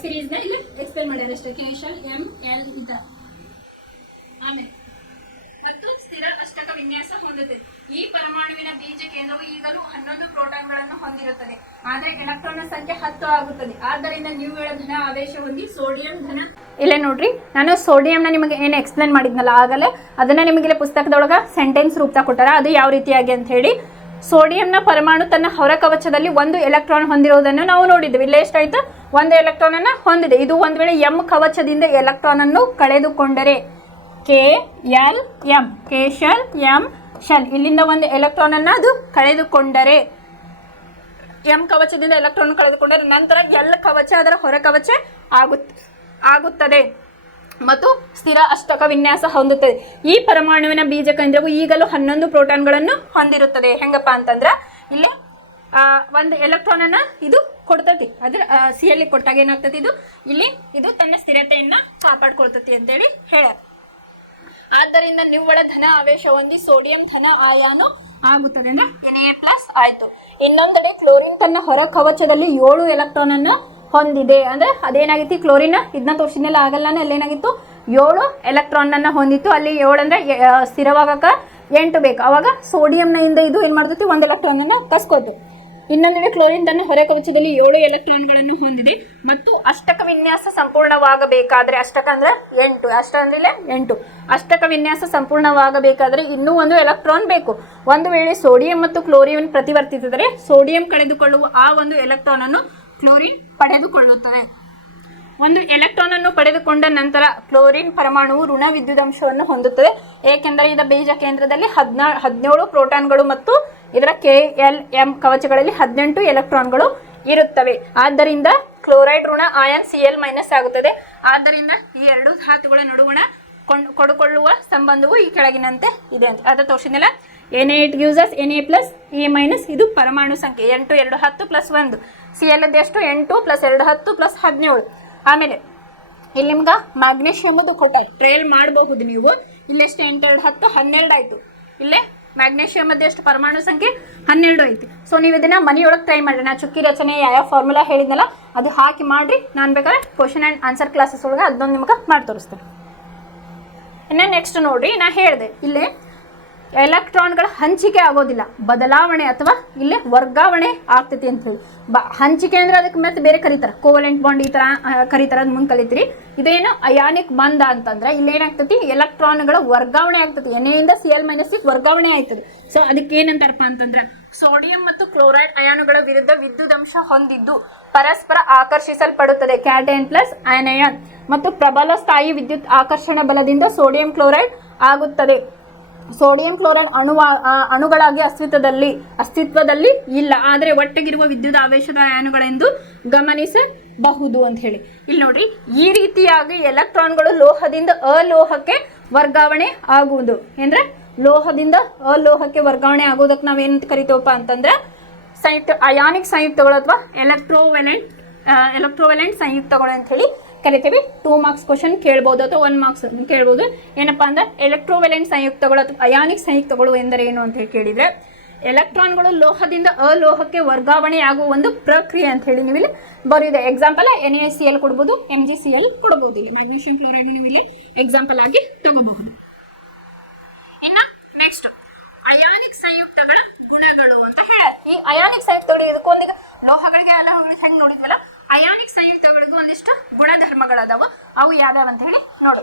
ಸಿರೀಸ್ನ ಇಲ್ಲಿ ಎಕ್ಸ್ಪ್ಲೇನ್ ಮಾಡ್ಯಾರ ಅಷ್ಟೇ. KCl ಇದ ಆಮೇಲೆ ಮತ್ತು ಸ್ಥಿರ ಅಷ್ಟಕ ವಿನ್ಯಾಸ ಹೊಂದುತ್ತದೆ. ಈ ಪರಮಾಣುವಿನ ಬೀಜ ಕೇಂದ್ರವು ಈಗಲೂ 11 ಪ್ರೋಟಾನ್ಗಳನ್ನು ಹೊಂದಿರುತ್ತದೆ, ಆದರೆ ಎಲೆಕ್ಟ್ರಾನ್ನ ಸಂಖ್ಯೆ 10 ಆಗುತ್ತದೆ. ಆದ್ದರಿಂದ ನಿವ್ವಳ ಧನ ಆವೇಶ ಹೊಂದಿ ಸೋಡಿಯಂ ಧನ. ಇಲ್ಲೇ ನೋಡ್ರಿ, ನಾನು ಸೋಡಿಯಂನ ನಿಮಗೆ ಏನು ಎಕ್ಸ್ಪ್ಲೇನ್ ಮಾಡಿದ್ನಲ್ಲ ಆಗಲೇ, ಅದನ್ನ ನಿಮಗೆ ಪುಸ್ತಕದೊಳಗ ಸೆಂಟೆನ್ಸ್ ರೂಪ ಕೊಟ್ಟಾರ. ಅದು ಯಾವ ರೀತಿಯಾಗಿ ಅಂತ ಹೇಳಿ, ಸೋಡಿಯಂನ ಪರಮಾಣು ತನ್ನ ಹೊರ ಕವಚದಲ್ಲಿ 1 ಎಲೆಕ್ಟ್ರಾನ್ ಹೊಂದಿರುವುದನ್ನು ನಾವು ನೋಡಿದ್ವಿ. ಇಲ್ಲೇ ಎಷ್ಟಾಯ್ತು? 1 ಎಲೆಕ್ಟ್ರಾನ್ ಅನ್ನ ಹೊಂದಿದೆ. ಇದು ಒಂದ್ ವೇಳೆ ಎಂ ಕವಚದಿಂದ ಎಲೆಕ್ಟ್ರಾನ್ ಅನ್ನು ಕಳೆದುಕೊಂಡರೆ, KCl ಇಲ್ಲಿಂದ 1 ಎಲೆಕ್ಟ್ರಾನ್ ಅನ್ನ ಅದು ಕಳೆದುಕೊಂಡರೆ, ಎಂ ಕವಚದಿಂದ ಎಲೆಕ್ಟ್ರಾನ್ ಕಳೆದುಕೊಂಡರೆ ನಂತರ ಎಲ್ ಕವಚ ಅದರ ಹೊರ ಕವಚ ಆಗುತ್ತದೆ ಮತ್ತು ಸ್ಥಿರ ಅಷ್ಟಕ ವಿನ್ಯಾಸ ಹೊಂದುತ್ತದೆ. ಈ ಪರಮಾಣುವಿನ ಬೀಜ ಕೇಂದ್ರವು ಈಗಲೂ 11 ಪ್ರೋಟಾನ್ಗಳನ್ನು ಹೊಂದಿರುತ್ತದೆ. ಹೆಂಗಪ್ಪ ಅಂತಂದ್ರ ಇಲ್ಲಿ 1 ಎಲೆಕ್ಟ್ರಾನ್ ಅನ್ನ ಇದು ಕೊಡ್ತತಿ. ಅದ್ರ Cl ಕೊಟ್ಟಾಗ ಏನಾಗ್ತತಿ, ಇದು ತನ್ನ ಸ್ಥಿರತೆಯನ್ನ ಕಾಪಾಡ್ಕೊಳ್ತತಿ ಅಂತೇಳಿ ಹೇಳ್ಯಾರ. ಆದ್ದರಿಂದ ನಿವ್ವಳ ಧನ ಆವೇಶ ಹೊಂದಿ ಸೋಡಿಯಂ ಧನ ಆಯಾನು ಆಗುತ್ತದೆ ಅಂದ್ರೆ Na+ ಆಯ್ತು. ಇನ್ನೊಂದೆಡೆ ಕ್ಲೋರಿನ್ ತನ್ನ ಹೊರ ಕವಚದಲ್ಲಿ 7 ಎಲೆಕ್ಟ್ರಾನ್ ಅನ್ನು ಹೊಂದಿದೆ. ಅಂದ್ರೆ ಅದೇನಾಗಿತ್ತು, ಕ್ಲೋರಿನ್ ಇದನ್ನ ತೋರಿಸಿದ್ನೆಲ್ಲ ಆಗಲ್ಲಾನೆ, ಅಲ್ಲೇನಾಗಿತ್ತು 7 ಎಲೆಕ್ಟ್ರಾನ್ ಅನ್ನ ಹೊಂದಿತ್ತು. ಅಲ್ಲಿ 7 ಅಂದ್ರೆ ಸ್ಥಿರವಾಗಕ 8 ಬೇಕು. ಅವಾಗ ಸೋಡಿಯಂನ ಇಂದ ಇದು ಏನ್ ಮಾಡ್ತೈತಿ, 1 ಎಲೆಕ್ಟ್ರಾನ್ ಅನ್ನ ಕಸ್ಕೋತು. ಇನ್ನೊಂದೆಡೆ ಕ್ಲೋರಿನ್ ತನ್ನ ಹೊರ ಕವಚದಲ್ಲಿ 7 ಎಲೆಕ್ಟ್ರಾನ್ಗಳನ್ನು ಹೊಂದಿದೆ ಮತ್ತು ಅಷ್ಟಕ ವಿನ್ಯಾಸ ಸಂಪೂರ್ಣವಾಗಬೇಕಾದ್ರೆ, ಅಷ್ಟಕ ಅಂದ್ರೆ 8, ಅಷ್ಟ ಅಂದ್ರೆ 8, ಅಷ್ಟಕ ವಿನ್ಯಾಸ ಸಂಪೂರ್ಣವಾಗಬೇಕಾದ್ರೆ ಇನ್ನೂ 1 ಎಲೆಕ್ಟ್ರಾನ್ ಬೇಕು. ಒಂದು ವೇಳೆ ಸೋಡಿಯಂ ಮತ್ತು ಕ್ಲೋರಿನ್ ಪ್ರತಿವರ್ತಿಸಿದರೆ ಸೋಡಿಯಂ ಕಳೆದುಕೊಳ್ಳುವ ಆ 1 ಎಲೆಕ್ಟ್ರಾನ್ ಅನ್ನು ಕ್ಲೋರಿನ್ ಪಡೆದುಕೊಳ್ಳುತ್ತದೆ. 1 ಎಲೆಕ್ಟ್ರಾನ್ ಅನ್ನು ಪಡೆದುಕೊಂಡ ನಂತರ ಕ್ಲೋರಿನ್ ಪರಮಾಣುವು ಋಣ ವಿದ್ಯುದಾಂಶವನ್ನು ಹೊಂದುತ್ತದೆ, ಏಕೆಂದರೆ ಇದರ ಬೀಜ ಕೇಂದ್ರದಲ್ಲಿ 17 ಪ್ರೋಟಾನ್ಗಳು ಮತ್ತು ಇದರ KLm ಕವಚಗಳಲ್ಲಿ 18 ಎಲೆಕ್ಟ್ರಾನ್ಗಳು ಇರುತ್ತವೆ. ಆದ್ದರಿಂದ ಕ್ಲೋರೈಡ್ ಋಣ ಆಯನ್ Cl- ಆಗುತ್ತದೆ. ಆದ್ದರಿಂದ ಈ 2 ಧಾತುಗಳ ನಡುವಣ ಕೊಡುಕೊಳ್ಳುವ ಸಂಬಂಧವು ಈ ಕೆಳಗಿನಂತೆ ಇದೆ ಅಂತ ಅದು ತೋರಿಸಿದ್ನಲ್ಲ. Na it gives us Na+, A- ಇದು ಪರಮಾಣು ಸಂಖ್ಯೆ 8 2 10 + 1. Cl ಎಷ್ಟು 8 + 2 10 + 17. ಆಮೇಲೆ ಇಲ್ಲಿ ನಿಮ್ಗೆ ಮ್ಯಾಗ್ನೇಷಿಯಮ್ದು ಕೊಟ್ಟಾರೆ, ಟ್ರೇಲ್ ಮಾಡಬಹುದು ನೀವು. ಇಲ್ಲೆಷ್ಟು 8 2 10 12 ಆಯ್ತು. ಇಲ್ಲೇ ಮ್ಯಾಗ್ನೇಷಿಯಮ್ ಎಷ್ಟು ಪರಮಾಣು ಸಂಖ್ಯೆ 12 ಐತಿ. ಸೊ ನೀವು ಇದನ್ನ ಮನೆಯೊಳಗೆ ಟ್ರೈ ಮಾಡ್ರಿ. ನಾ ಚುಕ್ಕಿ ರಚನೆ ಯಾವ ಫಾರ್ಮುಲಾ ಹೇಳಿದ್ನಲ್ಲ ಅದು ಹಾಕಿ ಮಾಡ್ರಿ. ನಾನು ಬೇಕಾದ್ರೆ ಕ್ವಶನ್ ಆ್ಯಂಡ್ ಆನ್ಸರ್ ಕ್ಲಾಸಸ್ ಒಳಗೆ ಅದೊಂದು ನಿಮ್ಗೆ ಮಾಡಿ ತೋರಿಸ್ತೇನೆ. ಇನ್ನು ನೆಕ್ಸ್ಟ್ ನೋಡ್ರಿ, ನಾ ಹೇಳಿದೆ ಇಲ್ಲೇ ಎಲೆಕ್ಟ್ರಾನ್ಗಳ ಹಂಚಿಕೆ ಆಗೋದಿಲ್ಲ, ಬದಲಾವಣೆ ಅಥವಾ ಇಲ್ಲೇ ವರ್ಗಾವಣೆ ಆಗ್ತೈತಿ ಅಂತ ಹೇಳಿ. ಹಂಚಿಕೆ ಅಂದ್ರೆ ಅದಕ್ಕೆ ಮತ್ತೆ ಬೇರೆ ಕರೀತಾರೆ, ಕೋವಲೆಂಟ್ ಬಾಂಡ್ ಈ ತರ ಕರೀತಾರೆ, ಅದು ಮುಂದೆ ಕಲಿತೀರಿ. ಇದೇನು ಅಯಾನಿಕ್ ಬಂಧ ಅಂತಂದ್ರೆ ಇಲ್ಲಿ ಏನಾಗ್ತತಿ, ಎಲೆಕ್ಟ್ರಾನ್ಗಳ ವರ್ಗಾವಣೆ ಆಗ್ತತಿ. Na ಇಂದ Cl- ವರ್ಗಾವಣೆ ಆಯ್ತದೆ. ಸೊ ಅದಕ್ಕೆ ಏನಂತಾರಪ್ಪ ಅಂತಂದ್ರೆ, ಸೋಡಿಯಂ ಮತ್ತು ಕ್ಲೋರೈಡ್ ಅಯಾನುಗಳ ವಿರುದ್ಧ ವಿದ್ಯುದಂಶ ಹೊಂದಿದ್ದು ಪರಸ್ಪರ ಆಕರ್ಷಿಸಲ್ಪಡುತ್ತದೆ, ಕ್ಯಾಟಯನ್ ಪ್ಲಸ್ ಅಯನಯನ್, ಮತ್ತು ಪ್ರಬಲ ಸ್ಥಾಯಿ ವಿದ್ಯುತ್ ಆಕರ್ಷಣ ಬಲದಿಂದ ಸೋಡಿಯಂ ಕ್ಲೋರೈಡ್ ಆಗುತ್ತದೆ. ಸೋಡಿಯಂ ಕ್ಲೋರೈಡ್ ಅಣುಗಳಾಗಿ ಅಸ್ತಿತ್ವದಲ್ಲಿ ಇಲ್ಲ, ಆದರೆ ಒಟ್ಟಿಗಿರುವ ವಿದ್ಯುತ್ ಆವೇಶದ ಅಯಾನುಗಳೆಂದು ಗಮನಿಸಬಹುದು ಅಂತ ಹೇಳಿ. ಇಲ್ಲಿ ನೋಡ್ರಿ, ಈ ರೀತಿಯಾಗಿ ಎಲೆಕ್ಟ್ರಾನ್ಗಳು ಲೋಹದಿಂದ ಅಲೋಹಕ್ಕೆ ವರ್ಗಾವಣೆ ಆಗುವುದು. ಅಂದ್ರೆ ಲೋಹದಿಂದ ಅಲೋಹಕ್ಕೆ ವರ್ಗಾವಣೆ ಆಗೋದಕ್ಕೆ ನಾವೇನಂತ ಕರಿತೀವಪ್ಪ ಅಂತಂದ್ರೆ ಅಯಾನಿಕ್ ಸಂಯುಕ್ತಗಳು ಅಥವಾ ಎಲೆಕ್ಟ್ರೋವೆಲೆಂಟ್ ಸಂಯುಕ್ತಗಳು ಅಂತ ಹೇಳಿ ಕರಿತೀವಿ. 2 ಮಾರ್ಕ್ಸ್ ಕ್ವಶನ್ ಕೇಳ್ಬೋದು ಅಥವಾ 1 ಮಾರ್ಕ್ಸ್ ಕೇಳ್ಬೋದು. ಏನಪ್ಪಾ ಅಂದ್ರೆ ಎಲೆಕ್ಟ್ರೋವೆಲೆಂಟ್ ಸಂಯುಕ್ತಗಳು ಅಥವಾ ಅಯಾನಿಕ್ ಸಂಯುಕ್ತಗಳು ಎಂದರೆ ಏನು ಅಂತ ಹೇಳಿ ಕೇಳಿದ್ರೆ, ಎಲೆಕ್ಟ್ರಾನ್ಗಳು ಲೋಹದಿಂದ ಅಲೋಹಕ್ಕೆ ವರ್ಗಾವಣೆ ಆಗುವ ಒಂದು ಪ್ರಕ್ರಿಯೆ ಅಂತ ಹೇಳಿ ನೀವು ಇಲ್ಲಿ ಬರೀದೆ. ಎಕ್ಸಾಂಪಲ್ NaCl ಕೊಡ್ಬೋದು, MgCl ಕೊಡ್ಬೋದು. ಇಲ್ಲಿ ಮ್ಯಾಗ್ನೀಷಿಯಂ ಕ್ಲೋರೈಡ್ ನೀವು ಇಲ್ಲಿ ಎಕ್ಸಾಂಪಲ್ ಆಗಿ ತಗೋಬಹುದು. ಇನ್ನು ನೆಕ್ಸ್ಟ್ ಅಯಾನಿಕ್ ಸಂಯುಕ್ತಗಳ ಗುಣಗಳು ಅಂತ ಹೇಳ. ಈ ಅಯಾನಿಕ್ ಸಂಯುಕ್ತಗಳು ಇದಕ್ಕೊಂದೀಗ ಲೋಹಗಳಿಗೆ ಅಲೋಹಗಳಿಗೆ ಹೆಂಗೆ ನೋಡಿದ್ವಲ್ಲ, ಅಯಾನಿಕ್ ಸಂಯುಕ್ತಗಳಿಗೂ ಒಂದಿಷ್ಟು ಗುಣಧರ್ಮಗಳದಾವ. ಅವು ಯಾವ್ಯಾವ ಅಂತ ಹೇಳಿ ನೋಡಿ.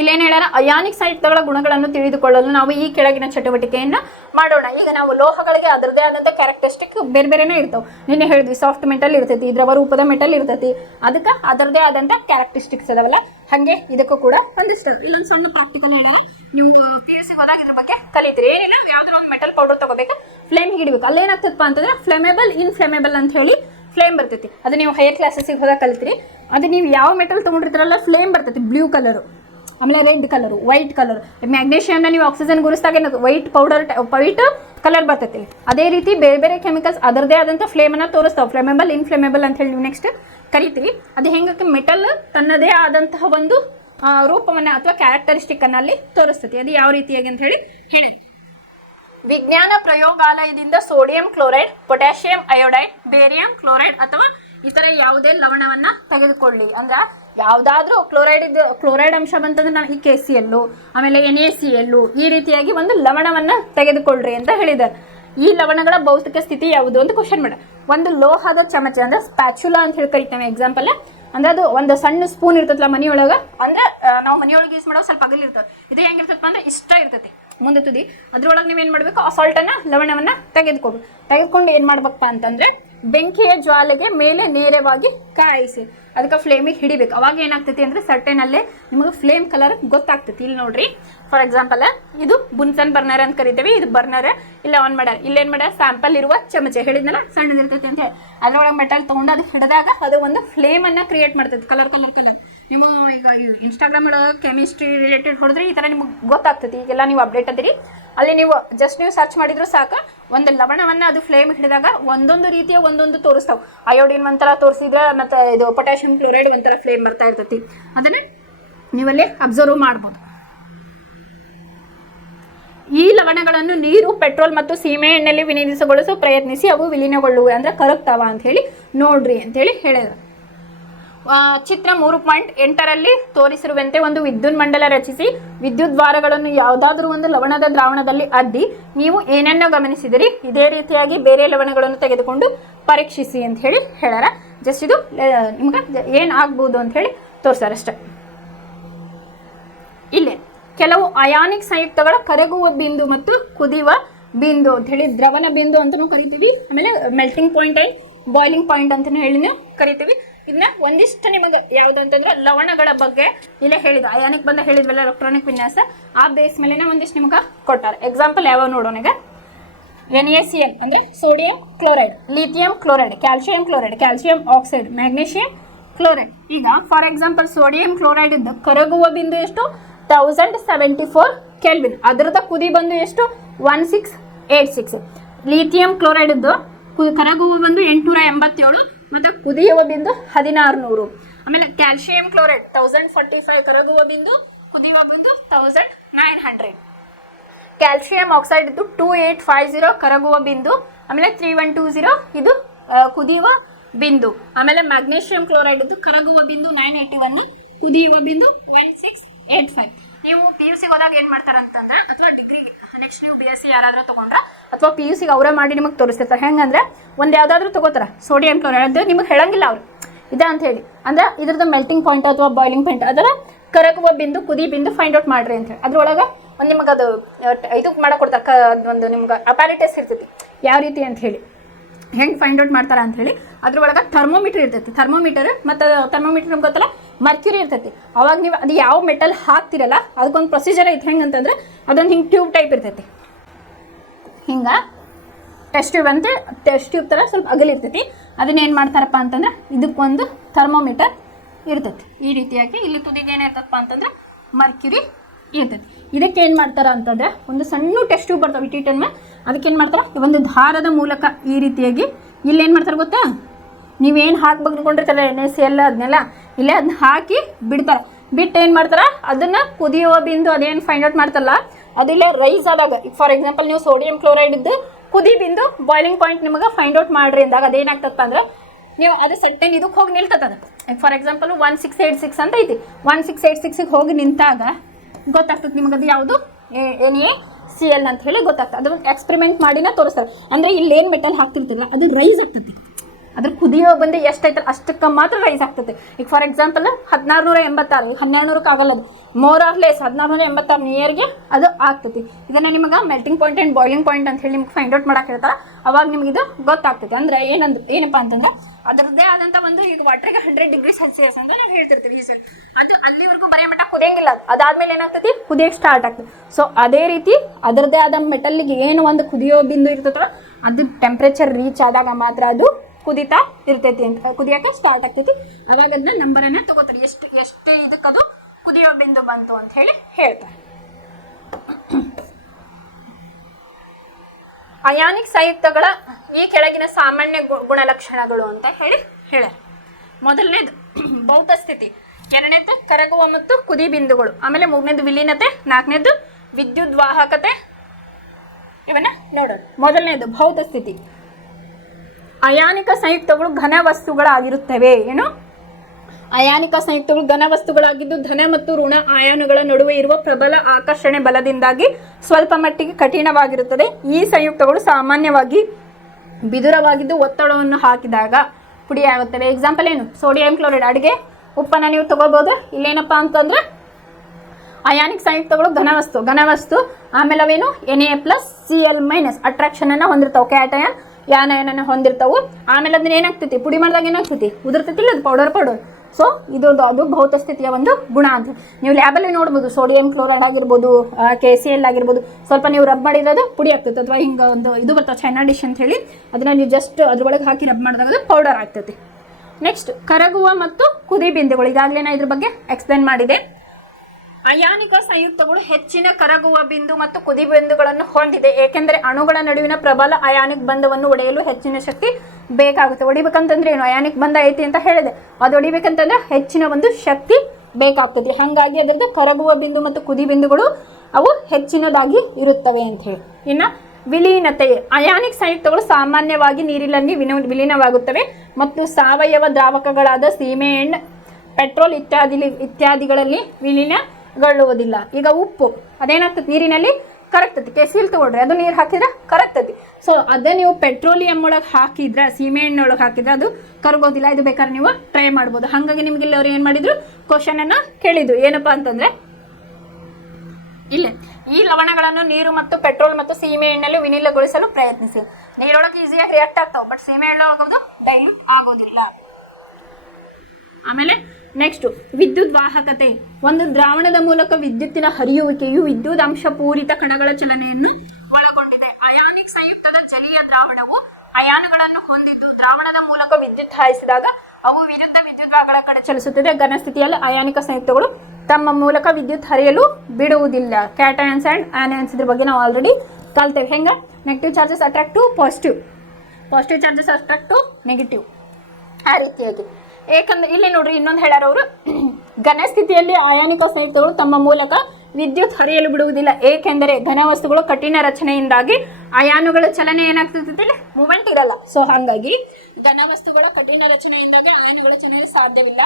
ಇಲ್ಲೇನು ಹೇಳ್ಯಾರ, ಅಯಾನಿಕ್ ಸಂಯುಕ್ತಗಳ ಗುಣಗಳನ್ನು ತಿಳಿದುಕೊಳ್ಳಲು ನಾವು ಈ ಕೆಳಗಿನ ಚಟುವಟಿಕೆಯನ್ನು ಮಾಡೋಣ. ಈಗ ನಾವು ಲೋಹಗಳಿಗೆ ಅದರದೇ ಆದಂಥ ಕ್ಯಾರೆಕ್ಟರಿಸ್ಟಿಕ್ ಬೇರೆ ಬೇರೆನೇ ಇರ್ತಾವೆ. ನಿನ್ನೆ ಹೇಳಿದ್ವಿ ಸಾಫ್ಟ್ ಮೆಟಲ್ ಇರ್ತೈತಿ, ದ್ರವ ರೂಪದ ಮೆಟಲ್ ಇರ್ತೈತಿ, ಅದಕ್ಕೆ ಅದರದೇ ಆದಂಥ ಕ್ಯಾರೆಕ್ಟರಿಸ್ಟಿಕ್ಸ್ ಅದಾವಲ್ಲ, ಹಾಗೆ ಇದಕ್ಕೂ ಕೂಡ ಒಂದಿಷ್ಟು ಇಲ್ಲೊಂದು ಸಣ್ಣ ಪ್ರಾಕ್ಟಿಕಲ್ ಹೇಳ್ಯಾರ. ನೀವು PUC ಹೋದಾಗ ಇದ್ರ ಬಗ್ಗೆ ಕಲಿತೀರಿ. ಏನಿಲ್ಲ, ಯಾವ್ದಾರ ಒಂದು ಮೆಟಲ್ ಪೌಡರ್ ತಗೋಬೇಕು, ಫ್ಲೇಮ್ ಹಿಡಿಬೇಕು. ಅಲ್ಲೇನಾಗ್ತದಪ್ಪ ಅಂತಂದ್ರೆ ಫ್ಲೇಮೇಬಲ್ ಇನ್ಫ್ಲೇಮೇಬಲ್ ಅಂತ ಹೇಳಿ ಫ್ಲೇಮ್ ಬರ್ತೈತಿ. ಅದು ನೀವು ಹೈಯರ್ ಕ್ಲಾಸಸ್ಸಿಗೆ ಹೋದಾಗ ಕಲಿತೀರಿ. ಅದು ನೀವು ಯಾವ ಮೆಟಲ್ ತೊಗೊಂಡಿರ್ತಾರಲ್ಲ ಫ್ಲೇಮ್ ಬರ್ತೈತಿ, ಬ್ಲೂ ಕಲರು, ಆಮೇಲೆ ರೆಡ್ ಕಲರು, ವೈಟ್ ಕಲರ್. ಮ್ಯಾಗ್ನೇಷಿಯಮ್ನ ನೀವು ಆಕ್ಸಿಜನ್ ಗುರಿಸಿದಾಗ ಏನದು ವೈಟ್ ಕಲರ್ ಬರ್ತೈತಿ. ಅದೇ ರೀತಿ ಬೇರೆ ಬೇರೆ ಕೆಮಿಕಲ್ಸ್ ಅದರದೇ ಆದಂಥ ಫ್ಲೇಮನ್ನು ತೋರಿಸ್ತಾವೆ, ಫ್ಲೇಮೇಬಲ್ ಇನ್ಫ್ಲೇಮೇಬಲ್ ಅಂತ ಹೇಳಿ ನೀವು ನೆಕ್ಸ್ಟ್ ಕರಿತೀರಿ. ಅದು ಹೆಂಗಕ್ಕೆ ಮೆಟಲ್ ತನ್ನದೇ ಆದಂತಹ ಒಂದು ರೂಪವನ್ನು ಅಥವಾ ಕ್ಯಾರೆಕ್ಟರಿಸ್ಟಿಕ್ ಅನ್ನ ಅಲ್ಲಿ ತೋರಿಸ್ತೈತಿ. ಅದು ಯಾವ ರೀತಿಯಾಗಿ ಅಂತ ಹೇಳಿ ಹೇಳಿ. ವಿಜ್ಞಾನ ಪ್ರಯೋಗಾಲಯದಿಂದ sodium chloride, potassium iodide, barium chloride ಅಥವಾ ಈ ತರ ಯಾವುದೇ ಲವಣವನ್ನ ತೆಗೆದುಕೊಳ್ಳಿ. ಅಂದ್ರೆ ಯಾವ್ದಾದ್ರೂ ಕ್ಲೋರೈಡ್ ಅಂಶ ಬಂತಂದ್ರೆ ನಾನು ಈ KCl ಆಮೇಲೆ NaCl ಈ ರೀತಿಯಾಗಿ ಒಂದು ಲವಣವನ್ನ ತೆಗೆದುಕೊಳ್ಳ್ರಿ ಅಂತ ಹೇಳಿದ್ದಾರೆ. ಈ ಲವಣಗಳ ಭೌತಿಕ ಸ್ಥಿತಿ ಯಾವುದು ಅಂತ ಕ್ವಶನ್ ಮಾಡ. ಒಂದು ಲೋಹದ ಚಮಚ ಅಂದ್ರೆ ಸ್ಪ್ಯಾಚುಲಾ ಅಂತ ಹೇಳಿ ಕರಿತೇವೆ ಎಕ್ಸಾಂಪಲ್. ಅಂದ್ರೆ ಅದು ಒಂದು ಸಣ್ಣ ಸ್ಪೂನ್ ಇರ್ತದಲ್ಲ ಮನಿಯೊಳಗ, ಅಂದ್ರೆ ನಾವು ಮನಿಯೊಳಗೆ ಯೂಸ್ ಮಾಡೋ ಸ್ವಲ್ಪ ಅಗಲ್ ಇರ್ತದೆ. ಇದು ಹೆಂಗಿರ್ತಪ್ಪ ಅಂದ್ರೆ ಇಷ್ಟ ಇರ್ತೈತಿ ಮುಂದೆ ತುದಿ, ಅದ್ರೊಳಗೆ ನೀವೇನ್ ಮಾಡ್ಬೇಕು, ಆ ಸಾಲ್ಟನ್ನ ಲವಣವನ್ನ ತೆಗೆದುಕೊಂಡು ಏನ್ ಮಾಡ್ಬೇಕಪ್ಪ ಅಂತಂದ್ರೆ ಬೆಂಕಿಯ ಜ್ವಾಲೆಗೆ ಮೇಲೆ ನೇರವಾಗಿ ಕಾಯಿಸಿ ಅದಕ್ಕೆ ಫ್ಲೇಮಿಗೆ ಹಿಡಿಬೇಕು. ಅವಾಗ ಏನಾಗ್ತೈತಿ ಅಂದ್ರೆ ಸರ್ಟೇನ್ ಅಲ್ಲೇ ನಿಮಗೆ ಫ್ಲೇಮ್ ಕಲರ್ ಗೊತ್ತಾಗ್ತೈತಿ. ಇಲ್ಲಿ ನೋಡ್ರಿ, ಫಾರ್ ಎಕ್ಸಾಂಪಲ್ ಇದು ಬುನ್ಸನ್ ಬರ್ನರ್ ಅಂತ ಕರಿತೀವಿ. ಇದು ಬರ್ನರ್ ಇಲ್ಲ ಆನ್ ಮಾಡ್ಯಾರ. ಇಲ್ಲೇನ್ ಮಾಡ್ಯಾರ, ಸ್ಯಾಂಪಲ್ ಇರುವ ಚಮಚ ಹೇಳಿದ್ನಲ್ಲ ಸಣ್ಣದಿರ್ತೈತಿ ಅಂತ ಹೇಳಿ, ಅದ್ರೊಳಗೆ ಮೆಟಲ್ ತಗೊಂಡು ಅದು ಹಿಡಿದಾಗ ಅದು ಒಂದು ಫ್ಲೇಮ್ ಅನ್ನ ಕ್ರಿಯೇಟ್ ಮಾಡ್ತೈತಿ. ಕಲರ್ ನೀವು ಈಗ ಇನ್ಸ್ಟಾಗ್ರಾಮ್ ಒಳಗೆ ಕೆಮಿಸ್ಟ್ರಿ ರಿಲೇಟೆಡ್ ಹೊಡೆದ್ರೆ ಈ ತರ ನಿಮ್ಗೆ ಗೊತ್ತಾಗ್ತೈತಿ. ಈಗೆಲ್ಲ ನೀವು ಅಪ್ಡೇಟ್ ಅದಿರಿ. ಅಲ್ಲಿ ನೀವು ಜಸ್ಟ್ ನೀವು ಸರ್ಚ್ ಮಾಡಿದ್ರು ಸಾಕು, ಒಂದು ಲವಣವನ್ನ ಅದು ಫ್ಲೇಮ್ ಹಿಡಿದಾಗ ಒಂದೊಂದು ರೀತಿಯ ಒಂದೊಂದು ತೋರಿಸ್ತಾವ. ಅಯೋಡಿನ್ ಒಂಥರ ತೋರಿಸಿದ್ರೆ ಮತ್ತೆ ಇದು ಪೊಟ್ಯಾಷಿಯಂ ಕ್ಲೋರೈಡ್ ಒಂಥರ ಫ್ಲೇಮ್ ಬರ್ತಾ ಇರ್ತೈತಿ. ಅದನ್ನ ನೀವಲ್ಲಿ ಅಬ್ಸರ್ವ್ ಮಾಡ್ಬೋದು. ಈ ಲವಣಗಳನ್ನು ನೀರು, ಪೆಟ್ರೋಲ್ ಮತ್ತು ಸೀಮೆ ಎಣ್ಣೆಯಲ್ಲಿ ವಿಲೀನಗೊಳಿಸಲು ಪ್ರಯತ್ನಿಸಿ ಅವು ವಿಲೀನಗೊಳ್ಳುವ ಅಂದ್ರೆ ಕರಗ್ತಾವ ಅಂತ ಹೇಳಿ ನೋಡ್ರಿ ಅಂತ ಹೇಳಿ ಹೇಳಿದ್ರು. ಚಿತ್ರ 3.8ರಲ್ಲಿ ತೋರಿಸಿರುವಂತೆ ಒಂದು ವಿದ್ಯುತ್ ಮಂಡಲ ರಚಿಸಿ ವಿದ್ಯುತ್ ದ್ವಾರಗಳನ್ನು ಯಾವುದಾದ್ರೂ ಒಂದು ಲವಣದ ದ್ರಾವಣದಲ್ಲಿ ಅದ್ದಿ ನೀವು ಏನನ್ನು ಗಮನಿಸಿದಿರಿ, ಇದೇ ರೀತಿಯಾಗಿ ಬೇರೆ ಲವಣಗಳನ್ನು ತೆಗೆದುಕೊಂಡು ಪರೀಕ್ಷಿಸಿ ಅಂತ ಹೇಳಿ ಹೇಳ್ಯಾರ. ಜಸ್ಟ್ ಇದು ನಿಮ್ಗೆ ಏನ್ ಆಗ್ಬೋದು ಅಂತ ಹೇಳಿ ತೋರಿಸ್ಯಾರ ಅಷ್ಟೇ. ಇಲ್ಲಿ ಕೆಲವು ಅಯಾನಿಕ್ ಸಂಯುಕ್ತಗಳ ಕರಗುವ ಬಿಂದು ಮತ್ತು ಕುದಿಯುವ ಬಿಂದು ಅಂತ ಹೇಳಿ ದ್ರವನ ಬಿಂದು ಅಂತಲೂ ಕರಿತೀವಿ. ಆಮೇಲೆ melting point and boiling point ಅಂತಲೂ ಹೇಳಿ ಕರಿತೀವಿ. ಇದನ್ನ ಒಂದಿಷ್ಟು ನಿಮಗೆ ಯಾವ್ದಂತಂದ್ರೆ ಲವಣಗಳ ಬಗ್ಗೆ ಇಲ್ಲೇ ಹೇಳಿದ ಅಯಾನಿಕ್ ಬಂದ ಹೇಳಿದ್ವಲ್ಲ ಎಲೆಕ್ಟ್ರಾನಿಕ್ ವಿನ್ಯಾಸ, ಆ ಬೇಸ್ ಮೇಲೆ ಒಂದಿಷ್ಟು ನಿಮ್ಗೆ ಕೊಟ್ಟಾರೆ. ಎಕ್ಸಾಂಪಲ್ ಯಾವ ನೋಡೋಣ ಈಗ. NaCl ಅಂದ್ರೆ sodium chloride, lithium chloride, calcium chloride, calcium oxide, magnesium chloride. ಈಗ ಫಾರ್ ಎಕ್ಸಾಂಪಲ್ ಸೋಡಿಯಂ ಕ್ಲೋರೈಡ್ ಇದ್ದ ಕರಗುವ ಬಿಂದು ಎಷ್ಟು 1074 ಕೆಲ್ವಿನ್, ಅದರದ ಕುದಿ ಬಂದು ಎಷ್ಟು 1686. ಲಿಥಿಯಂ ಕ್ಲೋರೈಡ್ ಇದ್ದು ಕರಗುವ ಬಂದು 887 ಮತ್ತು ಕುದಿಯುವ ಬಿಂದು 1600. ಆಮೇಲೆ ಕ್ಯಾಲ್ಸಿಯಂ ಕ್ಲೋರೈಡ್ 1045 ಕರಗುವ ಬಿಂದು, ಕುದಿಯುವ ಬಿಂದು 1900. ಕ್ಯಾಲ್ಸಿಯಂ ಆಕ್ಸೈಡ್ ಇದ್ದು 2850 ಕರಗುವ ಬಿಂದು, ಆಮೇಲೆ 3120 ಇದು ಕುದಿಯುವ ಬಿಂದು. ಆಮೇಲೆ ಮ್ಯಾಗ್ನೀಷಿಯಂ ಕ್ಲೋರೈಡ್ ಇದ್ದು ಕರಗುವ ಬಿಂದು 981, ಕುದಿಯುವ ಬಿಂದು 1685. ನೀವು PUC ಹೋದಾಗ ಏನ್ ಮಾಡ್ತಾರ ಅಂತಂದ್ರೆ, ಅಥವಾ ಡಿಗ್ರಿಗೆ ನೆಕ್ಸ್ಟ್ ನೀವು BSc ಯಾರಾದ್ರೂ ತಗೊಂಡ್ರ ಅಥವಾ PUC ಅವರೇ ಮಾಡಿ ನಿಮಗೆ ತೋರಿಸ್ತಿರ್ತಾರೆ. ಹೆಂಗಂದ್ರೆ ಒಂದ್ ಯಾವ್ದಾದ್ರು ತಗೋತಾರ ಸೋಡಿಯಂ ಕ್ಲೋರೈಡ್, ಅದು ನಿಮಗೆ ಹೇಳಂಗಿಲ್ಲ ಅವ್ರು ಇದ ಅಂತ ಹೇಳಿ. ಅಂದ್ರೆ ಇದ್ರದ್ದು ಮೆಲ್ಟಿಂಗ್ ಪಾಯಿಂಟ್ ಅಥವಾ ಬಾಯ್ಲಿಂಗ್ ಪಾಯಿಂಟ್, ಅದರ ಕರಗುವ ಬಿಂದು, ಕುದಿ ಬಿಂದು ಫೈಂಡ್ ಔಟ್ ಮಾಡ್ರಿ ಅಂತ ಹೇಳಿ. ಅದ್ರೊಳಗ ಒಂದು ನಿಮಗೆ ಅದು ಇದು ಮಾಡಕ್ ಕೊಡ್ತಾರೆ, ಒಂದು ನಿಮ್ಗೆ ಅಪಾರಿಟಸ್ ಇರ್ತೈತಿ ಯಾವ ರೀತಿ ಅಂತ ಹೇಳಿ, ಹೆಂಗೆ ಫೈಂಡ್ ಔಟ್ ಮಾಡ್ತಾರ ಅಂತ ಹೇಳಿ. ಅದ್ರೊಳಗೆ ಥರ್ಮೋಮೀಟರ್ ಇರ್ತೈತಿ. ಥರ್ಮೋಮೀಟರ್ ಮತ್ತು ಥರ್ಮೋಮೀಟರ್ ನಮ್ಗೆ ಗೊತ್ತಲ್ಲ, ಮರ್ಕ್ಯೂರಿ ಇರ್ತೈತಿ. ಅವಾಗ ನೀವು ಅದು ಯಾವ ಮೆಟಲ್ ಹಾಕ್ತಿರಲ್ಲ ಅದಕ್ಕೊಂದು ಪ್ರೊಸೀಜರ್ ಐತೆ. ಹೆಂಗಂತಂದ್ರೆ ಅದೊಂದು ಹಿಂಗೆ ಟ್ಯೂಬ್ ಟೈಪ್ ಇರ್ತೈತಿ, ಹಿಂಗೆ ಟೆಸ್ಟ್ ಟ್ಯೂಬ್ ಅಂತ, ಟೆಸ್ಟ್ ಟ್ಯೂಬ್ ಥರ ಸ್ವಲ್ಪ ಅಗಲಿರ್ತೈತಿ. ಅದನ್ನ ಏನು ಮಾಡ್ತಾರಪ್ಪ ಅಂತಂದ್ರೆ ಇದಕ್ಕೊಂದು ಥರ್ಮೋಮೀಟರ್ ಇರ್ತೈತಿ ಈ ರೀತಿಯಾಗಿ. ಇಲ್ಲಿ ತುದಿಗೆ ಏನಿರ್ತಪ್ಪ ಅಂತಂದ್ರೆ ಮರ್ಕ್ಯೂರಿ ಇರ್ತೈತಿ. ಇದಕ್ಕೆ ಏನು ಮಾಡ್ತಾರ ಅಂತಂದ್ರೆ ಒಂದು ಸಣ್ಣ ಟೆಸ್ಟ್ ಟ್ಯೂಬ್ ಬರ್ತಾವೆ T10 ಮೇಲೆ, ಅದಕ್ಕೆ ಏನು ಮಾಡ್ತಾರೆ, ಒಂದು ದಾರದ ಮೂಲಕ ಈ ರೀತಿಯಾಗಿ ಇಲ್ಲಿ ಏನು ಮಾಡ್ತಾರೆ ಗೊತ್ತಾ, ನೀವೇನು ಹಾಕ್ಬೇಕಂದ್ರೆ NaCl ಅದನ್ನೆಲ್ಲ ಇಲ್ಲೇ ಅದನ್ನ ಹಾಕಿ ಬಿಡ್ತಾರೆ. ಬಿಟ್ಟು ಏನು ಮಾಡ್ತಾರೆ, ಅದನ್ನ ಕುದಿಯುವ ಬಿಂದು ಅದೇನು ಫೈಂಡ್ ಔಟ್ ಮಾಡ್ತಾರಲ್ಲ ಅದಿಲ್ಲೇ ರೈಸ್ ಆದಾಗ, ಫಾರ್ ಎಕ್ಸಾಂಪಲ್ ನೀವು ಸೋಡಿಯಂ ಕ್ಲೋರೈಡ್ ಇದ್ದು ಕುದಿ ಬಿಂದು ಬಾಯ್ಲಿಂಗ್ ಪಾಯಿಂಟ್ ನಿಮಗೆ ಫೈಂಡ್ ಔಟ್ ಮಾಡ್ರಿ ಅಂದಾಗ ಅದೇನಾಗ್ತಪ್ಪ ಅಂದ್ರೆ ನೀವು ಅದು ಸಟ್ಟನ್ ಇದಕ್ಕೆ ಹೋಗಿ ನಿಲ್ತದ. ಫಾರ್ ಎಕ್ಸಾಂಪಲ್ 1686 ಅಂತ ಐತಿ, 1686ಗೆ ಹೋಗಿ ನಿಂತಾಗ ಗೊತ್ತಾಗ್ತದೆ ನಿಮಗೆ ಅದು ಯಾವುದು NaCl ಅಂತ ಹೇಳಿ ಗೊತ್ತಾಗ್ತದೆ. ಅದು ಎಕ್ಸ್ಪೆರಿಮೆಂಟ್ ಮಾಡಿನ ತೋರಿಸ್ತಾರೆ. ಅಂದರೆ ಇಲ್ಲಿ ಏನು ಮೆಟಲ್ ಹಾಕ್ತಿರ್ತಿಲ್ಲ ಅದು ರೈಸ್ ಆಗ್ತದೆ, ಅದ್ರ ಕುದಿಯೋ ಬಂದು ಎಷ್ಟೈತಲ್ಲ ಅಷ್ಟಕ್ಕೆ ಮಾತ್ರ ರೈಸ್ ಆಗ್ತದೆ. ಈಗ ಫಾರ್ ಎಕ್ಸಾಂಪಲ್ 1686, 1200ಕ್ಕೆ ಆಗಲ್ಲ, ಅದು ಮೋರ್ ಆರ್ ಲೆಸ್ 1686 ನಿಯರ್ಗೆ ಅದು ಆಗ್ತೈತಿ. ಇದನ್ನು ನಿಮಗೆ melting point and boiling point ಅಂತ ಹೇಳಿ ನಿಮ್ಗೆ ಫೈಂಡ್ ಔಟ್ ಮಾಡಕ್ಕೆ ಹೇಳ್ತಾರೆ. ಅವಾಗ ನಿಮ್ಗೆ ಇದು ಗೊತ್ತಾಗ್ತೈತಿ. ಅಂದರೆ ಏನಪ್ಪ ಅಂತಂದ್ರೆ ಅದರದ್ದೇ ಆದಂಥ ಒಂದು ಈಗ ವಾಟ್ರಿಗೆ 100 ಡಿಗ್ರಿ ಸೆಲ್ಸಿಯಸ್ ಅಂತ ನಾವು ಹೇಳ್ತಿರ್ತೀವಿ. ಈ ಅದು ಅಲ್ಲಿವರೆಗೂ ಬರೀ ಮಟ್ಟ ಕುದಿಯಂಗಿಲ್ಲ, ಅದಾದ್ಮೇಲೆ ಏನಾಗ್ತೈತಿ ಕುದಿಯಕ್ಕೆ ಸ್ಟಾರ್ಟ್ ಆಗ್ತದೆ. ಸೊ ಅದೇ ರೀತಿ ಅದರದ್ದೇ ಆದ ಮೆಟಲ್ಗೆ ಏನು ಒಂದು ಕುದಿಯೋ ಬಿಂದು ಇರ್ತದೋ ಅದು ಟೆಂಪ್ರೇಚರ್ ರೀಚ್ ಆದಾಗ ಮಾತ್ರ ಅದು ಕುದಿತಾ ಇರ್ತೈತಿ ಅಂತ, ಕುದಿಯೋಕೆ ಸ್ಟಾರ್ಟ್ ಆಗ್ತೈತಿ. ಅವಾಗ ಅದನ್ನ ನಂಬರನ್ನು ತಗೋತಾರೆ, ಎಷ್ಟು ಇದಕ್ಕದು ಕುದಿಯೋ ಬಿಂದು ಬಂತು ಅಂತ ಹೇಳಿ ಹೇಳ್ತಾರೆ. ಅಯಾನಿಕ್ ಸಂಯುಕ್ತಗಳ ಈ ಕೆಳಗಿನ ಸಾಮಾನ್ಯ ಗುಣಲಕ್ಷಣಗಳು ಅಂತ ಹೇಳಿ ಹೇಳ್ಯಾರ. ಮೊದಲನೇದು ಭೌತ ಸ್ಥಿತಿ, ಎರಡನೇದು ಕರಗುವ ಮತ್ತು ಕುದಿ ಬಿಂದುಗಳು, ಆಮೇಲೆ ಮೂರನೇದು ವಿಲೀನತೆ, ನಾಲ್ಕನೇದು ವಿದ್ಯುತ್ ವಾಹಕತೆ. ಇವನ್ನ ನೋಡೋಣ. ಮೊದಲನೇದು ಭೌತ ಸ್ಥಿತಿ. ಅಯಾನಿಕ ಸಂಯುಕ್ತಗಳು ಘನ ವಸ್ತುಗಳಾಗಿರುತ್ತವೆ. ಏನು ಅಯಾನಿಕ ಸಂಯುಕ್ತಗಳು ಘನ ವಸ್ತುಗಳಾಗಿದ್ದು ಧನ ಮತ್ತು ಋಣ ಆಯಾನುಗಳ ನಡುವೆ ಇರುವ ಪ್ರಬಲ ಆಕರ್ಷಣೆ ಬಲದಿಂದಾಗಿ ಸ್ವಲ್ಪ ಮಟ್ಟಿಗೆ ಕಠಿಣವಾಗಿರುತ್ತದೆ. ಈ ಸಂಯುಕ್ತಗಳು ಸಾಮಾನ್ಯವಾಗಿ ಬಿದುರವಾಗಿದ್ದು ಒತ್ತಡವನ್ನು ಹಾಕಿದಾಗ ಪುಡಿಯಾಗುತ್ತವೆ. ಎಕ್ಸಾಂಪಲ್ ಏನು? Sodium chloride. ಅಡುಗೆ ಉಪ್ಪನ್ನು ನೀವು ತಗೋಬಹುದು. ಇಲ್ಲೇನಪ್ಪ ಅಂತಂದ್ರೆ ಅಯಾನಿಕ್ ಸಂಯುಕ್ತಗಳು ಘನವಸ್ತು ಆಮೇಲೆ ಅವೇನು Na+Cl- ಅಟ್ರಾಕ್ಷನ್ ಅನ್ನು ಹೊಂದಿರ್ತಾವೆ. ಕ್ಯಾಟಯನ್ ಯಾನಯನನ್ನು ಹೊಂದಿರ್ತಾವೆ. ಆಮೇಲೆ ಅದನ್ನ ಏನಾಗ್ತೈತಿ? ಪುಡಿ ಮಾಡಿದಾಗ ಏನಾಗ್ತೈತಿ? ಉದುರ್ತೈತಿಲ್ಲ, ಅದು ಪೌಡರ್. ಸೊ ಅದು ಭೌತ ಸ್ಥಿತಿಯ ಒಂದು ಗುಣ ಅಂತ ನೀವು ಲ್ಯಾಬಲ್ಲಿ ನೋಡ್ಬೋದು. ಸೋಡಿಯಂ ಕ್ಲೋರೈಡ್ ಆಗಿರ್ಬೋದು, KCl ಆಗಿರ್ಬೋದು, ಸ್ವಲ್ಪ ನೀವು ರಬ್ ಮಾಡಿರೋದು ಪುಡಿ ಆಗ್ತೈತೆ. ಅಥವಾ ಹಿಂಗೆ ಒಂದು ಇದು ಬರ್ತದೆ ಚೈನಾ ಡಿಶ್ ಅಂತ ಹೇಳಿ, ಅದನ್ನು ನೀವು ಜಸ್ಟ್ ಅದ್ರೊಳಗೆ ಹಾಕಿ ರಬ್ ಮಾಡಿದಾಗ ಅದು ಪೌಡರ್ ಆಗ್ತೈತಿ. ನೆಕ್ಸ್ಟ್ ಕರಗುವ ಮತ್ತು ಕುದಿ ಬಿಂದುಗಳು. ಈಗಾಗಲೇ ನಾನು ಇದ್ರ ಬಗ್ಗೆ ಎಕ್ಸ್ಪ್ಲೇನ್ ಮಾಡಿದೆ. ಅಯಾನಿಕ ಸಂಯುಕ್ತಗಳು ಹೆಚ್ಚಿನ ಕರಗುವ ಬಿಂದು ಮತ್ತು ಕುದಿ ಬಿಂದುಗಳನ್ನು ಹೊಂದಿದೆ, ಏಕೆಂದರೆ ಅಣುಗಳ ನಡುವಿನ ಪ್ರಬಲ ಅಯಾನಿಕ್ ಬಂಧವನ್ನು ಒಡೆಯಲು ಹೆಚ್ಚಿನ ಶಕ್ತಿ ಬೇಕಾಗುತ್ತೆ. ಹೊಡಿಬೇಕಂತಂದ್ರೆ ಏನು? ಅಯಾನಿಕ್ ಬಂಧ ಐತಿ ಅಂತ ಹೇಳಿದೆ, ಅದು ಹೊಡಿಬೇಕಂತಂದ್ರೆ ಹೆಚ್ಚಿನ ಒಂದು ಶಕ್ತಿ ಬೇಕಾಗ್ತದೆ. ಹಾಗಾಗಿ ಅದರದ್ದು ಕರಗುವ ಬಿಂದು ಮತ್ತು ಕುದಿ ಬಿಂದುಗಳು ಅವು ಹೆಚ್ಚಿನದಾಗಿ ಇರುತ್ತವೆ ಅಂತ ಹೇಳಿ. ಇನ್ನು ವಿಲೀನತೆ. ಅಯಾನಿಕ್ ಸಂಯುಕ್ತಗಳು ಸಾಮಾನ್ಯವಾಗಿ ನೀರಿನಲ್ಲಿ ವಿಲೀನವಾಗುತ್ತವೆ ಮತ್ತು ಸಾವಯವ ದ್ರಾವಕಗಳಾದ ಸೀಮೆಎಣ್ಣೆ, ಪೆಟ್ರೋಲ್ ಇತ್ಯಾದಿಗಳಲ್ಲಿ ವಿಲೀನಗೊಳ್ಳುವುದಿಲ್ಲ. ಈಗ ಉಪ್ಪು ಅದೇನಾಗ್ತದೆ? ನೀರಿನಲ್ಲಿ ಕರಗ್ತದೆ. KCl ತಗೊಳ್ರಿ, ಅದು ನೀರು ಹಾಕಿದ್ರೆ ಕರಗ್ತದೆ. ಸೊ ಅದೇ ನೀವು ಪೆಟ್ರೋಲಿಯಂ ಒಳಗೆ ಹಾಕಿದ್ರೆ, ಸೀಮೆ ಎಣ್ಣೆ ಒಳಗೆ ಹಾಕಿದ್ರೆ ಅದು ಕರಗೋದಿಲ್ಲ. ಇದು ಬೇಕಾದ್ರೆ ನೀವು ಟ್ರೈ ಮಾಡ್ಬೋದು. ಹಾಗಾಗಿ ನಿಮ್ಗೆ ಇಲ್ಲಿ ಅವ್ರು ಏನು ಮಾಡಿದ್ರು? ಕ್ವಶನ್ ಅನ್ನ ಕೇಳಿದ್ರು. ಏನಪ್ಪಾ ಅಂತಂದ್ರೆ ಇಲ್ಲ ಈ ಲವಣಗಳನ್ನು ನೀರು ಮತ್ತು ಪೆಟ್ರೋಲ್ ಮತ್ತು ಸೀಮೆ ಎಣ್ಣೆಯಲ್ಲಿ ವಿನಿಲಗೊಳಿಸಲು ಪ್ರಯತ್ನಿಸಿ. ನೀರೊಳಗೆ ಈಸಿಯಾಗಿ ರಿಯಾಕ್ಟ್ ಆಗ್ತಾವೆ, ಬಟ್ ಸೀಮೆ ಎಣ್ಣೆ ಒಳಗೋದು ಡೈಲ್ಯೂಟ್ ಆಗೋದಿಲ್ಲ. ಆಮೇಲೆ ನೆಕ್ಸ್ಟ್ ವಿದ್ಯುತ್ ವಾಹಕತೆ. ಒಂದು ದ್ರಾವಣದ ಮೂಲಕ ವಿದ್ಯುತ್ತಿನ ಹರಿಯುವಿಕೆಯು ವಿದ್ಯುತ್ ಅಂಶ ಪೂರಿತ ಕಣಗಳ ಚಲನೆಯನ್ನು ಒಳಗೊಂಡಿದೆ. ಅಯಾನಿಕ್ ಸಂಯುಕ್ತದ ಜಲೀಯ ದ್ರಾವಣವು ಅಯಾನುಗಳನ್ನು ಹೊಂದಿದ್ದು ದ್ರಾವಣದ ಮೂಲಕ ವಿದ್ಯುತ್ ಹಾಯಿಸಿದಾಗ ಅವು ವಿರುದ್ಧ ವಿದ್ಯುದ್ವಾಹಗಳ ಕಡೆ ಚಲಿಸುತ್ತದೆ. ಘನಸ್ಥಿತಿಯಲ್ಲಿ ಅಯಾನಿಕ ಸಂಯುಕ್ತಗಳು ತಮ್ಮ ಮೂಲಕ ವಿದ್ಯುತ್ ಹರಿಯಲು ಬಿಡುವುದಿಲ್ಲ. ಕ್ಯಾಟಯನ್ಸ್ ಅಂಡ್ ಆನಿಯನ್ಸ್ ಇದ್ರ ಬಗ್ಗೆ ನಾವು ಆಲ್ರೆಡಿ ಕಲ್ತೇವೆ. ಹೆಂಗೆ? Negative charges attract to positive, positive charges attract to negative, ಆ ರೀತಿಯಾಗಿ. ಏಕೆಂದ್ರೆ ಇಲ್ಲಿ ನೋಡ್ರಿ ಇನ್ನೊಂದು ಹೇಳ್ಯಾರ ಅವರು, ಘನಸ್ಥಿತಿಯಲ್ಲಿ ಅಯಾನಿಕ ಸಂಯುಕ್ತಗಳು ತಮ್ಮ ಮೂಲಕ ವಿದ್ಯುತ್ ಹರಿಯಲು ಬಿಡುವುದಿಲ್ಲ, ಏಕೆಂದರೆ ಘನವಸ್ತುಗಳು ಕಠಿಣ ರಚನೆಯಿಂದಾಗಿ ಅಯಾನುಗಳ ಚಲನೆ ಏನಾಗ್ತಿರ್ತೈತಿ? ಮೂವ್ಮೆಂಟ್ ಇರಲ್ಲ. ಸೊ ಹಾಗಾಗಿ ಘನವಸ್ತುಗಳ ಕಠಿಣ ರಚನೆಯಿಂದಾಗಿ ಅಯಾನುಗಳ ಚಲನೆ ಸಾಧ್ಯವಿಲ್ಲ.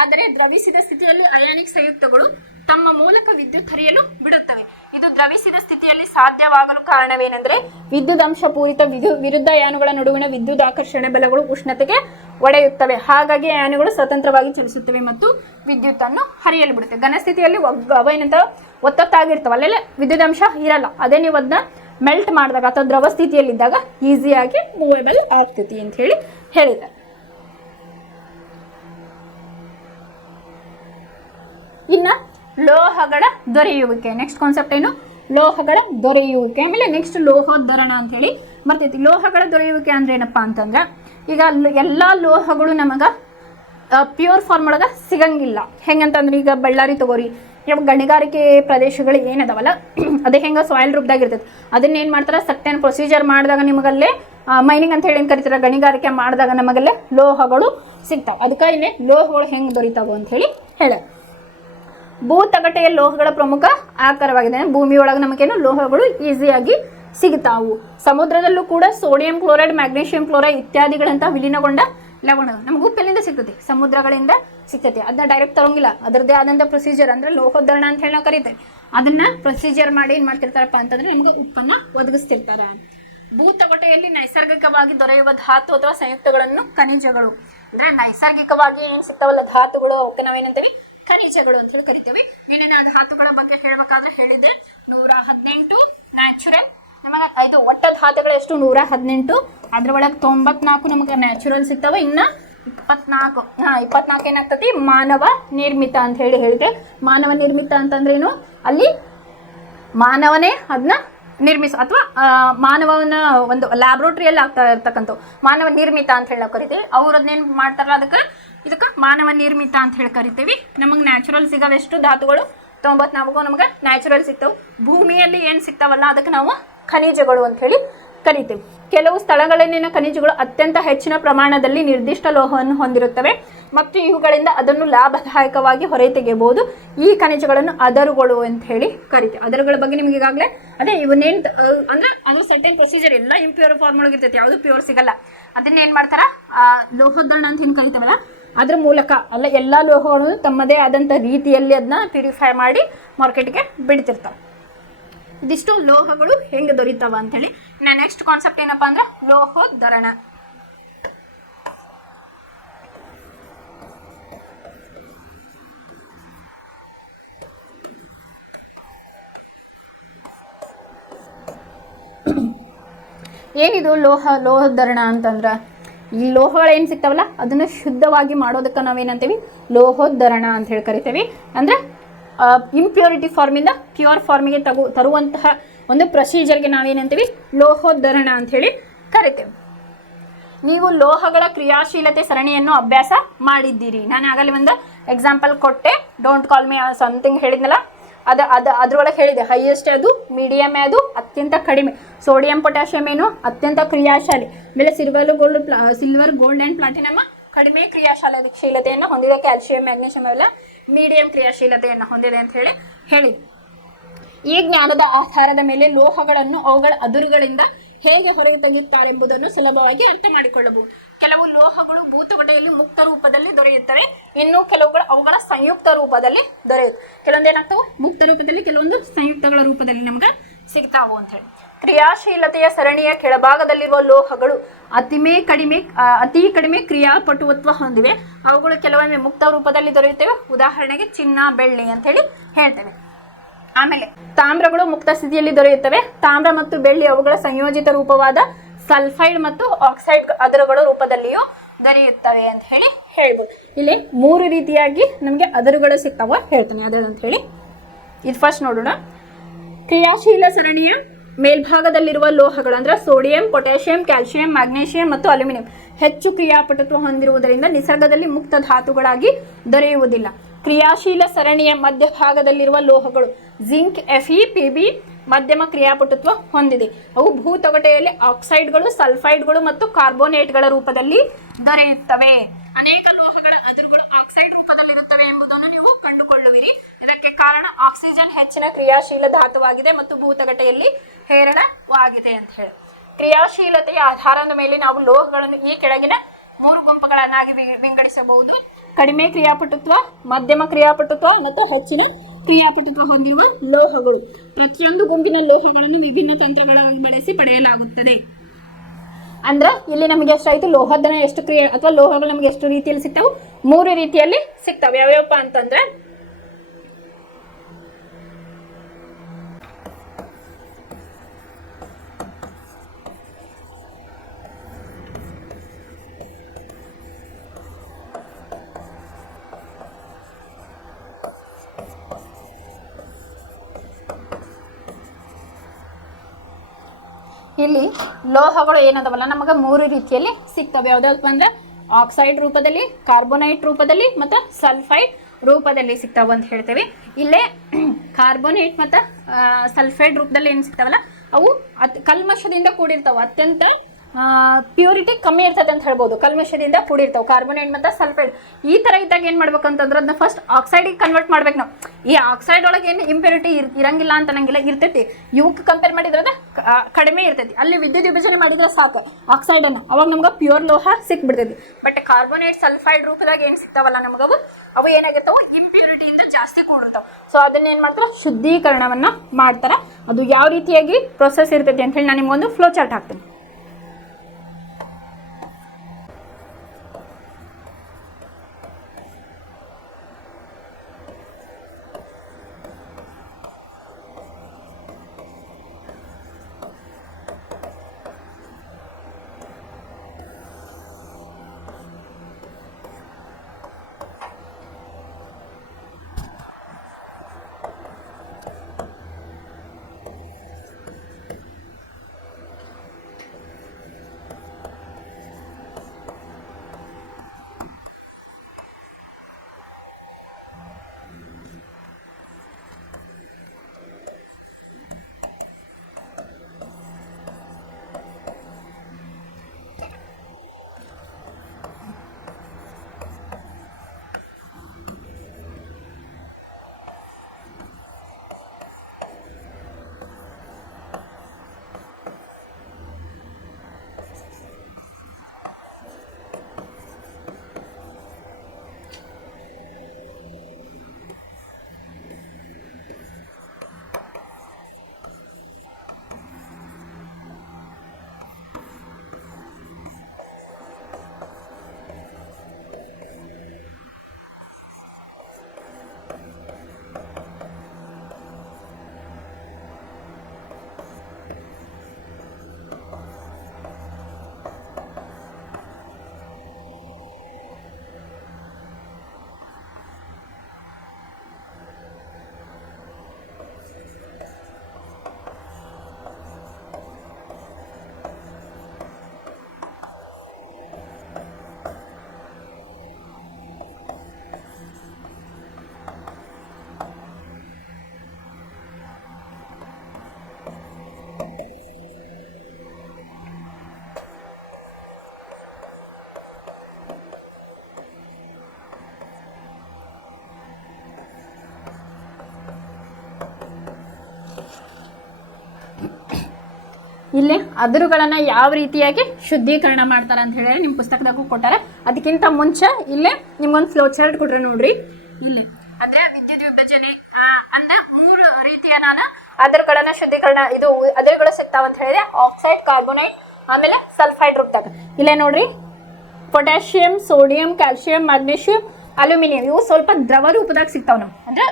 ಆದರೆ ದ್ರವಿಸಿದ ಸ್ಥಿತಿಯಲ್ಲಿ ಅಯಾನಿಕ್ ಸಂಯುಕ್ತಗಳು ತಮ್ಮ ಮೂಲಕ ವಿದ್ಯುತ್ ಹರಿಯಲು ಬಿಡುತ್ತವೆ. ಇದು ದ್ರವಿಸಿದ ಸ್ಥಿತಿಯಲ್ಲಿ ಸಾಧ್ಯವಾಗಲು ಕಾರಣವೇನೆಂದರೆ ವಿದ್ಯುತ್ ಅಂಶ ಪೂರಿತ ವಿರುದ್ಧ ಅಯಾನುಗಳ ನಡುವಿನ ವಿದ್ಯುತ್ ಆಕರ್ಷಣೆ ಬಲಗಳು ಉಷ್ಣತೆಗೆ ಒಡೆಯುತ್ತವೆ. ಹಾಗಾಗಿ ಅಯಾನುಗಳು ಸ್ವತಂತ್ರವಾಗಿ ಚಲಿಸುತ್ತವೆ ಮತ್ತು ವಿದ್ಯುತ್ ಅನ್ನು ಹರಿಯಲು ಬಿಡುತ್ತೆ. ಘನಸ್ಥಿತಿಯಲ್ಲಿ ಅವೇನಂತ ಒತ್ತೊತ್ತಾಗಿರ್ತವೆ, ಅಲ್ಲೆಲ್ಲ ವಿದ್ಯುತ್ ಅಂಶ ಇರಲ್ಲ. ಅದೇ ನೀವು ಅದನ್ನ ಮೆಲ್ಟ್ ಮಾಡಿದಾಗ ಅಥವಾ ದ್ರವ ಸ್ಥಿತಿಯಲ್ಲಿದ್ದಾಗ ಈಸಿಯಾಗಿ ಮೂವೇಬಲ್ ಆಗ್ತೈತಿ ಅಂತ ಹೇಳಿ ಹೇಳಿದ್ದಾರೆ. ಇನ್ನ ಲೋಹಗಳ ದೊರೆಯುವಿಕೆ. ನೆಕ್ಸ್ಟ್ ಕಾನ್ಸೆಪ್ಟ್ ಏನು? ಲೋಹಗಳ ದೊರೆಯುವಿಕೆ. ಆಮೇಲೆ ನೆಕ್ಸ್ಟ್ ಲೋಹೋದ್ಧರಣ ಅಂತ ಹೇಳಿ ಬರ್ತೈತಿ. ಲೋಹಗಳ ದೊರೆಯುವಿಕೆ ಅಂದ್ರೆ ಏನಪ್ಪಾ ಅಂತಂದ್ರೆ, ಈಗ ಎಲ್ಲ ಲೋಹಗಳು ನಮಗೆ ಪ್ಯೂರ್ ಫಾರ್ಮ್ ಒಳಗೆ ಸಿಗಂಗಿಲ್ಲ. ಹೆಂಗಂತಂದ್ರೆ ಈಗ ಬಳ್ಳಾರಿ ತಗೋರಿ, ಇವಾಗ ಗಣಿಗಾರಿಕೆ ಪ್ರದೇಶಗಳು ಏನದಾವಲ್ಲ ಅದೇ ಹೆಂಗೆ ಸಾಯಿಲ್ ರೂಪದಾಗಿರ್ತೈತೆ. ಅದನ್ನ ಏನು ಮಾಡ್ತಾರೆ? ಸರ್ಟೆನ್ ಪ್ರೊಸೀಜರ್ ಮಾಡಿದಾಗ ನಿಮಗಲ್ಲೇ ಮೈನಿಂಗ್ ಅಂತ ಹೇಳಿ ಏನು ಕರಿತಾರೆ, ಗಣಿಗಾರಿಕೆ ಮಾಡಿದಾಗ ನಮಗಲ್ಲೇ ಲೋಹಗಳು ಸಿಗ್ತಾವೆ. ಅದಕ್ಕೆ ಇಲ್ಲಿ ಲೋಹಗಳು ಹೆಂಗೆ ದೊರೀತಾವೆ ಅಂತ ಹೇಳಿ ಹೇಳ. ಭೂತಗಟೆಯ ಲೋಹಗಳ ಪ್ರಮುಖ ಆಕಾರವಾಗಿದೆ. ಭೂಮಿಯೊಳಗೆ ನಮಗೇನು ಲೋಹಗಳು ಈಸಿಯಾಗಿ ಸಿಗುತ್ತಾವು. ಸಮುದ್ರದಲ್ಲೂ ಕೂಡ ಸೋಡಿಯಂ ಕ್ಲೋರೈಡ್, ಮ್ಯಾಗ್ನೀಷಿಯಂ ಕ್ಲೋರೈಡ್ ಇತ್ಯಾದಿಗಳಂತ ವಿಲೀನಗೊಂಡ ಲವಣ ನಮ್ಗೆ ಉಪ್ಪೆಲ್ಲಿಂದ ಸಿಗ್ತದೆ? ಸಮುದ್ರಗಳಿಂದ ಸಿಗ್ತೈತಿ. ಅದನ್ನ ಡೈರೆಕ್ಟ್ ತರೋಂಗಿಲ್ಲ, ಅದರದ್ದೇ ಆದಂಥ ಪ್ರೊಸೀಜರ್ ಅಂದ್ರೆ ಲೋಹೋದ್ಧರಣ ಅಂತ ಹೇಳಿ ನಾವು ಕರಿತೇವೆ. ಅದನ್ನ ಪ್ರೊಸೀಜರ್ ಮಾಡಿ ಏನು ಮಾಡ್ತಿರ್ತಾರಪ್ಪ ಅಂತಂದ್ರೆ ನಿಮ್ಗೆ ಉಪ್ಪನ್ನ ಒದಗಿಸ್ತಿರ್ತಾರೆ. ಭೂತಗಟೆಯಲ್ಲಿ ನೈಸರ್ಗಿಕವಾಗಿ ದೊರೆಯುವ ಧಾತು ಅಥವಾ ಸಂಯುಕ್ತಗಳನ್ನು ಖನಿಜಗಳು ಅಂದ್ರೆ ನೈಸರ್ಗಿಕವಾಗಿ ಏನು ಸಿಗ್ತಾವಲ್ಲ ಧಾತುಗಳು, ಅವಕ್ಕೆ ನಾವೇನಂತೀವಿ? ಖನಿಜಗಳು ಅಂತ ಹೇಳಿ ಕರಿತೇವೆ. ನಿನ್ನೆ ಆ ಧಾತುಗಳ ಬಗ್ಗೆ ಹೇಳ್ಬೇಕಾದ್ರೆ ಹೇಳಿದ್ದೆ 118 ನ್ಯಾಚುರಲ್. ನಮಗೆ ಇದು ಒಟ್ಟ ಧಾತುಗಳು ಎಷ್ಟು? 118. ಅದ್ರ ಒಳಗೆ 94 ನಮಗೆ ನ್ಯಾಚುರಲ್ ಸಿಗ್ತಾವೆ. ಇನ್ನು 24 ಏನಾಗ್ತತಿ? ಮಾನವ ನಿರ್ಮಿತ ಅಂತ ಹೇಳಿ ಹೇಳಿದೆ. ಮಾನವ ನಿರ್ಮಿತ ಅಂತಂದ್ರೇನು? ಅಲ್ಲಿ ಮಾನವನೇ ಅದನ್ನ ನಿರ್ಮಿಸ ಅಥವಾ ಮಾನವನ ಒಂದು ಲ್ಯಾಬ್ರೋಟರಿಯಲ್ಲಿ ಆಗ್ತಾ ಇರ್ತಕ್ಕಂಥವು ಮಾನವ ನಿರ್ಮಿತ ಅಂತ ಹೇಳಿ ನಾವು ಕರಿತೀವಿ. ಅವ್ರು ಅದನ್ನೇನು ಮಾಡ್ತಾರಲ್ಲ ಇದಕ್ಕೆ ಮಾನವ ನಿರ್ಮಿತ ಅಂತ ಹೇಳಿ ಕರಿತೀವಿ. ನಮಗೆ ನ್ಯಾಚುರಲ್ ಸಿಗೋವೆಷ್ಟು ಧಾತುಗಳು? 94 ನಮಗೆ ನ್ಯಾಚುರಲ್ ಸಿಗ್ತಾವೆ. ಭೂಮಿಯಲ್ಲಿ ಏನು ಸಿಗ್ತಾವಲ್ಲ ಅದಕ್ಕೆ ನಾವು ಖನಿಜಗಳು ಅಂತ ಹೇಳಿ ಕರಿತೀವಿ. ಕೆಲವು ಸ್ಥಳಗಳಲ್ಲಿನ ಖನಿಜಗಳು ಅತ್ಯಂತ ಹೆಚ್ಚಿನ ಪ್ರಮಾಣದಲ್ಲಿ ನಿರ್ದಿಷ್ಟ ಲೋಹವನ್ನು ಹೊಂದಿರುತ್ತವೆ. ಮತ್ತು ಇವುಗಳಿಂದ ಅದನ್ನು ಲಾಭದಾಯಕವಾಗಿ ಹೊರತೆಗೆಯಬಹುದು. ಈ ಖನಿಜಗಳನ್ನು ಅದರುಗಳು ಅಂತ ಹೇಳಿ ಕರಿತೀವಿ. ಅದರುಗಳ ಬಗ್ಗೆ ನಿಮ್ಗೆ ಈಗಾಗಲೇ ಅದೇ ಇವನ್ನೇನು ಅಂದ್ರೆ ಅದು ಸರ್ಟೆನ್ ಪ್ರೊಸೀಜರ್ ಎಲ್ಲ ಇಂಪ್ಯೂರ್ ಫಾರ್ಮ್ ಒಳಗೆ ಇರ್ತೈತಿ, ಯಾವುದು ಪ್ಯೂರ್ ಸಿಗಲ್ಲ. ಅದನ್ನ ಏನ್ ಮಾಡ್ತಾರ ಲೋಹೋದ್ಧರಣ ಅಂತ ಏನು ಕರಿತಾವಲ್ಲ ಅದ್ರ ಮೂಲಕ ಅಲ್ಲ ಎಲ್ಲ ಲೋಹಗಳು ತಮ್ಮದೇ ಆದಂಥ ರೀತಿಯಲ್ಲಿ ಅದನ್ನ ಪ್ಯೂರಿಫೈ ಮಾಡಿ ಮಾರ್ಕೆಟ್ಗೆ ಬಿಡ್ತಿರ್ತಾರೆ. ಇದಿಷ್ಟು ಲೋಹಗಳು ಹೆಂಗೆ ದೊರೀತಾವ ಅಂತೇಳಿ. ಇನ್ನು ನೆಕ್ಸ್ಟ್ ಕಾನ್ಸೆಪ್ಟ್ ಏನಪ್ಪಾ ಅಂದ್ರೆ ಲೋಹೋದ್ಧರಣ. ಏನಿದು ಲೋಹೋದ್ಧರಣ ಅಂತಂದ್ರೆ ಈ ಲೋಹಗಳು ಏನು ಸಿಗ್ತಾವಲ್ಲ ಅದನ್ನು ಶುದ್ಧವಾಗಿ ಮಾಡೋದಕ್ಕೆ ನಾವೇನಂತೀವಿ ಲೋಹೋದ್ಧರಣ ಅಂತ ಹೇಳಿ ಕರಿತೀವಿ. ಅಂದರೆ ಇಂಪ್ಯೂರಿಟಿ ಫಾರ್ಮಿಂದ ಪ್ಯೂರ್ ಫಾರ್ಮಿಗೆ ತರುವಂತಹ ಒಂದು ಪ್ರೊಸೀಜರ್ಗೆ ನಾವೇನಂತೀವಿ ಲೋಹೋದ್ಧರಣ ಅಂತ ಹೇಳಿ ಕರಿತೇವೆ. ನೀವು ಲೋಹಗಳ ಕ್ರಿಯಾಶೀಲತೆ ಸರಣಿಯನ್ನು ಅಭ್ಯಾಸ ಮಾಡಿದ್ದೀರಿ. ನಾನು ಆಗಲೇ ಒಂದು ಎಕ್ಸಾಂಪಲ್ ಕೊಟ್ಟೆ, ಡೋಂಟ್ ಕಾಲ್ ಮಿ ಸಮಥಿಂಗ್ ಹೇಳಿದ್ನಲ್ಲ, ಅದ್ರೊಳಗೆ ಹೇಳಿದೆ ಹೈಯೆಸ್ಟ್ ಅದು, ಮೀಡಿಯಮ್ ಅದು, ಅತ್ಯಂತ ಕಡಿಮೆ. ಸೋಡಿಯಂ ಪೊಟ್ಯಾಷಿಯಂ ಏನು ಅತ್ಯಂತ ಕ್ರಿಯಾಶಾಲಿ, ಆಮೇಲೆ ಸಿಲ್ವರ್ ಗೋಲ್ಡ್ ಆ್ಯಂಡ್ ಪ್ಲಾಟಿನಮ್ ಕಡಿಮೆ ಕ್ರಿಯಾಶೀಲತೆಯನ್ನು ಹೊಂದಿದೆ. ಕ್ಯಾಲ್ಸಿಯಂ ಮ್ಯಾಗ್ನೀಷಿಯಂ ಅವೆಲ್ಲ ಮೀಡಿಯಂ ಕ್ರಿಯಾಶೀಲತೆಯನ್ನು ಹೊಂದಿದೆ ಅಂತ ಹೇಳಿದೆ. ಈ ಜ್ಞಾನದ ಆಧಾರದ ಮೇಲೆ ಲೋಹಗಳನ್ನು ಅವುಗಳ ಅದುರುಗಳಿಂದ ಹೇಗೆ ಹೊರಗೆ ತೆಗೆಯುತ್ತಾರೆ ಎಂಬುದನ್ನು ಸುಲಭವಾಗಿ ಅರ್ಥ ಮಾಡಿಕೊಳ್ಳಬಹುದು. ಕೆಲವು ಲೋಹಗಳು ಭೂತಗಟೆಯಲ್ಲಿ ಮುಕ್ತ ರೂಪದಲ್ಲಿ ದೊರೆಯುತ್ತವೆ, ಇನ್ನು ಕೆಲವುಗಳು ಅವುಗಳ ಸಂಯುಕ್ತ ರೂಪದಲ್ಲಿ ದೊರೆಯುತ್ತವೆ. ಕೆಲವೊಂದು ಏನಾಗ್ತವೆ ಮುಕ್ತ ರೂಪದಲ್ಲಿ, ಕೆಲವೊಂದು ಸಂಯುಕ್ತಗಳ ರೂಪದಲ್ಲಿ ನಮ್ಗೆ ಸಿಗ್ತಾವು ಅಂತ ಹೇಳಿ. ಕ್ರಿಯಾಶೀಲತೆಯ ಸರಣಿಯ ಕೆಳಭಾಗದಲ್ಲಿರುವ ಲೋಹಗಳು ಅತಿ ಕಡಿಮೆ ಕ್ರಿಯಾಪಟುತ್ವ ಹೊಂದಿವೆ. ಅವುಗಳು ಕೆಲವೊಮ್ಮೆ ಮುಕ್ತ ರೂಪದಲ್ಲಿ ದೊರೆಯುತ್ತವೆ, ಉದಾಹರಣೆಗೆ ಚಿನ್ನ, ಬೆಳ್ಳಿ ಅಂತ ಹೇಳಿ ಹೇಳ್ತೇವೆ. ಆಮೇಲೆ ತಾಮ್ರಗಳು ಮುಕ್ತ ಸ್ಥಿತಿಯಲ್ಲಿ ದೊರೆಯುತ್ತವೆ. ತಾಮ್ರ ಮತ್ತು ಬೆಳ್ಳಿ ಅವುಗಳ ಸಂಯೋಜಿತ ರೂಪವಾದ ಸಲ್ಫೈಡ್ ಮತ್ತು ಆಕ್ಸೈಡ್ ಅದರುಗಳ ರೂಪದಲ್ಲಿಯೂ ದೊರೆಯುತ್ತವೆ ಅಂತ ಹೇಳಿ ಹೇಳ್ಬೋದು. ಇಲ್ಲಿ 3 ರೀತಿಯಾಗಿ ನಮಗೆ ಅದರುಗಳು ಸಿಗ್ತಾವ, ಹೇಳ್ತೇನೆ ಅದಂತ ಹೇಳಿ. ಇದು ಫಸ್ಟ್ ನೋಡೋಣ. ಕ್ರಿಯಾಶೀಲ ಸರಣಿಯ ಮೇಲ್ಭಾಗದಲ್ಲಿರುವ ಲೋಹಗಳು ಅಂದ್ರೆ ಸೋಡಿಯಂ, ಪೊಟ್ಯಾಷಿಯಂ, ಕ್ಯಾಲ್ಸಿಯಂ, ಮ್ಯಾಗ್ನೀಷಿಯಂ ಮತ್ತು ಅಲ್ಯೂಮಿನಿಯಂ ಹೆಚ್ಚು ಕ್ರಿಯಾಪಟುತ್ವ ಹೊಂದಿರುವುದರಿಂದ ನಿಸರ್ಗದಲ್ಲಿ ಮುಕ್ತ ಧಾತುಗಳಾಗಿ ದೊರೆಯುವುದಿಲ್ಲ. ಕ್ರಿಯಾಶೀಲ ಸರಣಿಯ ಮಧ್ಯಭಾಗದಲ್ಲಿರುವ ಲೋಹಗಳು ಜಿಂಕ್, Fe, Pb ಮಧ್ಯಮ ಕ್ರಿಯಾಪಟುತ್ವ ಹೊಂದಿದೆ. ಅವು ಭೂತಗಟೆಯಲ್ಲಿ ಆಕ್ಸೈಡ್ಗಳು, ಸಲ್ಫೈಡ್ಗಳು ಮತ್ತು ಕಾರ್ಬೋನೇಟ್ಗಳ ರೂಪದಲ್ಲಿ ದೊರೆಯುತ್ತವೆ. ಅನೇಕ ಲೋಹಗಳ ಅದುರುಗಳು ಆಕ್ಸೈಡ್ ರೂಪದಲ್ಲಿರುತ್ತವೆ ಎಂಬುದನ್ನು ನೀವು ಕಂಡುಕೊಳ್ಳುವಿರಿ. ಇದಕ್ಕೆ ಕಾರಣ ಆಕ್ಸಿಜನ್ ಹೆಚ್ಚಿನ ಕ್ರಿಯಾಶೀಲ ಧಾತುವಾಗಿದೆ ಮತ್ತು ಭೂತಗಟೆಯಲ್ಲಿ ಹೇರಳವಾಗಿದೆ ಅಂತ ಹೇಳಿ. ಕ್ರಿಯಾಶೀಲತೆಯ ಆಧಾರದ ಮೇಲೆ ನಾವು ಲೋಹಗಳನ್ನು ಈ ಕೆಳಗಿನ 3 ಗುಂಪುಗಳನ್ನಾಗಿ ವಿಂಗಡಿಸಬಹುದು. ಕಡಿಮೆ ಕ್ರಿಯಾಪಟುತ್ವ, ಮಧ್ಯಮ ಕ್ರಿಯಾಪಟುತ್ವ ಮತ್ತು ಹೆಚ್ಚಿನ ಕ್ರಿಯಾಪಟುತ್ವ ಹೊಂದಿರುವ ಲೋಹಗಳು. ಪ್ರತಿಯೊಂದು ಗುಂಪಿನ ಲೋಹಗಳನ್ನು ವಿಭಿನ್ನ ತಂತ್ರಗಳನ್ನು ಬಳಸಿ ಪಡೆಯಲಾಗುತ್ತದೆ. ಅಂದ್ರೆ ಇಲ್ಲಿ ನಮಗೆ ಎಷ್ಟಾಯ್ತು ಲೋಹೋದ್ಧರಣ ಎಷ್ಟು ಕ್ರಿಯೆ ಅಥವಾ ಲೋಹಗಳು ನಮಗೆ ಎಷ್ಟು ರೀತಿಯಲ್ಲಿ ಸಿಗ್ತಾವೆ? 3 ರೀತಿಯಲ್ಲಿ ಸಿಗ್ತಾವೆ. ಯಾವ್ಯಾವಪ್ಪ ಅಂತಂದ್ರೆ ಇಲ್ಲಿ ಲೋಹಗಳು ಏನದವಲ್ಲ ನಮಗೆ 3 ರೀತಿಯಲ್ಲಿ ಸಿಗ್ತವೆ. ಯಾವ್ದಾವಪ್ಪ ಅಂದ್ರೆ ಆಕ್ಸೈಡ್ ರೂಪದಲ್ಲಿ, ಕಾರ್ಬೋನೈಟ್ ರೂಪದಲ್ಲಿ ಮತ್ತು ಸಲ್ಫೈಡ್ ರೂಪದಲ್ಲಿ ಸಿಗ್ತಾವ ಅಂತ ಹೇಳ್ತೇವೆ. ಇಲ್ಲೇ ಕಾರ್ಬೋನೇಟ್ ಮತ್ತು ಸಲ್ಫೈಡ್ ರೂಪದಲ್ಲಿ ಏನು ಸಿಗ್ತಾವಲ್ಲ ಅವು ಕಲ್ಮಶದಿಂದ ಕೂಡಿರ್ತಾವೆ. ಅತ್ಯಂತ ಪ್ಯೂರಿಟಿ ಕಮ್ಮಿ ಇರ್ತದೆ ಅಂತ ಹೇಳ್ಬೋದು. ಕಲ್ಮಶದಿಂದ ಕೂಡಿರ್ತಾವೆ ಕಾರ್ಬೋನೇಟ್ ಮತ್ತು ಸಲ್ಫೈಡ್. ಈ ಥರ ಇದ್ದಾಗ ಏನು ಮಾಡ್ಬೇಕಂತಂದ್ರೆ ಅದನ್ನ ಫಸ್ಟ್ ಆಕ್ಸೈಡಿಗೆ ಕನ್ವರ್ಟ್ ಮಾಡ್ಬೇಕು ನಾವು. ಈ ಆಕ್ಸೈಡ್ ಒಳಗೆ ಏನು ಇಂಪ್ಯೂರಿಟಿ ಇರಂಗಿಲ್ಲ ಅಂತ ನಂಗಿಲ್ಲ, ಇರ್ತೈತಿ. ಇವಕ್ಕೆ ಕಂಪೇರ್ ಮಾಡಿದ್ರೆ ಕಡಿಮೆ ಇರ್ತೈತಿ. ಅಲ್ಲಿ ವಿದ್ಯುತ್ ವಿಭಜನೆ ಮಾಡಿದ್ರೆ ಸಾಕು ಆಕ್ಸೈಡನ್ನು, ಅವಾಗ ನಮ್ಗೆ ಪ್ಯೂರ್ ಲೋಹ ಸಿಕ್ಬಿಡ್ತೈತಿ. ಬಟ್ ಕಾರ್ಬೋನೇಟ್, ಸಲ್ಫೈಡ್ ರೂಪದಾಗ ಏನು ಸಿಗ್ತಾವಲ್ಲ ನಮಗವು ಅವು ಏನಾಗಿರ್ತಾವೆ ಇಂಪ್ಯೂರಿಟಿಯಿಂದ ಜಾಸ್ತಿ ಕೂಡಿರ್ತಾವೆ. ಸೊ ಅದನ್ನ ಏನು ಮಾಡ್ತಾರೆ ಶುದ್ಧೀಕರಣವನ್ನು ಮಾಡ್ತಾರೆ. ಅದು ಯಾವ ರೀತಿಯಾಗಿ ಪ್ರೊಸೆಸ್ ಇರ್ತೈತಿ ಅಂತ ಹೇಳಿ ನಾನು ನಿಮ್ಗೊಂದು ಫ್ಲೋ ಚಾರ್ಟ್ ಹಾಕ್ತೀನಿ. ಇಲ್ಲಿ ಅದುರುಗಳನ್ನ ಯಾವ ರೀತಿಯಾಗಿ ಶುದ್ಧೀಕರಣ ಮಾಡ್ತಾರ ಅಂತ ಹೇಳಿ ನಿಮ್ಮ ಪುಸ್ತಕದಾಗೂ ಕೊಟ್ಟಾರ. ಅದಕ್ಕಿಂತ ಮುಂಚೆ ಇಲ್ಲೇ ನಿಮ್ಗೊಂದು ಫ್ಲೋ ಚಾರ್ಟ್ ಕೊಟ್ರೆ ನೋಡ್ರಿ. ಇಲ್ಲಿ ಅಂದ್ರೆ ವಿದ್ಯುತ್ ವಿಭಜನೆ ಅಂದ 3 ರೀತಿಯ ಅದುರುಗಳನ್ನ ಶುದ್ಧೀಕರಣ ಇದು ಅದುರುಗಳು ಸಿಗ್ತಾವ ಅಂತ ಹೇಳಿದ್ರೆ ಆಕ್ಸೈಡ್, ಕಾರ್ಬೋನೈಟ್, ಆಮೇಲೆ ಸಲ್ಫೈಡ್ ರೂಪದಾಗ. ಇಲ್ಲೇ ನೋಡ್ರಿ potassium, sodium, calcium, magnesium, aluminium ಇವು ಸ್ವಲ್ಪ ದ್ರವ ರೂಪದಾಗ ಸಿಗ್ತಾವ. ನಾವು ಅಂದ್ರೆ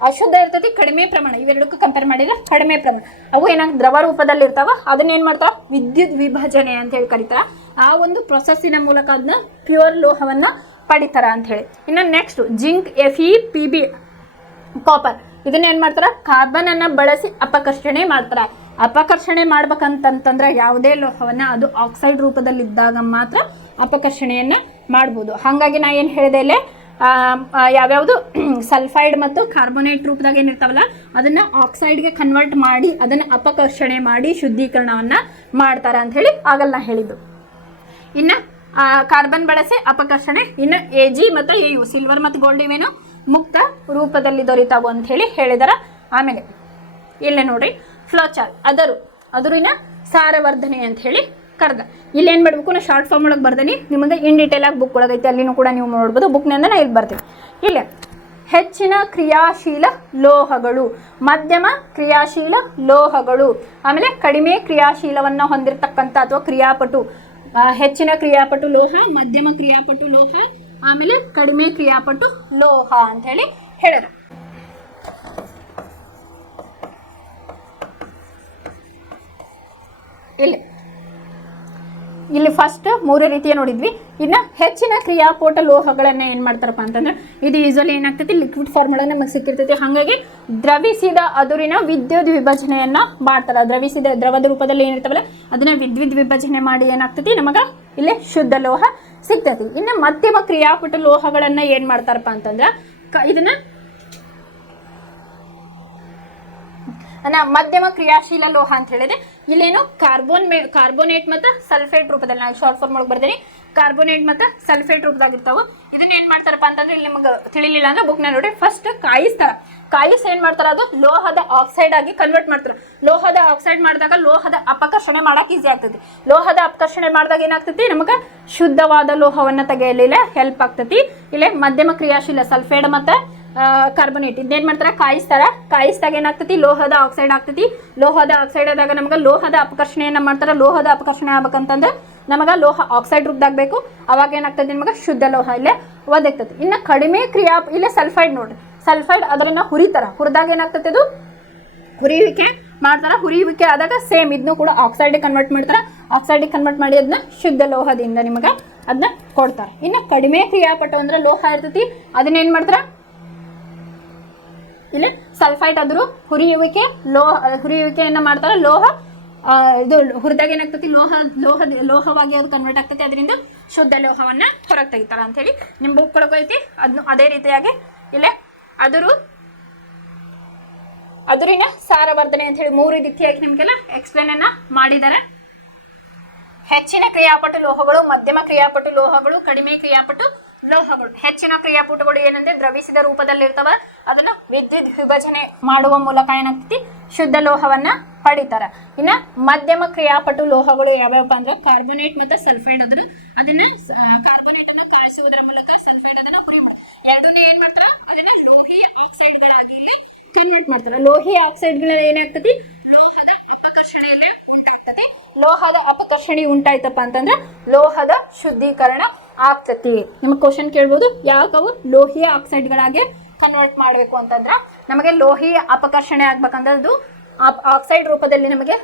ಅಶುದ್ಧ ಇರ್ತೈತಿ, ಕಡಿಮೆ ಪ್ರಮಾಣ, ಇವೆರಡಕ್ಕೂ ಕಂಪೇರ್ ಮಾಡಿದ್ರೆ ಕಡಿಮೆ ಪ್ರಮಾಣ. ಅವು ಏನಾಗ ದ್ರವ ರೂಪದಲ್ಲಿ ಇರ್ತಾವ. ಅದನ್ನ ಏನ್ ಮಾಡ್ತಾವ ವಿದ್ಯುತ್ ವಿಭಜನೆ ಅಂತ ಹೇಳಿ ಕರೀತಾರ. ಆ ಒಂದು ಪ್ರೊಸೆಸ್ಸಿನ ಮೂಲಕ ಅದನ್ನ ಪ್ಯೂರ್ ಲೋಹವನ್ನ ಪಡಿತಾರ ಅಂತ ಹೇಳಿ. ಇನ್ನು next zinc, Fe, Pb, copper ಇದನ್ನ ಏನ್ ಮಾಡ್ತಾರ ಕಾರ್ಬನ್ ಅನ್ನ ಬಳಸಿ ಅಪಕರ್ಷಣೆ ಮಾಡ್ತಾರ. ಅಪಕರ್ಷಣೆ ಮಾಡ್ಬೇಕಂತಂದ್ರೆ ಯಾವುದೇ ಲೋಹವನ್ನ ಅದು ಆಕ್ಸೈಡ್ ರೂಪದಲ್ಲಿದ್ದಾಗ ಮಾತ್ರ ಅಪಕರ್ಷಣೆಯನ್ನ ಮಾಡ್ಬೋದು. ಹಾಗಾಗಿ ನಾ ಏನು ಹೇಳಿದೆ ಇಲ್ಲೇ ಯಾವ್ಯಾವುದು ಸಲ್ಫೈಡ್ ಮತ್ತು ಕಾರ್ಬೋನೇಟ್ ರೂಪದಾಗ ಏನಿರ್ತಾವಲ್ಲ ಅದನ್ನ ಆಕ್ಸೈಡ್ಗೆ ಕನ್ವರ್ಟ್ ಮಾಡಿ ಅದನ್ನ ಅಪಕರ್ಷಣೆ ಮಾಡಿ ಶುದ್ಧೀಕರಣವನ್ನ ಮಾಡ್ತಾರ ಅಂತ ಹೇಳಿ ಆಗಲ್ಲ ನಾ ಹೇಳಿದ್ದು. ಇನ್ನ ಕಾರ್ಬನ್ ಬಳಸಿ ಅಪಕರ್ಷಣೆ. ಇನ್ನು Ag ಮತ್ತು Au ಸಿಲ್ವರ್ ಮತ್ತು ಗೋಲ್ಡ್ ಇವೇನು ಮುಕ್ತ ರೂಪದಲ್ಲಿ ದೊರೀತಾವು ಅಂತ ಹೇಳಿ ಹೇಳಿದಾರ. ಆಮೇಲೆ ಇಲ್ಲೇ ನೋಡ್ರಿ ಫ್ಲೋ ಚಾರ್ಟ್ ಅದರಿನ ಸಾರವರ್ಧನೆ ಅಂತ ಹೇಳಿ ಕರೆದ. ಇಲ್ಲಿ ಏನು ಮಾಡಬೇಕು, ನಾ ಶಾರ್ಟ್ ಫಾರ್ಮ್ ಒಳಗೆ ಬರ್ದೇನಿ, ನಿಮಗೆ ಇನ್ ಡೀಟೇಲ್ ಆಗಿ ಬುಕ್ ಒಳಗೈತಿ, ಅಲ್ಲಿನೂ ಕೂಡ ನೀವು ನೋಡ್ಬೋದು. ಬುಕ್ನಿಂದ ನಾ ಇಲ್ಲಿ ಬರ್ತೀನಿ. ಇಲ್ಲಿ ಹೆಚ್ಚಿನ ಕ್ರಿಯಾಶೀಲ ಲೋಹಗಳು, ಮಧ್ಯಮ ಕ್ರಿಯಾಶೀಲ ಲೋಹಗಳು, ಆಮೇಲೆ ಕಡಿಮೆ ಕ್ರಿಯಾಶೀಲವನ್ನು ಹೊಂದಿರತಕ್ಕಂಥ ಅಥವಾ ಕ್ರಿಯಾಪಟು. ಹೆಚ್ಚಿನ ಕ್ರಿಯಾಪಟು ಲೋಹ, ಮಧ್ಯಮ ಕ್ರಿಯಾಪಟು ಲೋಹ, ಆಮೇಲೆ ಕಡಿಮೆ ಕ್ರಿಯಾಪಟು ಲೋಹ ಅಂತ ಹೇಳಿ ಹೇಳಿದ್ರು. ಇಲ್ಲಿ ಫಸ್ಟ್ 3 ರೀತಿಯ ನೋಡಿದ್ವಿ. ಇನ್ನು ಹೆಚ್ಚಿನ ಕ್ರಿಯಾಪೋಟ ಲೋಹಗಳನ್ನ ಏನು ಮಾಡ್ತಾರಪ್ಪ ಅಂತಂದ್ರೆ ಇದು ಯೂಸಲಿ ಏನಾಗ್ತೈತಿ ಲಿಕ್ವಿಡ್ ಫಾರ್ಮ್ ಒಳಗೆ ನಮಗೆ ಸಿಕ್ಕಿರ್ತೈತಿ. ಹಾಗಾಗಿ ದ್ರವಿಸಿದ ಅದುರಿನ ವಿದ್ಯುತ್ ವಿಭಜನೆಯನ್ನ ಮಾಡ್ತಾರ. ದ್ರವಿಸಿದ ದ್ರವದ ರೂಪದಲ್ಲಿ ಏನಿರ್ತಾವಲ್ಲ ಅದನ್ನ ವಿದ್ಯುತ್ ವಿಭಜನೆ ಮಾಡಿ ಏನಾಗ್ತೈತಿ ನಮಗ ಇಲ್ಲಿ ಶುದ್ಧ ಲೋಹ ಸಿಗ್ತೈತಿ. ಇನ್ನು ಮಧ್ಯಮ ಕ್ರಿಯಾಪಟ ಲೋಹಗಳನ್ನ ಏನ್ ಮಾಡ್ತಾರಪ್ಪ ಅಂತಂದ್ರ ಇದನ್ನ ಮಧ್ಯಮ ಕ್ರಿಯಾಶೀಲ ಲೋಹ ಅಂತ ಹೇಳಿದೆ. ಇಲ್ಲೇನು ಕಾರ್ಬೋನೇಟ್ ಮತ್ತು ಸಲ್ಫೇಟ್ ರೂಪದಲ್ಲಿ ನಾನು ಶಾರ್ಟ್ ಫಾರ್ಮ್ ಒಳಗೆ ಬರ್ತೀನಿ. ಕಾರ್ಬೋನೇಟ್ ಮತ್ತು ಸಲ್ಫೇಟ್ ರೂಪದಾಗಿರ್ತಾವೆ. ಇದನ್ನ ಏನು ಮಾಡ್ತಾರಪ್ಪ ಅಂತಂದ್ರೆ ಇಲ್ಲಿ ನಿಮಗೆ ತಿಳಿಲಿಲ್ಲ ಅಂದ್ರೆ ಬುಕ್ನ ನೋಡಿ. ಫಸ್ಟ್ ಕಾಯಿಸಿ ಏನು ಮಾಡ್ತಾರೆ ಅದು ಲೋಹದ ಆಕ್ಸೈಡ್ ಆಗಿ ಕನ್ವರ್ಟ್ ಮಾಡ್ತಾರೆ. ಲೋಹದ ಆಕ್ಸೈಡ್ ಮಾಡಿದಾಗ ಲೋಹದ ಅಪಕರ್ಷಣೆ ಮಾಡಕ್ಕೆ ಈಸಿ ಆಗ್ತೈತಿ. ಲೋಹದ ಅಪಕರ್ಷಣೆ ಮಾಡಿದಾಗ ಏನಾಗ್ತೈತಿ ನಮಗೆ ಶುದ್ಧವಾದ ಲೋಹವನ್ನು ತೆಗೆಯಲಿಲ್ಲ ಹೆಲ್ಪ್ ಆಗ್ತೈತಿ. ಇಲ್ಲೇ ಮಧ್ಯಮ ಕ್ರಿಯಾಶೀಲ ಸಲ್ಫೇಟ್ ಮತ್ತು ಕಾರ್ಬೋನೇಟ್ ಇದೇನು ಮಾಡ್ತಾರೆ ಕಾಯಿಸಿದಾಗ ಏನಾಗ್ತೈತಿ ಲೋಹದ ಆಕ್ಸೈಡ್ ಆಗ್ತೈತಿ. ಲೋಹದ ಆಕ್ಸೈಡ್ ಆದಾಗ ನಮ್ಗೆ ಲೋಹದ ಅಪಕರ್ಷಣೆಯನ್ನ ಮಾಡ್ತಾರೆ. ಲೋಹದ ಅಪಕರ್ಷಣೆ ಆಗ್ಬೇಕಂತಂದ್ರೆ ನಮಗೆ ಲೋಹ ಆಕ್ಸೈಡ್ ರೂಪದಾಗ ಬೇಕು. ಅವಾಗ ಏನಾಗ್ತದೆ ನಿಮಗೆ ಶುದ್ಧ ಲೋಹ ಇಲ್ಲೇ ಒದಗ್ತೈತಿ. ಇನ್ನು ಕಡಿಮೆ ಇಲ್ಲೇ ಸಲ್ಫೈಡ್ ನೋಡ್ರಿ. ಸಲ್ಫೈಡ್ ಅದನ್ನ ಹುರಿದಾಗ ಏನಾಗ್ತೈತಿ ಅದು ಹುರಿಯುವಿಕೆ ಮಾಡ್ತಾರೆ. ಹುರಿಯುವಿಕೆ ಆದಾಗ ಸೇಮ್ ಇದನ್ನು ಕೂಡ ಆಕ್ಸೈಡ್ ಕನ್ವರ್ಟ್ ಮಾಡ್ತಾರೆ. ಆಕ್ಸೈಡ್ ಕನ್ವರ್ಟ್ ಮಾಡಿ ಅದನ್ನ ಶುದ್ಧ ಲೋಹದಿಂದ ನಿಮಗೆ ಅದನ್ನ ಕೊಡ್ತಾರೆ. ಇನ್ನು ಕಡಿಮೆ ಕ್ರಿಯಾಪಟು ಅಂದ್ರೆ ಲೋಹ ಇರ್ತೈತಿ ಅದನ್ನ ಏನ್ ಮಾಡ್ತಾರೆ ಇಲ್ಲ ಸಲ್ಫೈಡ್ ಆದರೂ ಹುರಿಯುವಿಕೆಯನ್ನು ಮಾಡ್ತಾರೆ. ಲೋಹ ಇದು ಹುರಿದಾಗ ಏನಾಗ್ತೈತಿ ಲೋಹವಾಗಿ ಅದು ಕನ್ವರ್ಟ್ ಆಗ್ತೈತಿ. ಅದರಿಂದ ಶುದ್ಧ ಲೋಹವನ್ನ ಹೊರಗೆ ತೆಗಿತಾರ ಅಂತ ಹೇಳಿ ನಿಮ್ಮ ಬುಕ್ ಒಳಗೆ ಐತಿ. ಅದನ್ನು ಅದೇ ರೀತಿಯಾಗಿ ಇಲ್ಲೇ ಅದುರಿನ ಸಾರವರ್ಧನೆ ಅಂತ ಹೇಳಿ 3 ರೀತಿಯಾಗಿ ನಿಮಗೆಲ್ಲ ಎಕ್ಸ್ಪ್ಲೇನ್ ಅನ್ನ ಮಾಡಿದ್ದಾರೆ. ಹೆಚ್ಚಿನ ಕ್ರಿಯಾಪಟು ಲೋಹಗಳು, ಮಧ್ಯಮ ಕ್ರಿಯಾಪಟು ಲೋಹಗಳು, ಕಡಿಮೆ ಕ್ರಿಯಾಪಟು ಲೋಹಗಳು. ಹೆಚ್ಚಿನ ಕ್ರಿಯಾಪಟುಗಳು ಏನಂದ್ರೆ ದ್ರವಿಸಿದ ರೂಪದಲ್ಲಿ ಇರ್ತಾವ. ಅದನ್ನ ವಿದ್ಯುತ್ ವಿಭಜನೆ ಮಾಡುವ ಮೂಲಕ ಏನಾಗ್ತೈತಿ ಶುದ್ಧ ಲೋಹವನ್ನ ಪಡಿತಾರ. ಇನ್ನ ಮಧ್ಯಮ ಕ್ರಿಯಾಪಟು ಲೋಹಗಳು ಯಾವ್ಯಾವಪ್ಪ ಅಂದ್ರೆ ಕಾರ್ಬೋನೇಟ್ ಮತ್ತು ಸಲ್ಫೈಡ್. ಅದನ್ನ ಕಾರ್ಬೋನೇಟ್ ಅನ್ನು ಕಾಯಿಸುವುದರ ಮೂಲಕ ಸಲ್ಫೈಡ್ ಅದನ್ನ ಹುರಿ ಮಾಡಿ ಎರಡನ್ನೇ ಏನ್ ಮಾಡ್ತಾರ ಅದನ್ನ ಲೋಹೀಯ ಆಕ್ಸೈಡ್ಗಳಾಗಿ ಕನ್ವರ್ಟ್ ಮಾಡ್ತಾರ. ಲೋಹೀಯ ಆಕ್ಸೈಡ್ಗಳ ಏನಾಗ್ತತಿ ಲೋಹದ ಅಪಕರ್ಷಣೆಯಲ್ಲೇ ಉಂಟಾಗ್ತದೆ. ಲೋಹದ ಅಪಕರ್ಷಣೆ ಉಂಟಾಯ್ತಪ್ಪ ಅಂತಂದ್ರೆ ಲೋಹದ ಶುದ್ಧೀಕರಣ ಆಗ್ತತಿ. ನಿಮಗೆ ಕ್ವಶನ್ ಕೇಳ್ಬೋದು ಯಾಕವು ಲೋಹೀಯ ಆಕ್ಸೈಡ್ಗಳಾಗಿ ಕನ್ವರ್ಟ್ ಮಾಡಬೇಕು ಅಂತಂದ್ರೆ ನಮಗೆ ಲೋಹೀಯ ಅಪಕರ್ಷಣೆ ಆಗ್ಬೇಕಂದ್ರೆ ಅದು ಆಕ್ಸೈಡ್ ರೂಪದಲ್ಲಿ ನಮಗೆ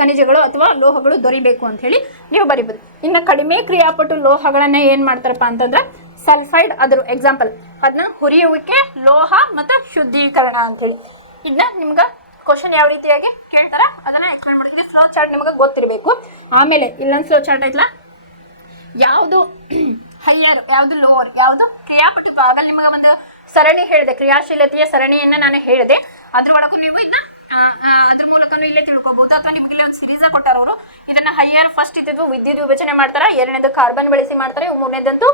ಖನಿಜಗಳು ಅಥವಾ ಲೋಹಗಳು ದೊರಿಬೇಕು ಅಂತ ಹೇಳಿ ನೀವು ಬರಿಬೋದು. ಇನ್ನು ಕಡಿಮೆ ಕ್ರಿಯಾಪಟು ಲೋಹಗಳನ್ನ ಏನ್ ಮಾಡ್ತಾರಪ್ಪ ಅಂತಂದ್ರೆ ಸಲ್ಫೈಡ್ ಅದ್ರ ಎಕ್ಸಾಂಪಲ್. ಅದನ್ನ ಹುರಿಯುವಿಕೆ, ಲೋಹ ಮತ್ತು ಶುದ್ಧೀಕರಣ ಅಂತ ಹೇಳಿ ಇದನ್ನ ನಿಮ್ಗೆ ಕ್ವಶನ್ ಯಾವ ರೀತಿಯಾಗಿ ಕೇಳ್ತಾರ ಅದನ್ನ ಎಕ್ಸ್ಪ್ಲೇನ್ ಮಾಡಿದ್ರೆ ಫ್ಲೋ ಚಾರ್ಟ್ ನಿಮಗೆ ಗೊತ್ತಿರಬೇಕು. ಆಮೇಲೆ ಇಲ್ಲೊಂದು ಫ್ಲೋ ಚಾರ್ಟ್ ಐತ್ಲಾ ಯಾವುದು ಹೈಯರ್ ಯಾವುದು ಲೋವರ್ ಯಾವುದು ಕ್ರಿಯಾಪಟು. ಆಗಲ್ಲಿ ನಿಮಗೆ ಒಂದು ಸರಣಿ ಹೇಳಿದೆ, ಕ್ರಿಯಾಶೀಲತೆಯ ಸರಣಿಯನ್ನ ನಾನು ಹೇಳಿದೆ. ಅದ್ರೊಳಗೂ ನೀವು ಇದನ್ನ ಅದ್ರ ಮೂಲಕನೂ ಇಲ್ಲೇ ತಿಳ್ಕೊಬಹುದು. ಅಥವಾ ನಿಮ್ಗೆ ಇಲ್ಲೇ ಒಂದು ಸಿರೀಸ್ ಕೊಟ್ಟಾರ ಅವರು. ಇದನ್ನ ಹೈಯರ್ ಫಸ್ಟ್ ಇದ್ದು ವಿದ್ಯುತ್ ವಿಭಜನೆ ಮಾಡ್ತಾರೆ, ಎರಡನೇದು ಕಾರ್ಬನ್ ಬಳಸಿ ಮಾಡ್ತಾರೆ, ಮೂರನೇದಂತೂ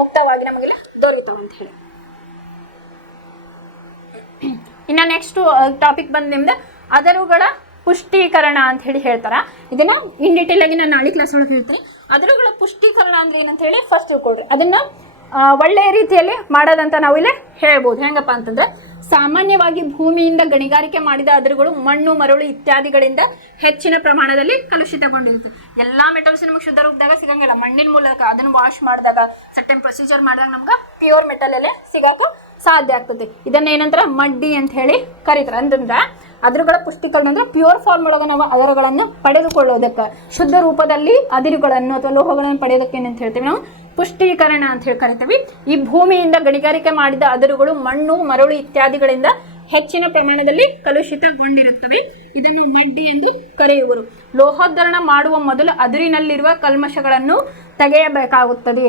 ಮುಕ್ತವಾಗಿ ನಮಗೆಲ್ಲ ದೊರೀತಾವ ಅಂತ ಹೇಳಿ. ಇನ್ನ ನೆಕ್ಸ್ಟ್ ಟಾಪಿಕ್ ಬಂದು ನಿಮ್ದು ಅದರುಗಳ ಪುಷ್ಟೀಕರಣ ಅಂತ ಹೇಳಿ ಹೇಳ್ತಾರ. ಇದನ್ನ ಇನ್ ಡೀಟೇಲ್ ಆಗಿ ನಾನು ನಾಳೆ ಕ್ಲಾಸ್ ಒಳಗೆ ಹೇಳ್ತೀನಿ. ಅದರುಗಳ ಪುಷ್ಟೀಕರಣ ಅಂದ್ರೆ ಏನಂತ ಹೇಳಿ ಫಸ್ಟ್ ತಿಳ್ಕೊಳ್ರಿ. ಅದನ್ನ ಒಳ್ಳೆಯ ರೀತಿಯಲ್ಲಿ ಮಾಡೋದಂತ ನಾವು ಇಲ್ಲಿ ಹೇಳ್ಬೋದು. ಹೆಂಗಪ್ಪ ಅಂತಂದ್ರೆ, ಸಾಮಾನ್ಯವಾಗಿ ಭೂಮಿಯಿಂದ ಗಣಿಗಾರಿಕೆ ಮಾಡಿದ ಅದಿರುಗಳು ಮಣ್ಣು, ಮರಳು ಇತ್ಯಾದಿಗಳಿಂದ ಹೆಚ್ಚಿನ ಪ್ರಮಾಣದಲ್ಲಿ ಕಲುಷಿತಗೊಂಡಿರುತ್ತೆ. ಎಲ್ಲಾ ಮೆಟಲ್ಸ್ ನಮಗೆ ಶುದ್ಧ ರೂಪದಾಗ ಸಿಗಂಗಿಲ್ಲ. ಮಣ್ಣಿನ ಮೂಲಕ ಅದನ್ನು ವಾಶ್ ಮಾಡಿದಾಗ, ಸರ್ಟನ್ ಪ್ರೊಸೀಜರ್ ಮಾಡಿದಾಗ ನಮ್ಗೆ ಪ್ಯೂರ್ ಮೆಟಲ್ ಅಲ್ಲೇ ಸಿಗಾಕು ಸಾಧ್ಯ ಆಗ್ತದೆ. ಇದನ್ನ ಏನಂದ್ರೆ ಮಡ್ಡಿ ಅಂತ ಹೇಳಿ ಕರೀತಾರೆ. ಅಂತಂದ್ರೆ ಅದಿರುಗಳ ಪುಷ್ಟೀಕರಣ ಅಂದ್ರೆ ಪ್ಯೂರ್ ಫಾರ್ಮ್ ಒಳಗೆ ನಾವು ಅದರುಗಳನ್ನು ಪಡೆದುಕೊಳ್ಳೋದಕ್ಕೆ, ಶುದ್ಧ ರೂಪದಲ್ಲಿ ಅದಿರುಗಳನ್ನು ಅಥವಾ ಲೋಹಗಳನ್ನು ಪಡೆಯೋದಕ್ಕೆ ಏನಂತ ಹೇಳ್ತೀವಿ ನಾವು ಪುಷ್ಟೀಕರಣ ಅಂತ ಹೇಳಿ ಕರಿತೀವಿ. ಈ ಭೂಮಿಯಿಂದ ಗಣಿಗಾರಿಕೆ ಮಾಡಿದ ಅದಿರುಗಳು ಮಣ್ಣು, ಮರಳು ಇತ್ಯಾದಿಗಳಿಂದ ಹೆಚ್ಚಿನ ಪ್ರಮಾಣದಲ್ಲಿ ಕಲುಷಿತಗೊಂಡಿರುತ್ತವೆ. ಇದನ್ನು ಮಡ್ಡಿ ಎಂದು ಕರೆಯುವರು. ಲೋಹೋದ್ಧರಣ ಮಾಡುವ ಮೊದಲು ಅದಿರಿನಲ್ಲಿರುವ ಕಲ್ಮಶಗಳನ್ನು ತೆಗೆಯಬೇಕಾಗುತ್ತದೆ.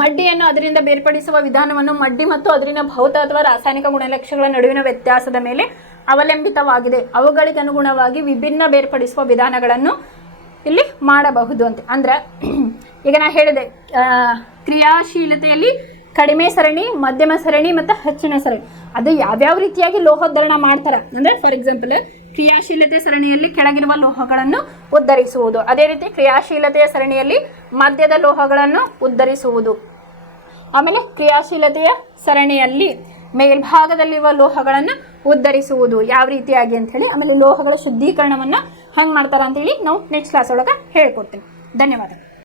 ಮಡ್ಡಿಯನ್ನು ಅದರಿಂದ ಬೇರ್ಪಡಿಸುವ ವಿಧಾನವನ್ನು ಮಡ್ಡಿ ಮತ್ತು ಅದರಿನ ಭೌತ ಅಥವಾ ರಾಸಾಯನಿಕ ಗುಣಲಕ್ಷಣಗಳ ನಡುವಿನ ವ್ಯತ್ಯಾಸದ ಮೇಲೆ ಅವಲಂಬಿತವಾಗಿದೆ. ಅವುಗಳಿಗೆ ಅನುಗುಣವಾಗಿ ವಿಭಿನ್ನ ಬೇರ್ಪಡಿಸುವ ವಿಧಾನಗಳನ್ನು ಇಲ್ಲಿ ಮಾಡಬಹುದು ಅಂತ. ಅಂದ್ರೆ ಈಗ ನಾ ಹೇಳಿದೆ, ಕ್ರಿಯಾಶೀಲತೆಯಲ್ಲಿ ಕಡಿಮೆ ಸರಣಿ, ಮಧ್ಯಮ ಸರಣಿ ಮತ್ತು ಹೆಚ್ಚಿನ ಸರಣಿ, ಅದು ಯಾವ್ಯಾವ ರೀತಿಯಾಗಿ ಲೋಹೋದ್ಧರಣ ಮಾಡ್ತಾರ ಅಂದ್ರೆ, ಫಾರ್ ಎಕ್ಸಾಂಪಲ್ ಕ್ರಿಯಾಶೀಲತೆ ಸರಣಿಯಲ್ಲಿ ಕೆಳಗಿರುವ ಲೋಹಗಳನ್ನು ಉದ್ಧರಿಸುವುದು, ಅದೇ ರೀತಿ ಕ್ರಿಯಾಶೀಲತೆಯ ಸರಣಿಯಲ್ಲಿ ಮಧ್ಯದ ಲೋಹಗಳನ್ನು ಉದ್ಧರಿಸುವುದು, ಆಮೇಲೆ ಕ್ರಿಯಾಶೀಲತೆಯ ಸರಣಿಯಲ್ಲಿ ಮೇಲ್ಭಾಗದಲ್ಲಿರುವ ಲೋಹಗಳನ್ನು ಉದ್ಧರಿಸುವುದು ಯಾವ ರೀತಿಯಾಗಿ ಅಂತ ಹೇಳಿ, ಆಮೇಲೆ ಲೋಹಗಳ ಶುದ್ಧೀಕರಣವನ್ನ ಹೆಂಗ್ ಮಾಡ್ತಾರ ಅಂತ ಹೇಳಿ ನಾವು ನೆಕ್ಸ್ಟ್ ಕ್ಲಾಸ್ ಒಳಗೆ ಹೇಳ್ಕೊಡ್ತೀನಿ. ಧನ್ಯವಾದ.